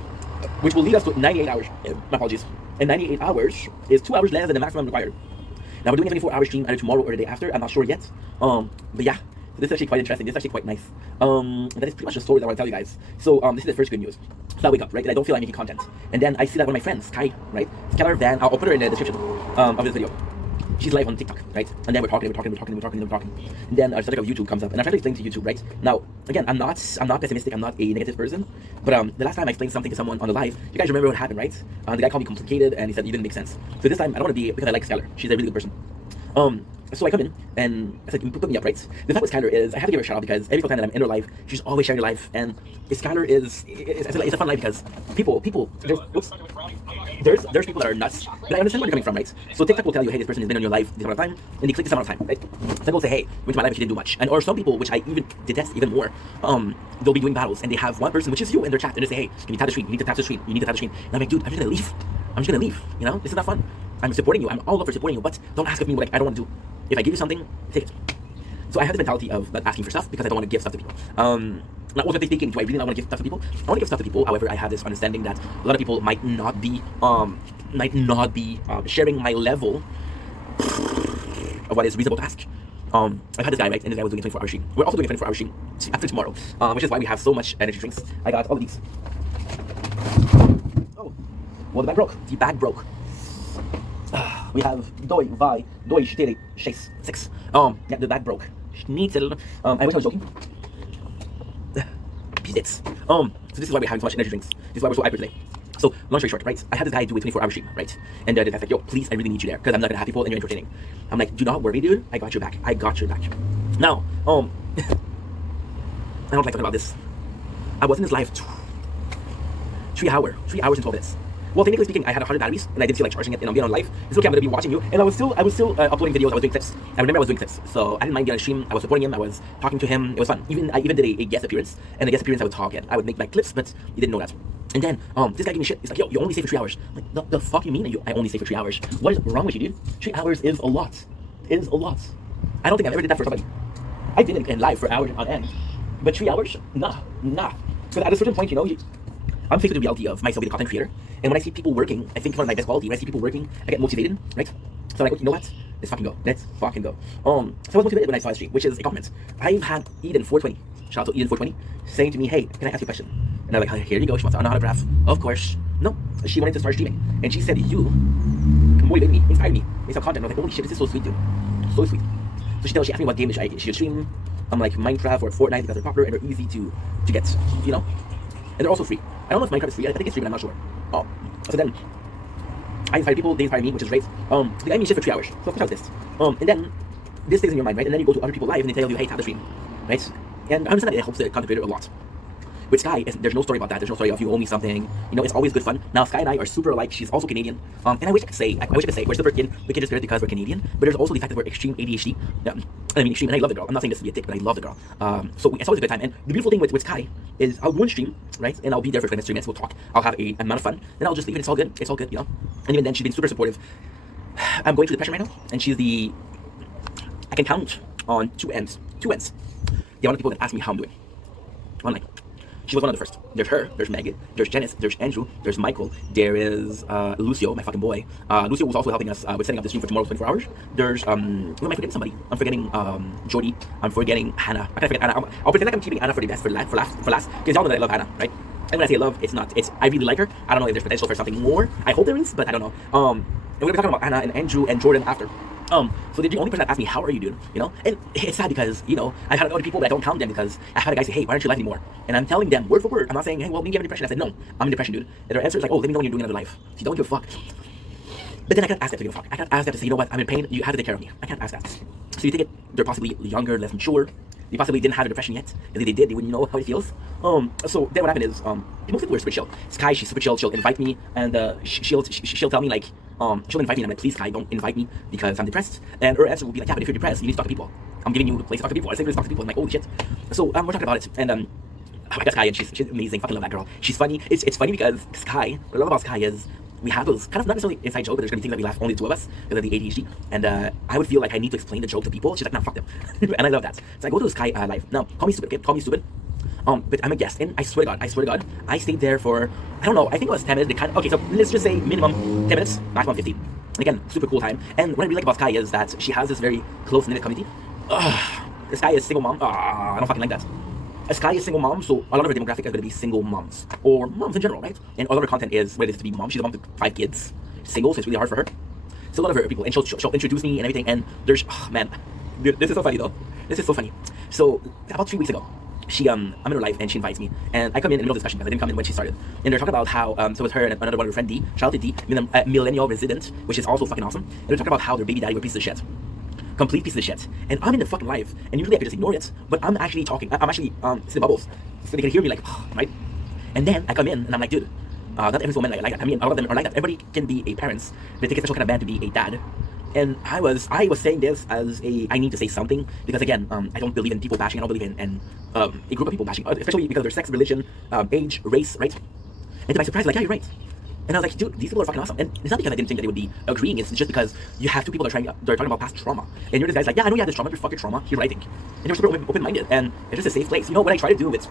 which will lead us to 98 hours. My apologies. And 98 hours is 2 hours less than the maximum required. Now, we're doing a 24-hour stream either tomorrow or the day after. I'm not sure yet. But yeah, this is actually quite interesting. This is actually quite nice. That is pretty much the story that I want to tell you guys. So, this is the first good news. So I wake up, right, and I don't feel like making content. And then I see that one of my friends, Kai, right, Skylar Van, I'll put her in the description of this video. She's live on TikTok, right? And then we're talking. And then our subject of YouTube comes up, and I'm trying to explain to YouTube, right? Now, again, I'm not pessimistic, I'm not a negative person, but the last time I explained something to someone on the live, you guys remember what happened, right? The guy called me complicated, and he said you didn't make sense. So this time, I don't want to be, because I like Skylar. She's a really good person. So I come in, and I said, you put me up, right? The fact with Skylar is, I have to give her a shout out, because every time that I'm in her life, she's always sharing her life, and Skylar is, it's a fun life, because people, there's people that are nuts, but I understand where you're coming from, right? So TikTok will tell you, hey, this person has been in your life this amount of time, and you click this amount of time, right? Then they'll say, hey, went to my life and she didn't do much. And or some people, which I even detest even more, they'll be doing battles, and they have one person, which is you, in their chat, and they say, hey, can you tap the screen? You need to tap the screen. You need to tap the screen. And I'm like, dude, I'm just gonna leave. You know, this is not fun. I'm supporting you. I'm all over supporting you, but don't ask of me what I don't want to do. If I give you something, take it. So I have the mentality of not asking for stuff because I don't want to give stuff to people. Now, ultimately speaking, do I really not want to give stuff to people? I want to give stuff to people. However, I have this understanding that a lot of people might not be sharing my level of what is reasonable to ask. I've had this guy, right, and this guy was doing a 24-hour stream. We're also doing a 24-hour stream after tomorrow, which is why we have so much energy drinks. I got all of these. Oh, well, the bag broke. The bag broke. We have doi, stele, chase, 6. Yeah, the bag broke. Schnitzel. I wish I was joking. Pizits. So this is why we're having so much energy drinks. This is why we're so hyper today. So, long story short, right? I had this guy do a 24-hour stream, right? And the guy's like, yo, please, I really need you there because I'm not gonna have people and you're entertaining. I'm like, do not worry, dude. I got your back. I got your back. Now, I don't like talking about this. I was in this live 3 hours and 12 minutes. Well, technically speaking, I had 100 batteries and I didn't feel like charging it, and I'm being on live. It's okay, I'm gonna be watching you, and I was still uploading videos. I was doing clips. I remember I was doing clips, so I didn't mind getting on stream. I was supporting him. I was talking to him. It was fun. I even did a guest appearance, and the guest appearance I would talk, and I would make like clips, but you didn't know that. And then this guy gave me shit. He's like, yo, you only stay for 3 hours. I'm like, the fuck you mean? I only stay for 3 hours? What is wrong with you, dude? 3 hours is a lot. It is a lot. I don't think I've ever did that for somebody. I did it in live for hours on end, but 3 hours, nah. Because at a certain point, you know, I'm faced with the reality of myself being a content creator, and when I see people working, I think it's one of my best quality. When I see people working, I get motivated, right? So I'm like, you know what? Let's fucking go. Let's fucking go. So I was motivated when I saw his stream, which is a compliment. I've had Eden420, shout out to Eden420, saying to me, hey, can I ask you a question? And I'm like, here you go. She wants an autograph. Of course. No, she wanted to start streaming, and she said, you motivated me, inspired me, made some content. I was like, holy shit, this is so sweet, dude. So sweet. So she asked me what game she should stream. I'm like, Minecraft or Fortnite because they're popular and they're easy to get, you know? And they're also free. I don't know if Minecraft is free. I think it's free, but I'm not sure. So then I inspire people, they inspire me, which is great. The guy made shit for 3 hours. So of course I was this. And then this stays in your mind, right? And then you go to other people live and they tell you, hey, tap the stream, right? And I understand that it helps the content creator a lot. With Sky, there's no story about that. There's no story of you owe me something. You know, it's always good fun. Now, Sky and I are super alike. She's also Canadian. And I wish I could say, we're super kin. We can just spirit because we're Canadian. But there's also the fact that we're extreme ADHD. I mean, extreme, and I love the girl. I'm not saying this to be a dick, but I love the girl. So it's always a good time. And the beautiful thing with Sky is I'll go and stream, right? And I'll be there for the next 3 minutes. We'll talk. I'll have an amount of fun. Then I'll just leave it. It's all good. It's all good, you know? And even then, she's been super supportive. I'm going through depression right now. And she's I can count on 2 ends. 2 ends. The amount of people that ask me how I'm doing. Online. She was one of the first. There's her, there's Megan, there's Janice, there's Andrew, there's Michael, there is Lucio, my fucking boy. Lucio was also helping us with setting up the stream for tomorrow's 24 hours. There's, who am I forgetting somebody? I'm forgetting Jody, I'm forgetting Hannah. I can't forget Anna. I'll pretend like I'm keeping Anna for the best, for last, because y'all know that I love Hannah, right? And when I say love, I really like her. I don't know if there's potential for something more. I hope there is, but I don't know. And we're gonna be talking about Anna and Andrew and Jordan after. So they're the only person that asked me, how are you doing? You know? And it's sad because, you know, I've had other people, but I don't count them because I've had a guy say, hey, why aren't you live anymore? And I'm telling them word for word. I'm not saying, hey, well, maybe you have depression. I said, no, I'm in depression, dude. And their answer is like, oh, let me know when you're doing another life. So you don't give a fuck. But then I can't ask them to give a fuck. I can't ask them to say, you know what, I'm in pain, you have to take care of me. I can't ask that. So you think they're possibly younger, less mature. They possibly didn't have a depression yet. If they did, they wouldn't know how it feels. So then what happened is, most people are super chill. Sky, she's super chill. She'll invite me, and she'll tell me like, she'll invite me, and I'm like, please, Sky, don't invite me because I'm depressed. And her answer will be like, yeah, but if you're depressed, you need to talk to people. I'm giving you a place to talk to people. I say, let's talk to people. I'm like, holy shit. So we're talking about it, and I got Sky, and she's amazing. Fucking love that girl. She's funny. It's funny because Sky. What I love about Sky is we have those kind of not necessarily inside joke, but there's gonna be things that we laugh only the 2 of us because of the ADHD. And I would feel like I need to explain the joke to people. She's like, nah, fuck them. And I love that. So I go to the Sky live. Now, call me stupid, okay? Call me stupid. But I'm a guest, and I swear to God, I stayed there for, I don't know, I think it was 10 minutes. Okay, so let's just say minimum 10 minutes, maximum 15. And again, super cool time. And what I really like about Sky is that she has this very close-knit community. Sky is single mom. I don't fucking like that. Sky is single mom, so a lot of her demographic is going to be single moms, or moms in general, right? And all of her content is what it is to be mom. She's a mom to 5 kids, single, so it's really hard for her. So a lot of her people, and she'll introduce me and everything, and there's, man, dude, this is so funny though. This is so funny. So about 3 weeks ago, I'm in her life and she invites me, and I come in the middle of discussion because I didn't come in when she started. And they're talking about how, so it was her and another one of her friend D, shout out to D, millennial resident, which is also fucking awesome. And they're talking about how their baby daddy were pieces of shit. Complete pieces of shit. And I'm in the fucking live, and usually I could just ignore it, but I'm actually talking. I'm actually sitting bubbles, so they can hear me like, right? And then I come in and I'm like, dude, not every single man like that. I mean, a lot of them are like that. Everybody can be a parent, but take a special kind of man to be a dad. And I was saying this as I need to say something because again, I don't believe in people bashing. I don't believe in a group of people bashing, especially because of their sex, religion, age, race, right? And to my surprise, like, yeah, you're right. And I was like, dude, these people are fucking awesome. And it's not because I didn't think that they would be agreeing. It's just because you have two people that are talking about past trauma. And you're this guy's like, yeah, I know you had this trauma, but fuck your trauma. Here's what I think. And you're super open-minded. And it's just a safe place. You know, what I try to do with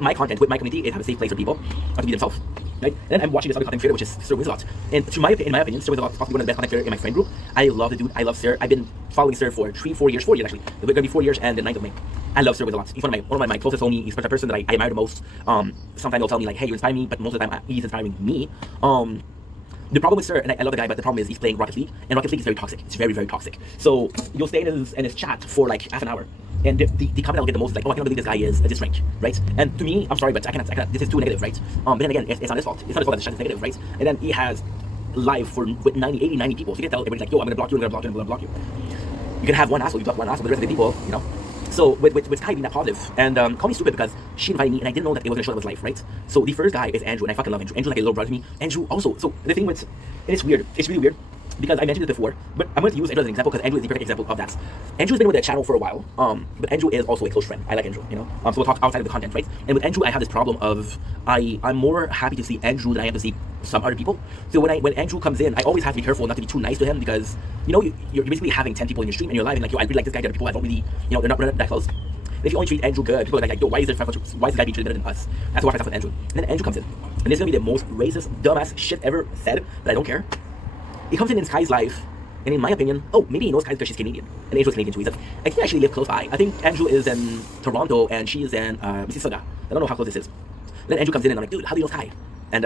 my content, with my community, is have a safe place for people to be themselves. Right? And then I'm watching this other content creator, which is Sir Wizalot. And in my opinion, Sir Wizalot is possibly one of the best content creators in my friend group. I love the dude. I love Sir. I've been following Sir for 4 years actually. It's going to be 4 years and the 9th of May. I love Sir Wizalot. He's one of my closest homies. He's such a person that I admire the most. Sometimes he'll tell me like, hey, you inspire me, but most of the time he's inspiring me. The problem with Sir, and I love the guy, but the problem is he's playing Rocket League, and Rocket League is very toxic. It's very, very toxic. So you'll stay in his chat for like half an hour, and the comment I'll get the most is like, oh, I cannot believe this guy is this rank, right? And to me, I'm sorry, but I cannot. This is too negative, right? But then again, it's not his fault. It's not his fault that the chat is negative, right? And then he has live with 90 people. So you can tell everybody's like, yo, I'm gonna block you, I'm gonna block you, I'm gonna block you. You can have one asshole, you block one asshole, but the rest of the people, you know. So with Kai being that positive, and call me stupid because she invited me, and I didn't know that it was gonna show up his life, right? So the first guy is Andrew, and I fucking love Andrew. Andrew's like a little brother to me. Andrew also. So the thing with, and it's weird. It's really weird because I mentioned it before, but I'm going to use Andrew as an example because Andrew is the perfect example of that. Andrew's been with the channel for a while, but Andrew is also a close friend. I like Andrew, you know. So we'll talk outside of the content, right? And with Andrew, I have this problem of I'm more happy to see Andrew than I am to see some other people. So when Andrew comes in, I always have to be careful not to be too nice to him because you know you're basically having 10 people in your stream and you're live and like, yo, I really like this guy. There are people I don't really, you know, they're not that close. If you only treat Andrew good, people are like, yo, why is this guy being treated better than us? That's why I with Andrew. And then Andrew comes in, and this is gonna be the most racist, dumbass shit ever said, but I don't care. He comes in Sky's life, and in my opinion, oh, maybe he knows Sky because she's Canadian, and Andrew's Canadian too. He's like, I think they actually live close by. I think Andrew is in Toronto, and she is in Mississauga. I don't know how close this is. Then Andrew comes in, and I'm like, dude, how do you know Sky? And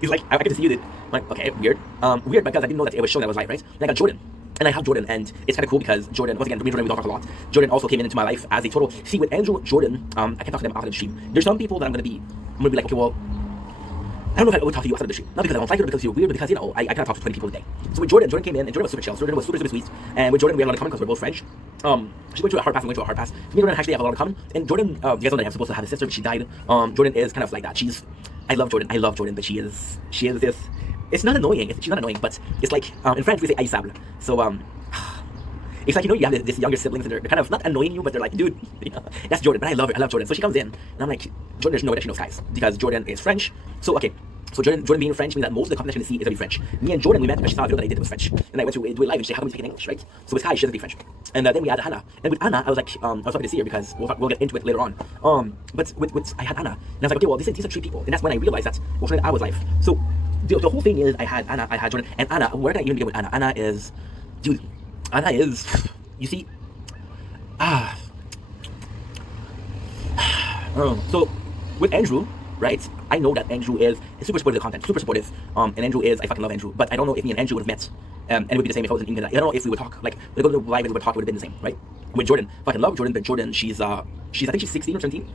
he's like, I get to see you, dude. I'm like, okay, weird. Weird because I didn't know that it was showing that I was live, right? And I got Jordan. And I have Jordan, and it's kind of cool because Jordan, once again, me and Jordan, we talk a lot. Jordan also came into my life as a total. See, with Andrew, Jordan, I can talk to them after the stream. There's some people that I'm gonna be like, okay, well, I don't know if I would talk to you after the stream. Not because I don't like you, but because you're weird, because, you know, I cannot talk to 20 people a day. So with Jordan came in, and Jordan was super chill. Jordan was super, super sweet. And with Jordan, we had a lot of common because we're both French. She went to a hard pass, and went to a hard pass. Me and Jordan actually have a lot of common. And Jordan, you guys know that I'm supposed to have a sister, but she died. Jordan is kind of like that. I love Jordan, but she is this. It's not annoying. She's not annoying, but it's like, in French, we say haïssable. So, it's like, you know, you have this younger siblings and they're kind of not annoying you, but they're like, dude, you know, that's Jordan. But I love her. I love Jordan. So she comes in, and I'm like, Jordan, there's no way that she knows guys because Jordan is French. So, okay. So Jordan being French means that most of the content she's gonna see is gonna be French. Me and Jordan, we met because she saw a video that I did that was French. And I went to do it live and she said, how do we speak in English, right? So with Sky, she doesn't speak French. And then we had Hannah. And with Anna, I was like, I was happy to see her because we'll get into it later on. But with I had Anna. And I was like, okay, well, these are 3 people. And that's when I realized that, well, I was live. So the whole thing is I had Anna, I had Jordan. And Anna, where did I even begin with Anna? Anna is, you see, so with Andrew, right? I know that Andrew is super supportive of the content, super supportive. And Andrew is, I fucking love Andrew. But I don't know if me and Andrew would have met. And it would be the same if I was in England. I don't know if we would talk, like, we go to live and we would talk, it would have been the same, right? With Jordan, fucking love Jordan, but Jordan, she's I think she's 16 or 17.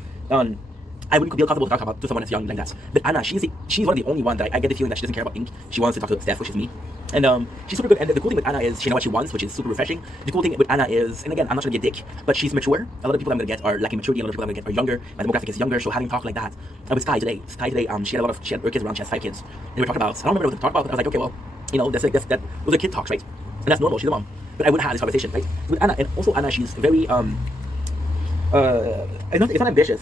I wouldn't feel comfortable to talk to someone that's young like that. But Anna, she's one of the only ones that I get the feeling that she doesn't care about ink. She wants to talk to Steph, which is me. And she's super good. And the cool thing with Anna is she knows what she wants, which is super refreshing. The cool thing with Anna is, and again, I'm not trying to be a dick, but she's mature. A lot of people I'm gonna get are lacking maturity. A lot of people I'm gonna get are younger. My demographic is younger. So having talk like that. And with Sky today, she had her kids around. She has 5 kids. And we were talking about. I don't remember what we talked about. But I was like, okay, well, you know, those are kid talks, right? And that's normal. She's a mom. But I would have this conversation, right? With Anna, and also Anna, she's very it's not ambitious.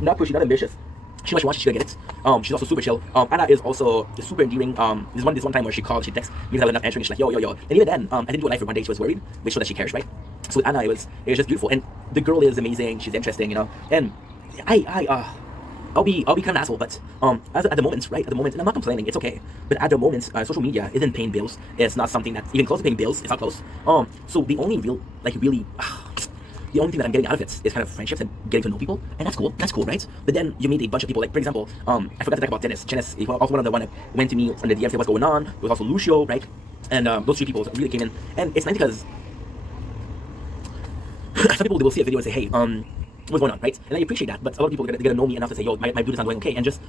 Not pushy, not ambitious. She wants, she's gonna get it. She's also super chill. Anna is also super endearing. This one time where she texts me because I was not answering. She's like, yo. And even then, I didn't do a live for one day. She was worried, which showed that she cares, right? So with Anna, it was just beautiful. And the girl is amazing. She's interesting, you know. And I'll be kind of an asshole, but at the moment, right? At the moment, and I'm not complaining. It's okay. But at the moment, social media isn't paying bills. It's not something that's even close to paying bills. It's not close. So the only real, like, really. The only thing that I'm getting out of it is kind of friendships and getting to know people, and that's cool, right? But then you meet a bunch of people, like, for example, I forgot to talk about Dennis. Dennis is also one of the one that went to me on the DM, said what's going on. There was also Lucio, right? And those 3 people really came in, and it's nice because some people, they will see a video and say, hey, what's going on, right? And I appreciate that, but a lot of people are gonna know me enough to say, yo, my dude is not going okay, and just,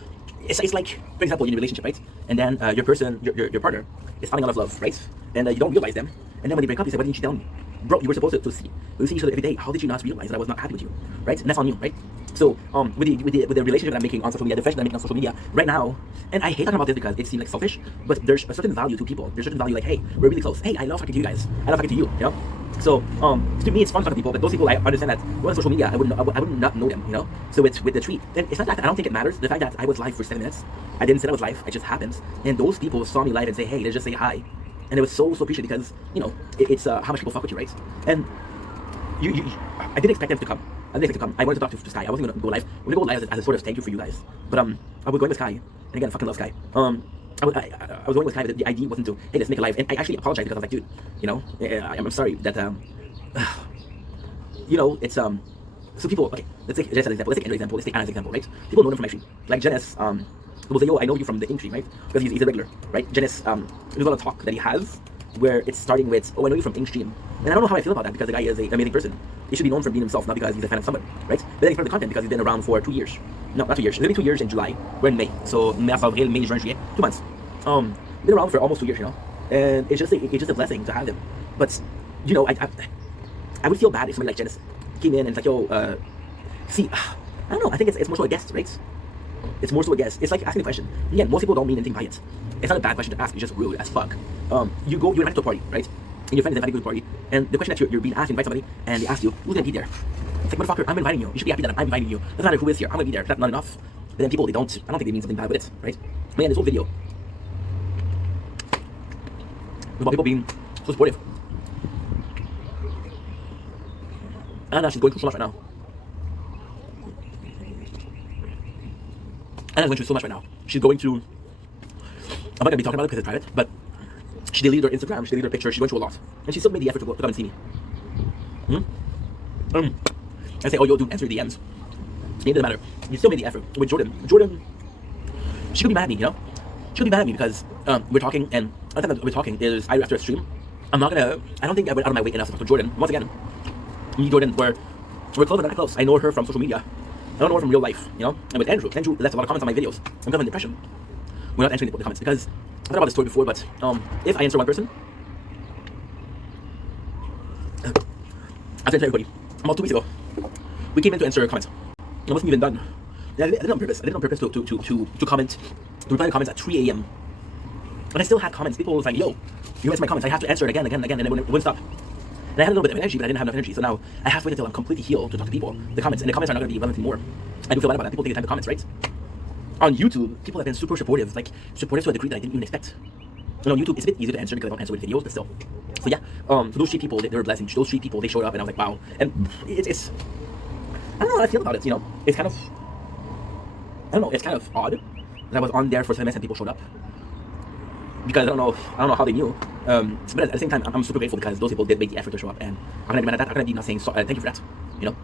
it's like, for example, you're in a relationship, right? And then your partner is finding a lot of love, right? And you don't realize them, and then when they break up, you say, why didn't you tell me? Bro, you were supposed to see. We see each other every day. How did you not realize that I was not happy with you, right? And that's on you, right? So, with the relationship that I'm making on social media, the friendship that I'm making on social media right now, and I hate talking about this because it seems like selfish, but there's a certain value to people. There's a certain value, like, hey, we're really close. Hey, I love talking to you guys. I love talking to you, you know? So to me, it's fun talking to people, but those people, I understand that when on social media, I would not know them, you know. So with the tweet, and it's not that I don't think it matters. The fact that I was live for 7 minutes, I didn't say I was live. It just happens, and those people saw me live and say, hey, let's just say hi, and it was so appreciated because you know it's how much people fuck with you, right? And I didn't expect them to come. I didn't expect them to come. I wanted to talk to Sky. I wasn't gonna go live. I'm gonna go live as a sort of thank you for you guys. But I was going with Sky, and again, I fucking love Sky. I was going with Sky, but the idea wasn't to, hey, let's make a live. And I actually apologized because I was like, dude, you know, I'm sorry that, you know, it's, so people, okay, let's take Jess as an example. Let's take Andrew as an example. Let's take Anna as an example, right? People know them from my stream. Like Janice, will say, yo, I know you from the Ink stream, right? Because he's a regular, right? Janice, there's a lot of talk that he has where it's starting with, oh, I know you from Ink stream. And I don't know how I feel about that because the guy is an amazing person. He should be known for being himself, not because he's a fan of somebody, right? But then he's part of the content because he's been around for 2 years. No, not 2 years. It's been 2 years in July. We're in May. So, Mars, Avril, May, Juin, Juillet. 2 months. Been around for almost 2 years, you know? And it's just a blessing to have him. But, you know, I would feel bad if somebody like Janice came in and it's like, yo, see, I don't know. I think it's more so a guest, right? It's more so a guest. It's like asking a question. Again, most people don't mean anything by it. It's not a bad question to ask. It's just rude as fuck. You're invited to a party, right? And your friend is invited to a party. And the question that you're being asked to invite somebody, and they ask you, who's gonna be there? It's like, motherfucker, I'm inviting you. You should be happy that I'm inviting you. Doesn't matter who is here. I'm gonna be there. That's not enough. But then people, I don't think they mean something bad with it, right? Man, this whole video was about people being so supportive. Anna, she's going through so much right now. Anna's going through so much right now. She's going through, I'm not gonna be talking about it because it's private, but she deleted her Instagram, she deleted her picture, she went through a lot. And she still made the effort to come and see me. I say, oh, yo, dude, answer your DMs. It doesn't matter. You still made the effort. With Jordan, she could be mad at me, you know? She could be mad at me because we're talking, and the time that we're talking is after a stream. I don't think I went out of my way enough to talk to Jordan. Once again, me and Jordan, we're close but not close. I know her from social media. I don't know her from real life, you know? And with Andrew left a lot of comments on my videos. I'm kind of in depression. We're not answering the comments because I thought about this story before, but if I answer one person, I've answered everybody. About 2 weeks ago, we came in to answer comments. I wasn't even done. I did it on purpose. I did it on purpose to comment, to reply to comments at 3 a.m. And I still had comments. People was like, yo, you answer my comments. I have to answer it again, and it wouldn't stop. And I had a little bit of energy, but I didn't have enough energy. So now I have to wait until I'm completely healed to talk to people. The comments are not going to be relevant anymore. I do feel bad about that. People take the time to comments, right? On YouTube, people have been super supportive, like supportive to a degree that I didn't even expect. You know, on YouTube, it's a bit easier to answer because I don't answer with videos, but still. So yeah, for those 3 people, they were a blessing. Those 3 people, they showed up, and I was like, wow. And it's I don't know how I feel about it. You know, it's kind of, I don't know. It's kind of odd that I was on there for 7 minutes and people showed up because I don't know how they knew. But at the same time, I'm super grateful because those people did make the effort to show up, and I'm gonna be mad at that. I'm gonna be not saying thank you for that. You know,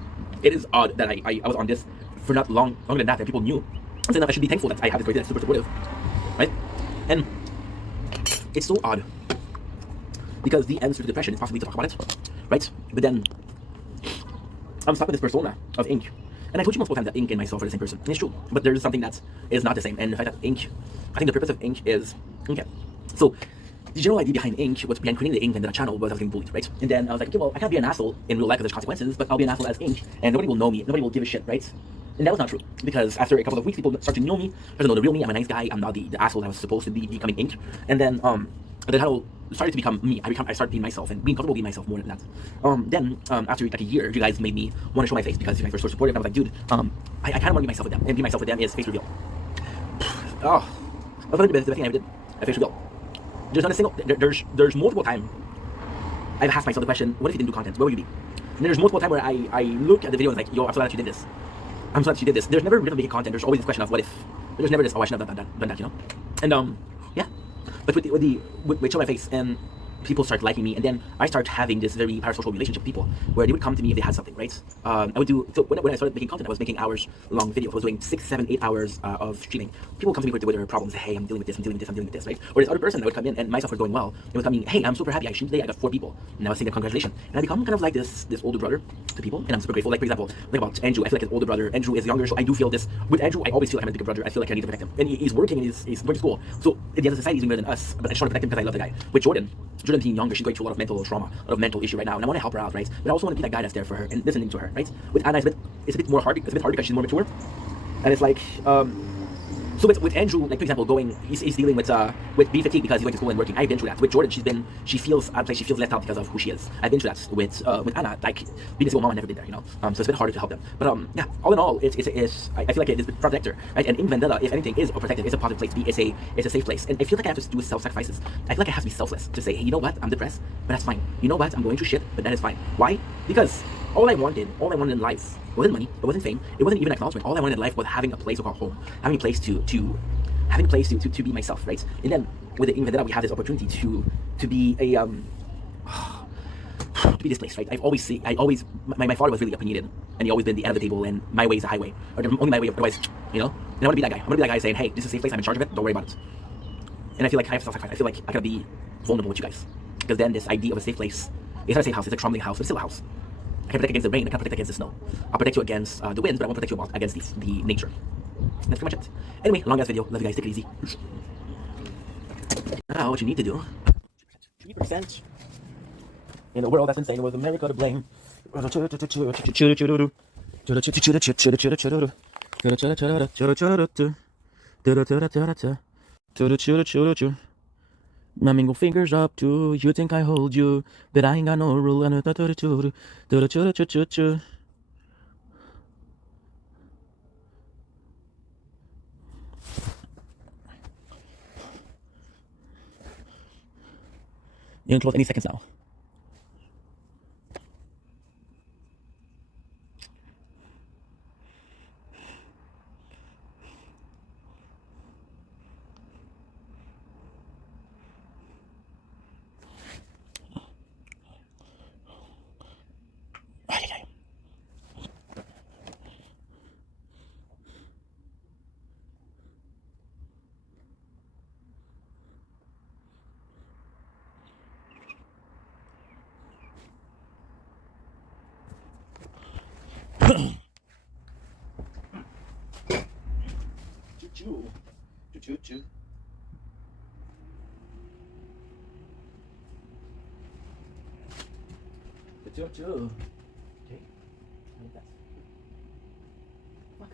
it is odd that I was on this for not longer than that, and people knew. I'm saying that I should be thankful that I have this creator that's super supportive, right? And it's so odd because the answer to depression is possibly to talk about it, right? But then I'm stuck with this persona of Ink. And I told you multiple times that Ink and myself are the same person. And it's true. But there's something that is not the same. And the fact that Ink, I think the purpose of Ink is, okay. So the general idea behind Ink, what's behind creating the Ink and the channel was I was getting bullied, right? And then I was like, okay, well, I can't be an asshole in real life because there's consequences, but I'll be an asshole as Ink, and nobody will know me, nobody will give a shit, right? And that was not true, because after a couple of weeks, people start to know me, start to know the real me. I'm a nice guy, I'm not the asshole that was supposed to be becoming Ink. And then the channel started to become me. I started being myself and being comfortable being myself more than that. Then after like a year, you guys made me want to show my face because you guys were so supportive. I was like, dude, I kind of want to be myself with them, and be myself with them is face reveal. Oh, that's the best thing I ever did. A face reveal. There's not a single. There's multiple times I've asked myself the question, what if you didn't do content? Where would you be? And there's multiple times where I look at the video and like, yo, I'm so glad you did this. I'm so glad you did this. There's never really making content. There's always this question of what if. There's never this, oh, I should have done that, you know? And yeah. But with Show My Face, and people start liking me, and then I start having this very parasocial relationship with people, where they would come to me if they had something, right? I would do, so when I started making content, I was making hours-long videos. I was doing 6, 7, 8 hours of streaming. People come to me with their problems, hey, I'm dealing with this, right? Or this other person that would come in, and myself was going well, it was coming, hey, I'm super happy, I streamed today, I got 4 people, and I was saying congratulations. And I become kind of like this older brother to people, and I'm super grateful. Like, for example, think about Andrew. I feel like his older brother. Andrew is younger, so I do feel this. With Andrew, I always feel like I'm a bigger brother. I feel like I need to protect him. And he's working, and he's going to school. So at the end of society, he's better than us, but I just want to protect him because I love the guy. With Jordan being younger, she's going through a lot of mental trauma, a lot of mental issue right now, and I want to help her out, right? But I also want to be that guy that's there for her and listening to her, right? With Anna, it's a bit more hard. It's a bit hard because she's more mature, and it's like So with Andrew, like for example, he's dealing with being fatigued because he's going to school and working. I've been through that. With Jordan, she feels out of place. She feels left out because of who she is. I've been through that with Anna, like being a single mom. I've never been there, you know. So it's been harder to help them. But yeah, all in all, I feel like it is a protector, right? And in Vendetta, if anything, is a protective, it's a positive place to be. It's a safe place. And I feel like I have to do self-sacrifices. I feel like I have to be selfless to say, hey, you know what? I'm depressed, but that's fine. You know what? I'm going through shit, but that is fine. Why? Because all I wanted in life wasn't money, it wasn't fame, it wasn't even acknowledgement. All I wanted in life was having a place to call home, having a place to be myself, right? And then with the Vendetta, we have this opportunity to be a to be this place, right? My father was really opinionated, and he always been the end of the table, and my way is the highway, or the only my way, otherwise, you know. And I want to be that guy. I want to be that guy saying, hey, this is a safe place. I'm in charge of it. Don't worry about it. And I feel like I have self-sacrifice. I feel like I gotta be vulnerable with you guys, because then this idea of a safe place, it's not a safe house. It's a crumbling house, but it's still a house. I can protect against the rain. I can protect against the snow. I'll protect you against the winds, but I won't protect you against the nature. That's pretty much it. Anyway, long ass video. Love you guys. Take it easy. Now, what you need to do, 3%. In a world that's insane, with America to blame. My mingle fingers up to you, think I hold you, but I ain't got no rule. You can close any seconds now. Choo-choo. Choo-choo. Okay. I need that. Fuck.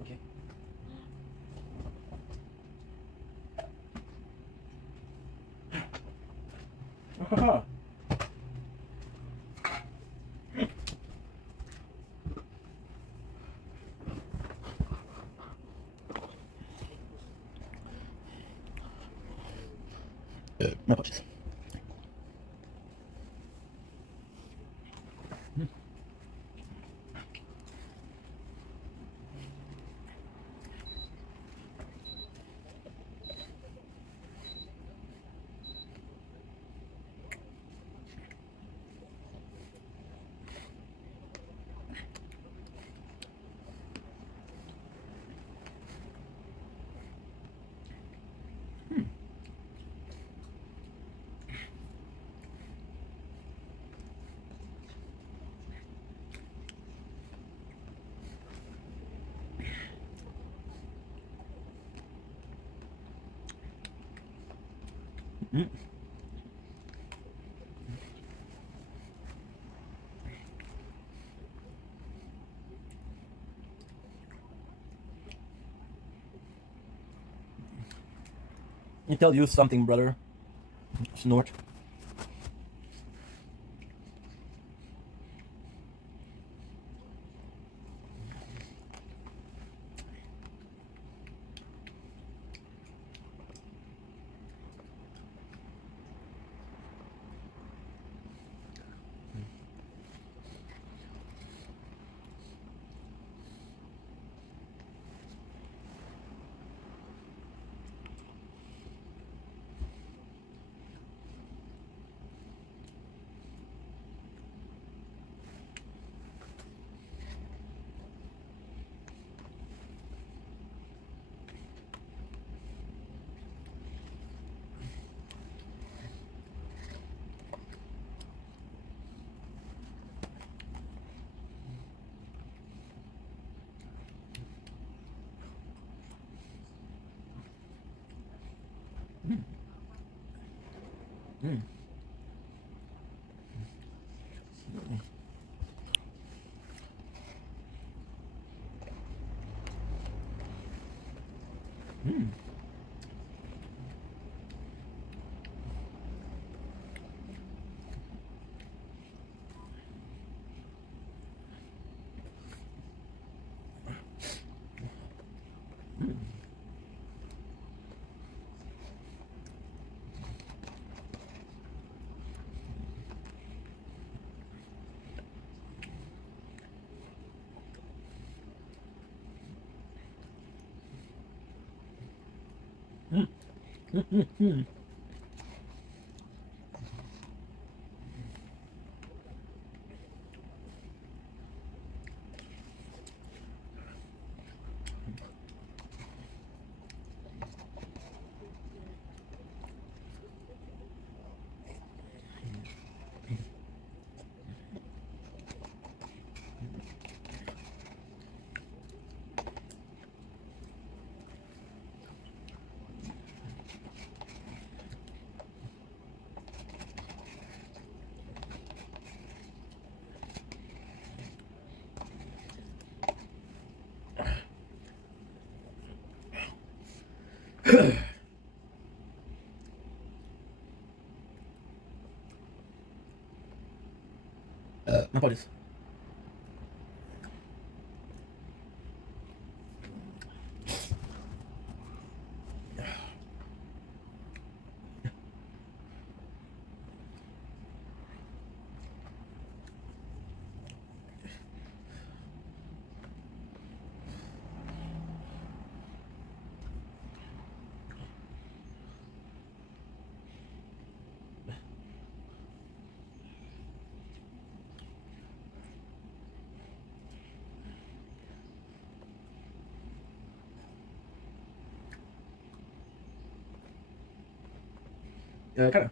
Okay. My apologies. I tell you something, brother. Snort. Mm. Não pode isso. Cara.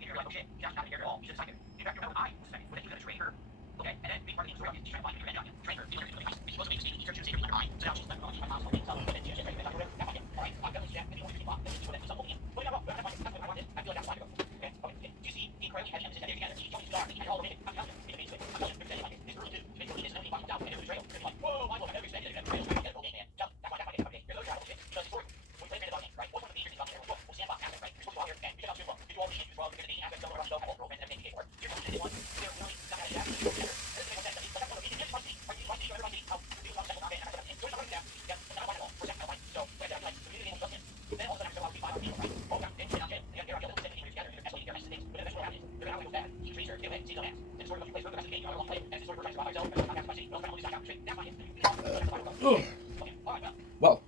You're like, oh shit, Josh not here at all. You should have decided. You got your I suspect. Was that you gonna trade her? Okay, and then big part of the story is she's trying to find your end train her. She's supposed to make a statement. He's trying to save her mind. So now she's left on. She's my mom's holding some. And then she's ready to make up. All right, I'm done with that. Maybe only 50 bucks. Then she's going to stop holding it. Well, you know what? I'm going to find it. I wanted. I feel like that's why I go. Okay, okay. Do you see the incredible heavy emphasis that they're together? She's showing you the dark. All the minute. I'm telling you. It's amazing. I'm telling you. They're like this girl too. She makes this nobody finds out. And it was betrayal. They're like, whoa, my lord, I've never expected it. Betrayal. You gotta go game, man. Tell them. That's why that's why they There's no travel shit. Because it's story. We play a bit about me, right? What's one of the major things out there? Well, sandbox asset, right? You're supposed to go out here and you check out Super. You do all the shit. Ugh. Well.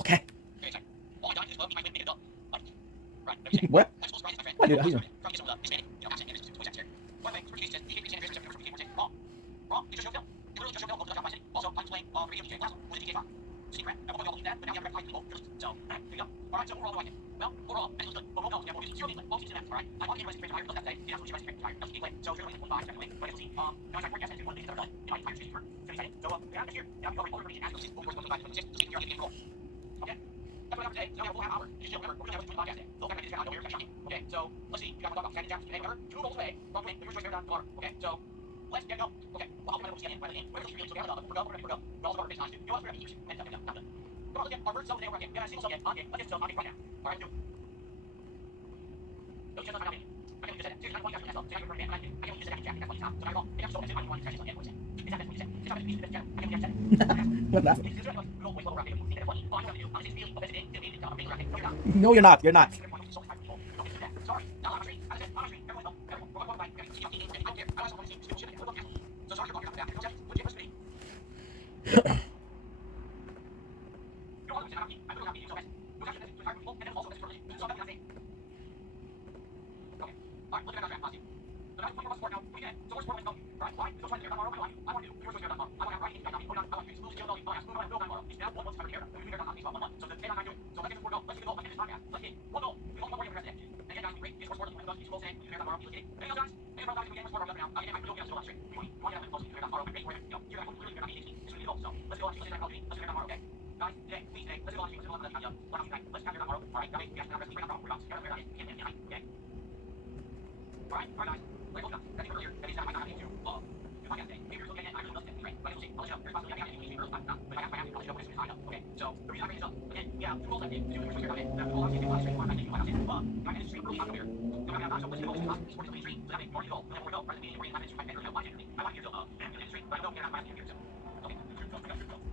Okay. What? What, dude? How you doing? What laughing? No, you're not. You're not.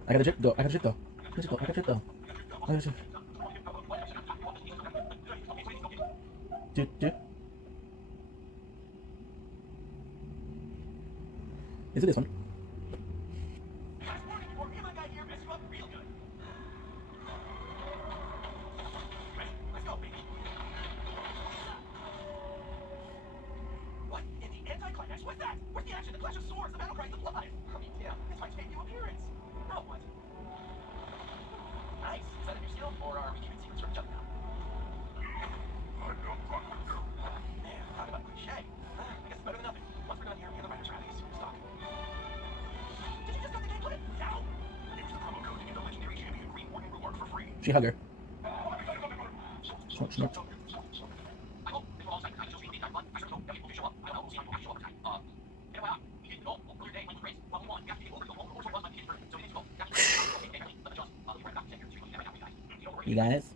I got a drip though. I got a drip though. I got a drip though. I got a drip. Drip. Is it this one? She hug her. Snort. You guys?